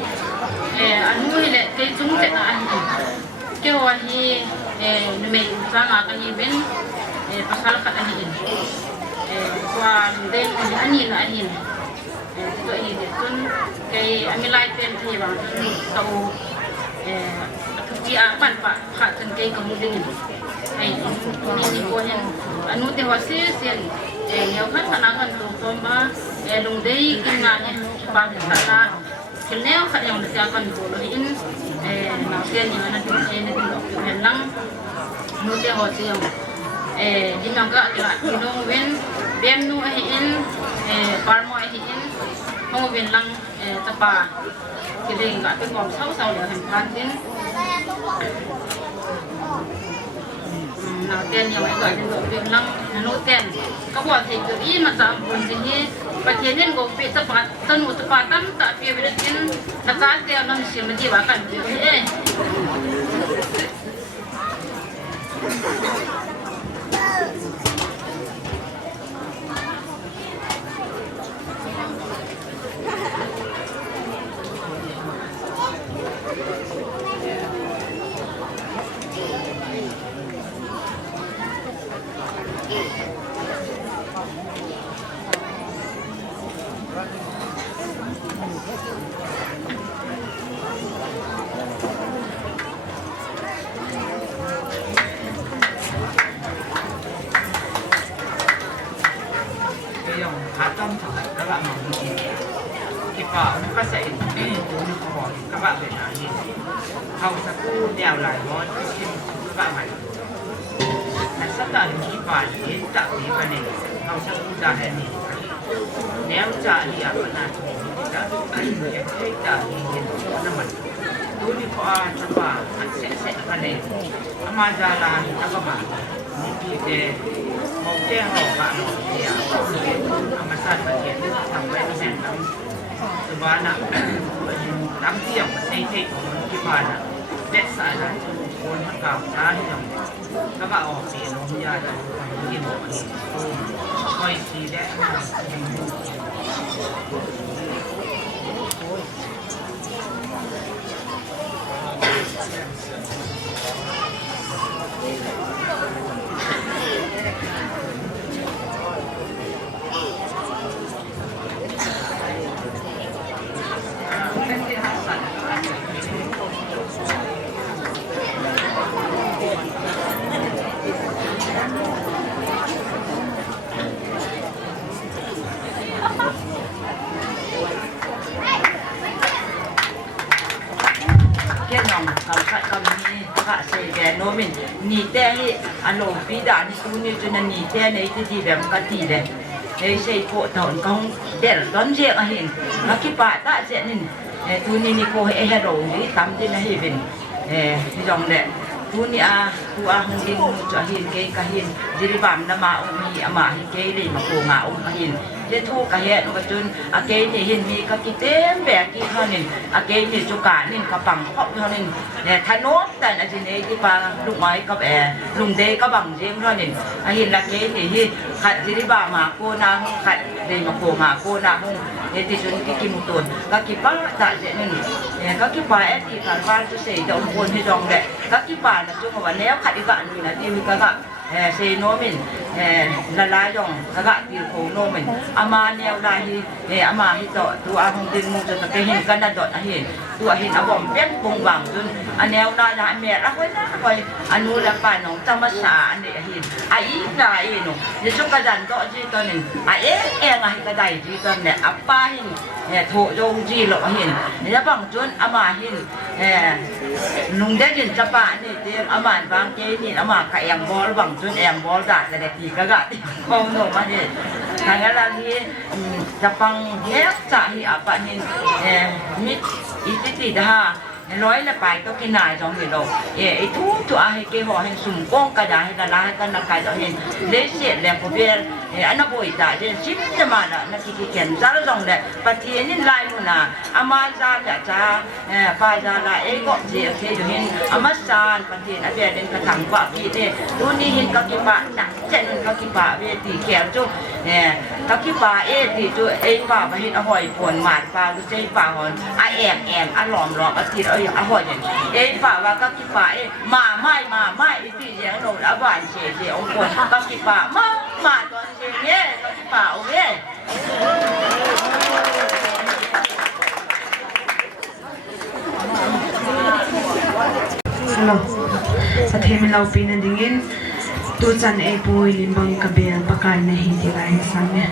anu le te chung te na an ke wa hi me sanga kan hi ben pasal ka ani tua dei ani na ani to hi de tun kai amilai pen thi wa tau dia pan pa kha tan kai kamuding ai ni ko hen anu te wasi sen nhiều khách khả năng tu tôm ba lùng đây kinh ngạc nhé ba cái khả năng cái nếu khả năng được ra cần bộ lợi in nào tiền như là tiền tiền được hiện năng nuôi tiền họ tiền đi ngang cái là đi nông viên bên nuôi in farm nuôi in không viên năng tập ba cái gì cả cái còn sau để hành phan tiền nào tiền nhiều cái gọi là việc năng nô tiền các bạn thì cứ ý mà giảm vốn gì và thế nên có bị tập phát tân một tập phát tâm tại vì việc tiền là giá tiền nó chỉ mà chỉ bảo cần thế bạn mà kịp bảo nó sẽ tôi nó có hỏi các bạn về là gì hầu sa cu đèo lại món các bạn mày là sắp tới kịp bảo đến tạo gì mà này hầu sa cu ra này nếu trả đi à bạn nào trả em thấy trả đi nó mình tôi đi qua cho bà sẽ cái này mà ra là các bạn thì một cái hồ bạn thì mà sao phải hiện thằng bé nó hẹn đóng từ ba năm đóng tiền xây xây của mình cái bà là để xài lại con thằng cào giá thì các bạn ở tiền nó ra là tiền của mình coi gì đấy mình nhị té hi anh lồng phi đạn tu như cho nên nhị té này thì làm cái gì đấy đây xây bộ thôn công để đón riêng anh hình nó cái bài ta sẽ nên tu như cô hay hay rồi đi tắm trên này hình dòng đấy tu ni tu hung din cho hin cái hin jadi bam na ma umi ama hi cái đi mà cô ngạo hin để thu cái hiện mà chun cái thì hin mi cái tem bè cái hơn nên cái thì cho cả nên cái bằng học hơn nên thay nốt tại là gì này cái bà lúc mấy cái bè lùng đây cái bằng riêng hơn nên hin là cái thì hi khát jadi bam mà cô na khát đi mà cô ngạo cô na hung thì chun cái kim một tuần cái bà tại sẽ nên các cái bà thì phải van cho xây đầu buồn hay dòng đấy các cái bà là chung mà nếu khách đi bạn thì là tiêu các bạn xây nó mình là lá dòng các bạn tiêu khổ nó mình ama neo đây thì ama hi tội tu không tin mua cho cái hình cái đợt đợt hình tu hình nó bom bét bùng vàng luôn anh neo đây là mẹ đã quên đó rồi anh mua là phải nó trong mắt xả anh để hình ai là ai nó thì cho cái đàn đó gì tôi nên ai em cái đầy gì tôi này apa hình thổ dông gì lộ hình nó bằng chuôn ama hình nung đế nhìn cho bạn thì tiếng ama vang cái thì ama cái em bol bằng chuôn em bol đã là thì các bạn không được mà thì thằng là thì Japang hết trả thì apa hình mít ít tí đó nói là bài có cái này trong người đâu, ấy thu cho ai cái họ hình sùng quang cái đó là lá cái là cái đó hình lấy xiết làm của bên anh nó bồi trả trên ship cho mà nó cái kiện giá nó dòng đấy, và thì nên lại luôn à, ama ra trả phải ra là ấy gọi gì thì được hình ama san, và thì nó về đến cái thằng vợ kia thì đôi khi hình các cái bạn nặng chân các cái bà về thì kéo cho các cái bà ấy thì cho ấy bà và hình hỏi buồn mạt bà cứ chơi bà hỏi em lòm thì hỏi ấy bà và các cái bà ấy mà mai thì giảng đồ đã bàn chỉ ông buồn các cái bà mà toàn gì nhé các cái bà ông ấy hello sa thêm lâu pin anh dingin tu chan e boy limbang kabel pakai na hindi lai same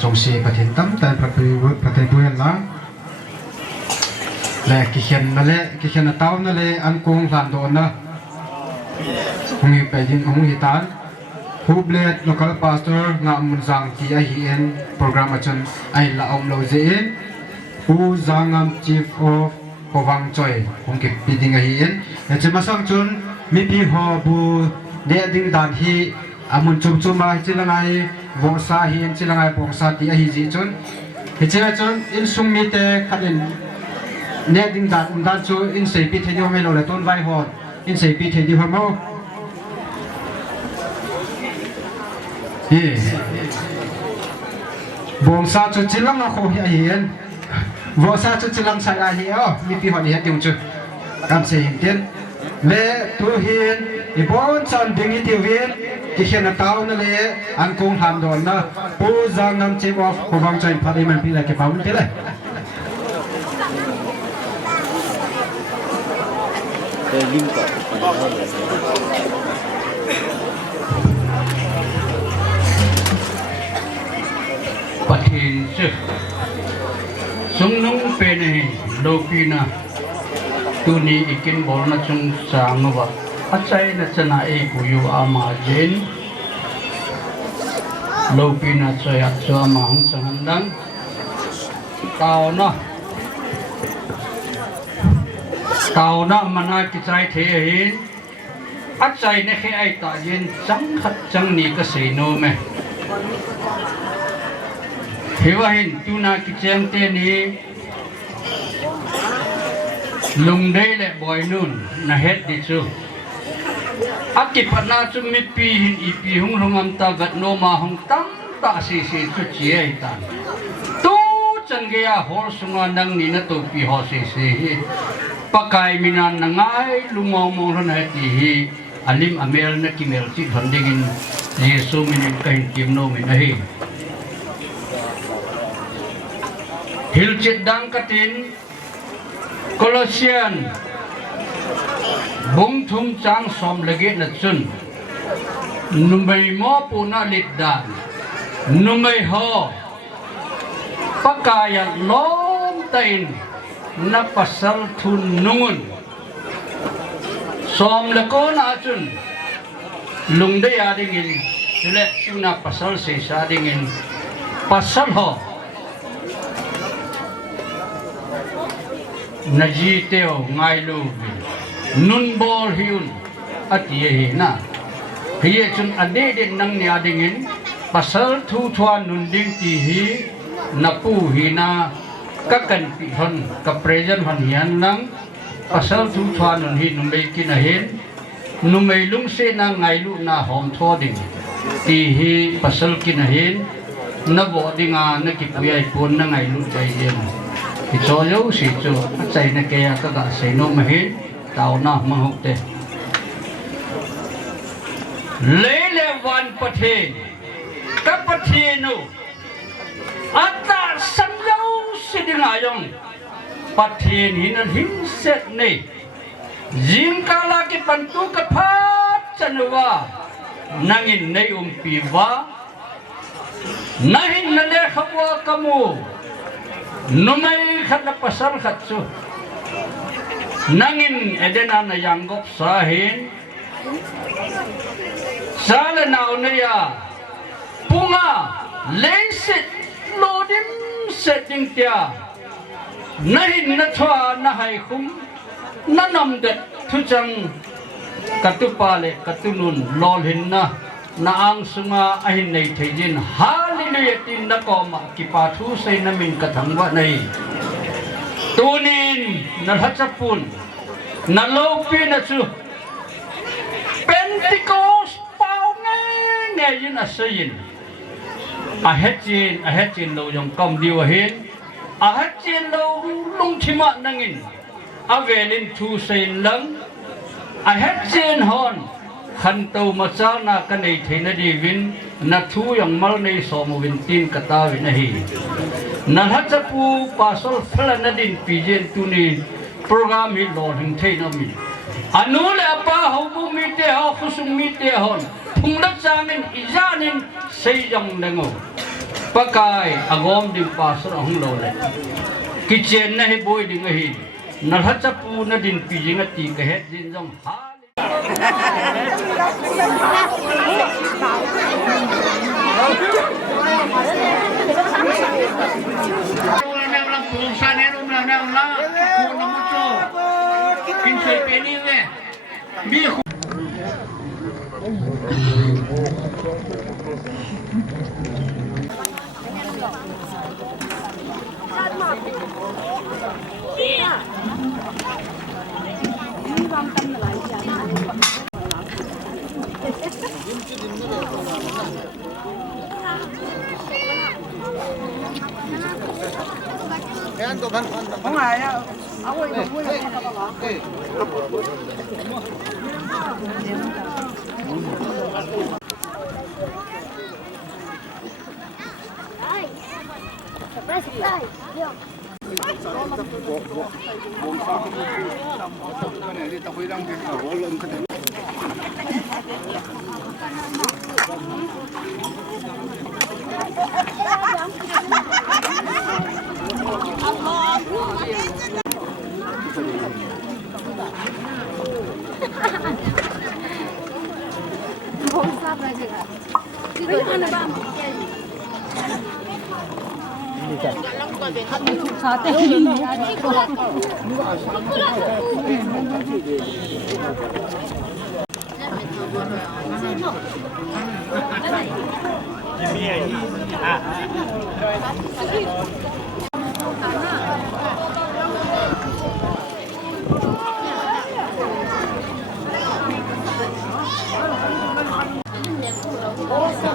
trong si pathin tam tan pathay buyan la le ki khen tao na le an kong van do na hungi pedin hungi tan hublet local pastor nga mun jang ti a hi en program achon ai la om lo je in hu zangam chief of Hovang Choi hungi piding a hi en chema sang chun mi pi ho bu de ding dan hi amun chum chuma chilangai vongsa hi en chilangai vongsa ti a hi ji chun hi chena chun in sung mi te khaden ne ding dan chu in sei pi thedi home lo le ton vai hon in sei pi thedi homo hi vongsa chu chilang a kho hi en vongsa chu chilang sai a hi o mi pi hon hi tung chu kam se hin ten le tu hin i bon chan ding hi ti vin ki khen tao na le an kong ham don na pu zang nam chief of Hovang Choi phadi man pi la ke paun te le pathin chu sung nung pe ne lopina tuni ikin bol na chung sang wa achai na chana e kuyu ama jen lopina choya chwa ma hung changang tao na mana ki chai the hin achai ne khe ai ta jen chang khat chang ni ka sei no me hewa hin tuna ki chang te ni lung dei le boy nun na het di chu akip na chu mi pi hin I pi hung lungam ta gat no ma hung tam ta si chu chi ai ta tu chan ge ya hor sunga nang ni na to pi ho si pakai minan na ngai lungong mong ran ha ti hi alim amel na kimel chi thandingin yesu min kain kim no min hi hil chit dang katin Colossian bung thum chang som lagi na chun numai mo puna liddan numai ho pakaya lom tain na pasal thun nungun som lako na chun lungde adingin sile sina pasal se sadingin pasal ho najiteo ngai lu nun bol hiun ati hi na hi chun ade din nang nia dingin pasal thu chuan nun ding ti hi napu hi na ka kan pi hon ka present hon hian nang pasal thu chuan nun hi numei kin a hin numei lung se na ngai lu na hom tho ding ti hi pasal kin a hin na bo dinga na ki puyai pon na ngai lu chai yen ki cho yo si chu chai na ke ka ga se no ma hin tao na ma hok te lele wan pathe ka pathe no ata samlo sidinga yong pathe ni na hin set nei jing kala ki pantu ka phat chanwa nangin nei piwa nahin na le khwa kamu numai khat na pasal khat chu nangin edena na yanggop sahin sala naw na ya punga lesit lodim setting tia nahin na thwa na hai khum na nam det thu chang katupale katunun lol hin na na ang sunga ahin nei thejin hallelujah tin na ko ma ki pa thu sei na min ka thangwa nei tunin na hachapun na lopi na chu Pentecost pau nge yin a sayin a hechin lo yong kom diwa hin a hechin lo lung thima nangin a velin thu sei lang a hechin hon khan tàu mà cha na cái này thấy nó đi vin na thu yang mal này so mo vin tin kata vin hi na hat chapu pasal phlan na din pijen tu ni program hi lo hing thei na mi anu le apa ho bu mi te ho khusum mi te hon thung da changin ijanin sei jong lengo pakai agom dim pasal hong lo le kitchen na hi boy ding hi na hat chapu na din pijen ati ka het din jong ha không ai á áo quần không quên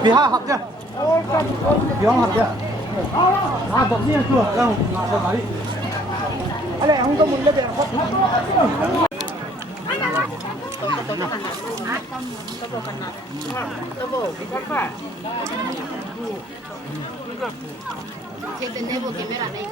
Vì hai hộp chưa? Vì không hộp chưa? Hộp riêng chưa? Đâu? Hộp đấy. Ở đây không có một cái đẹp hộp. Che tenevo che me la nei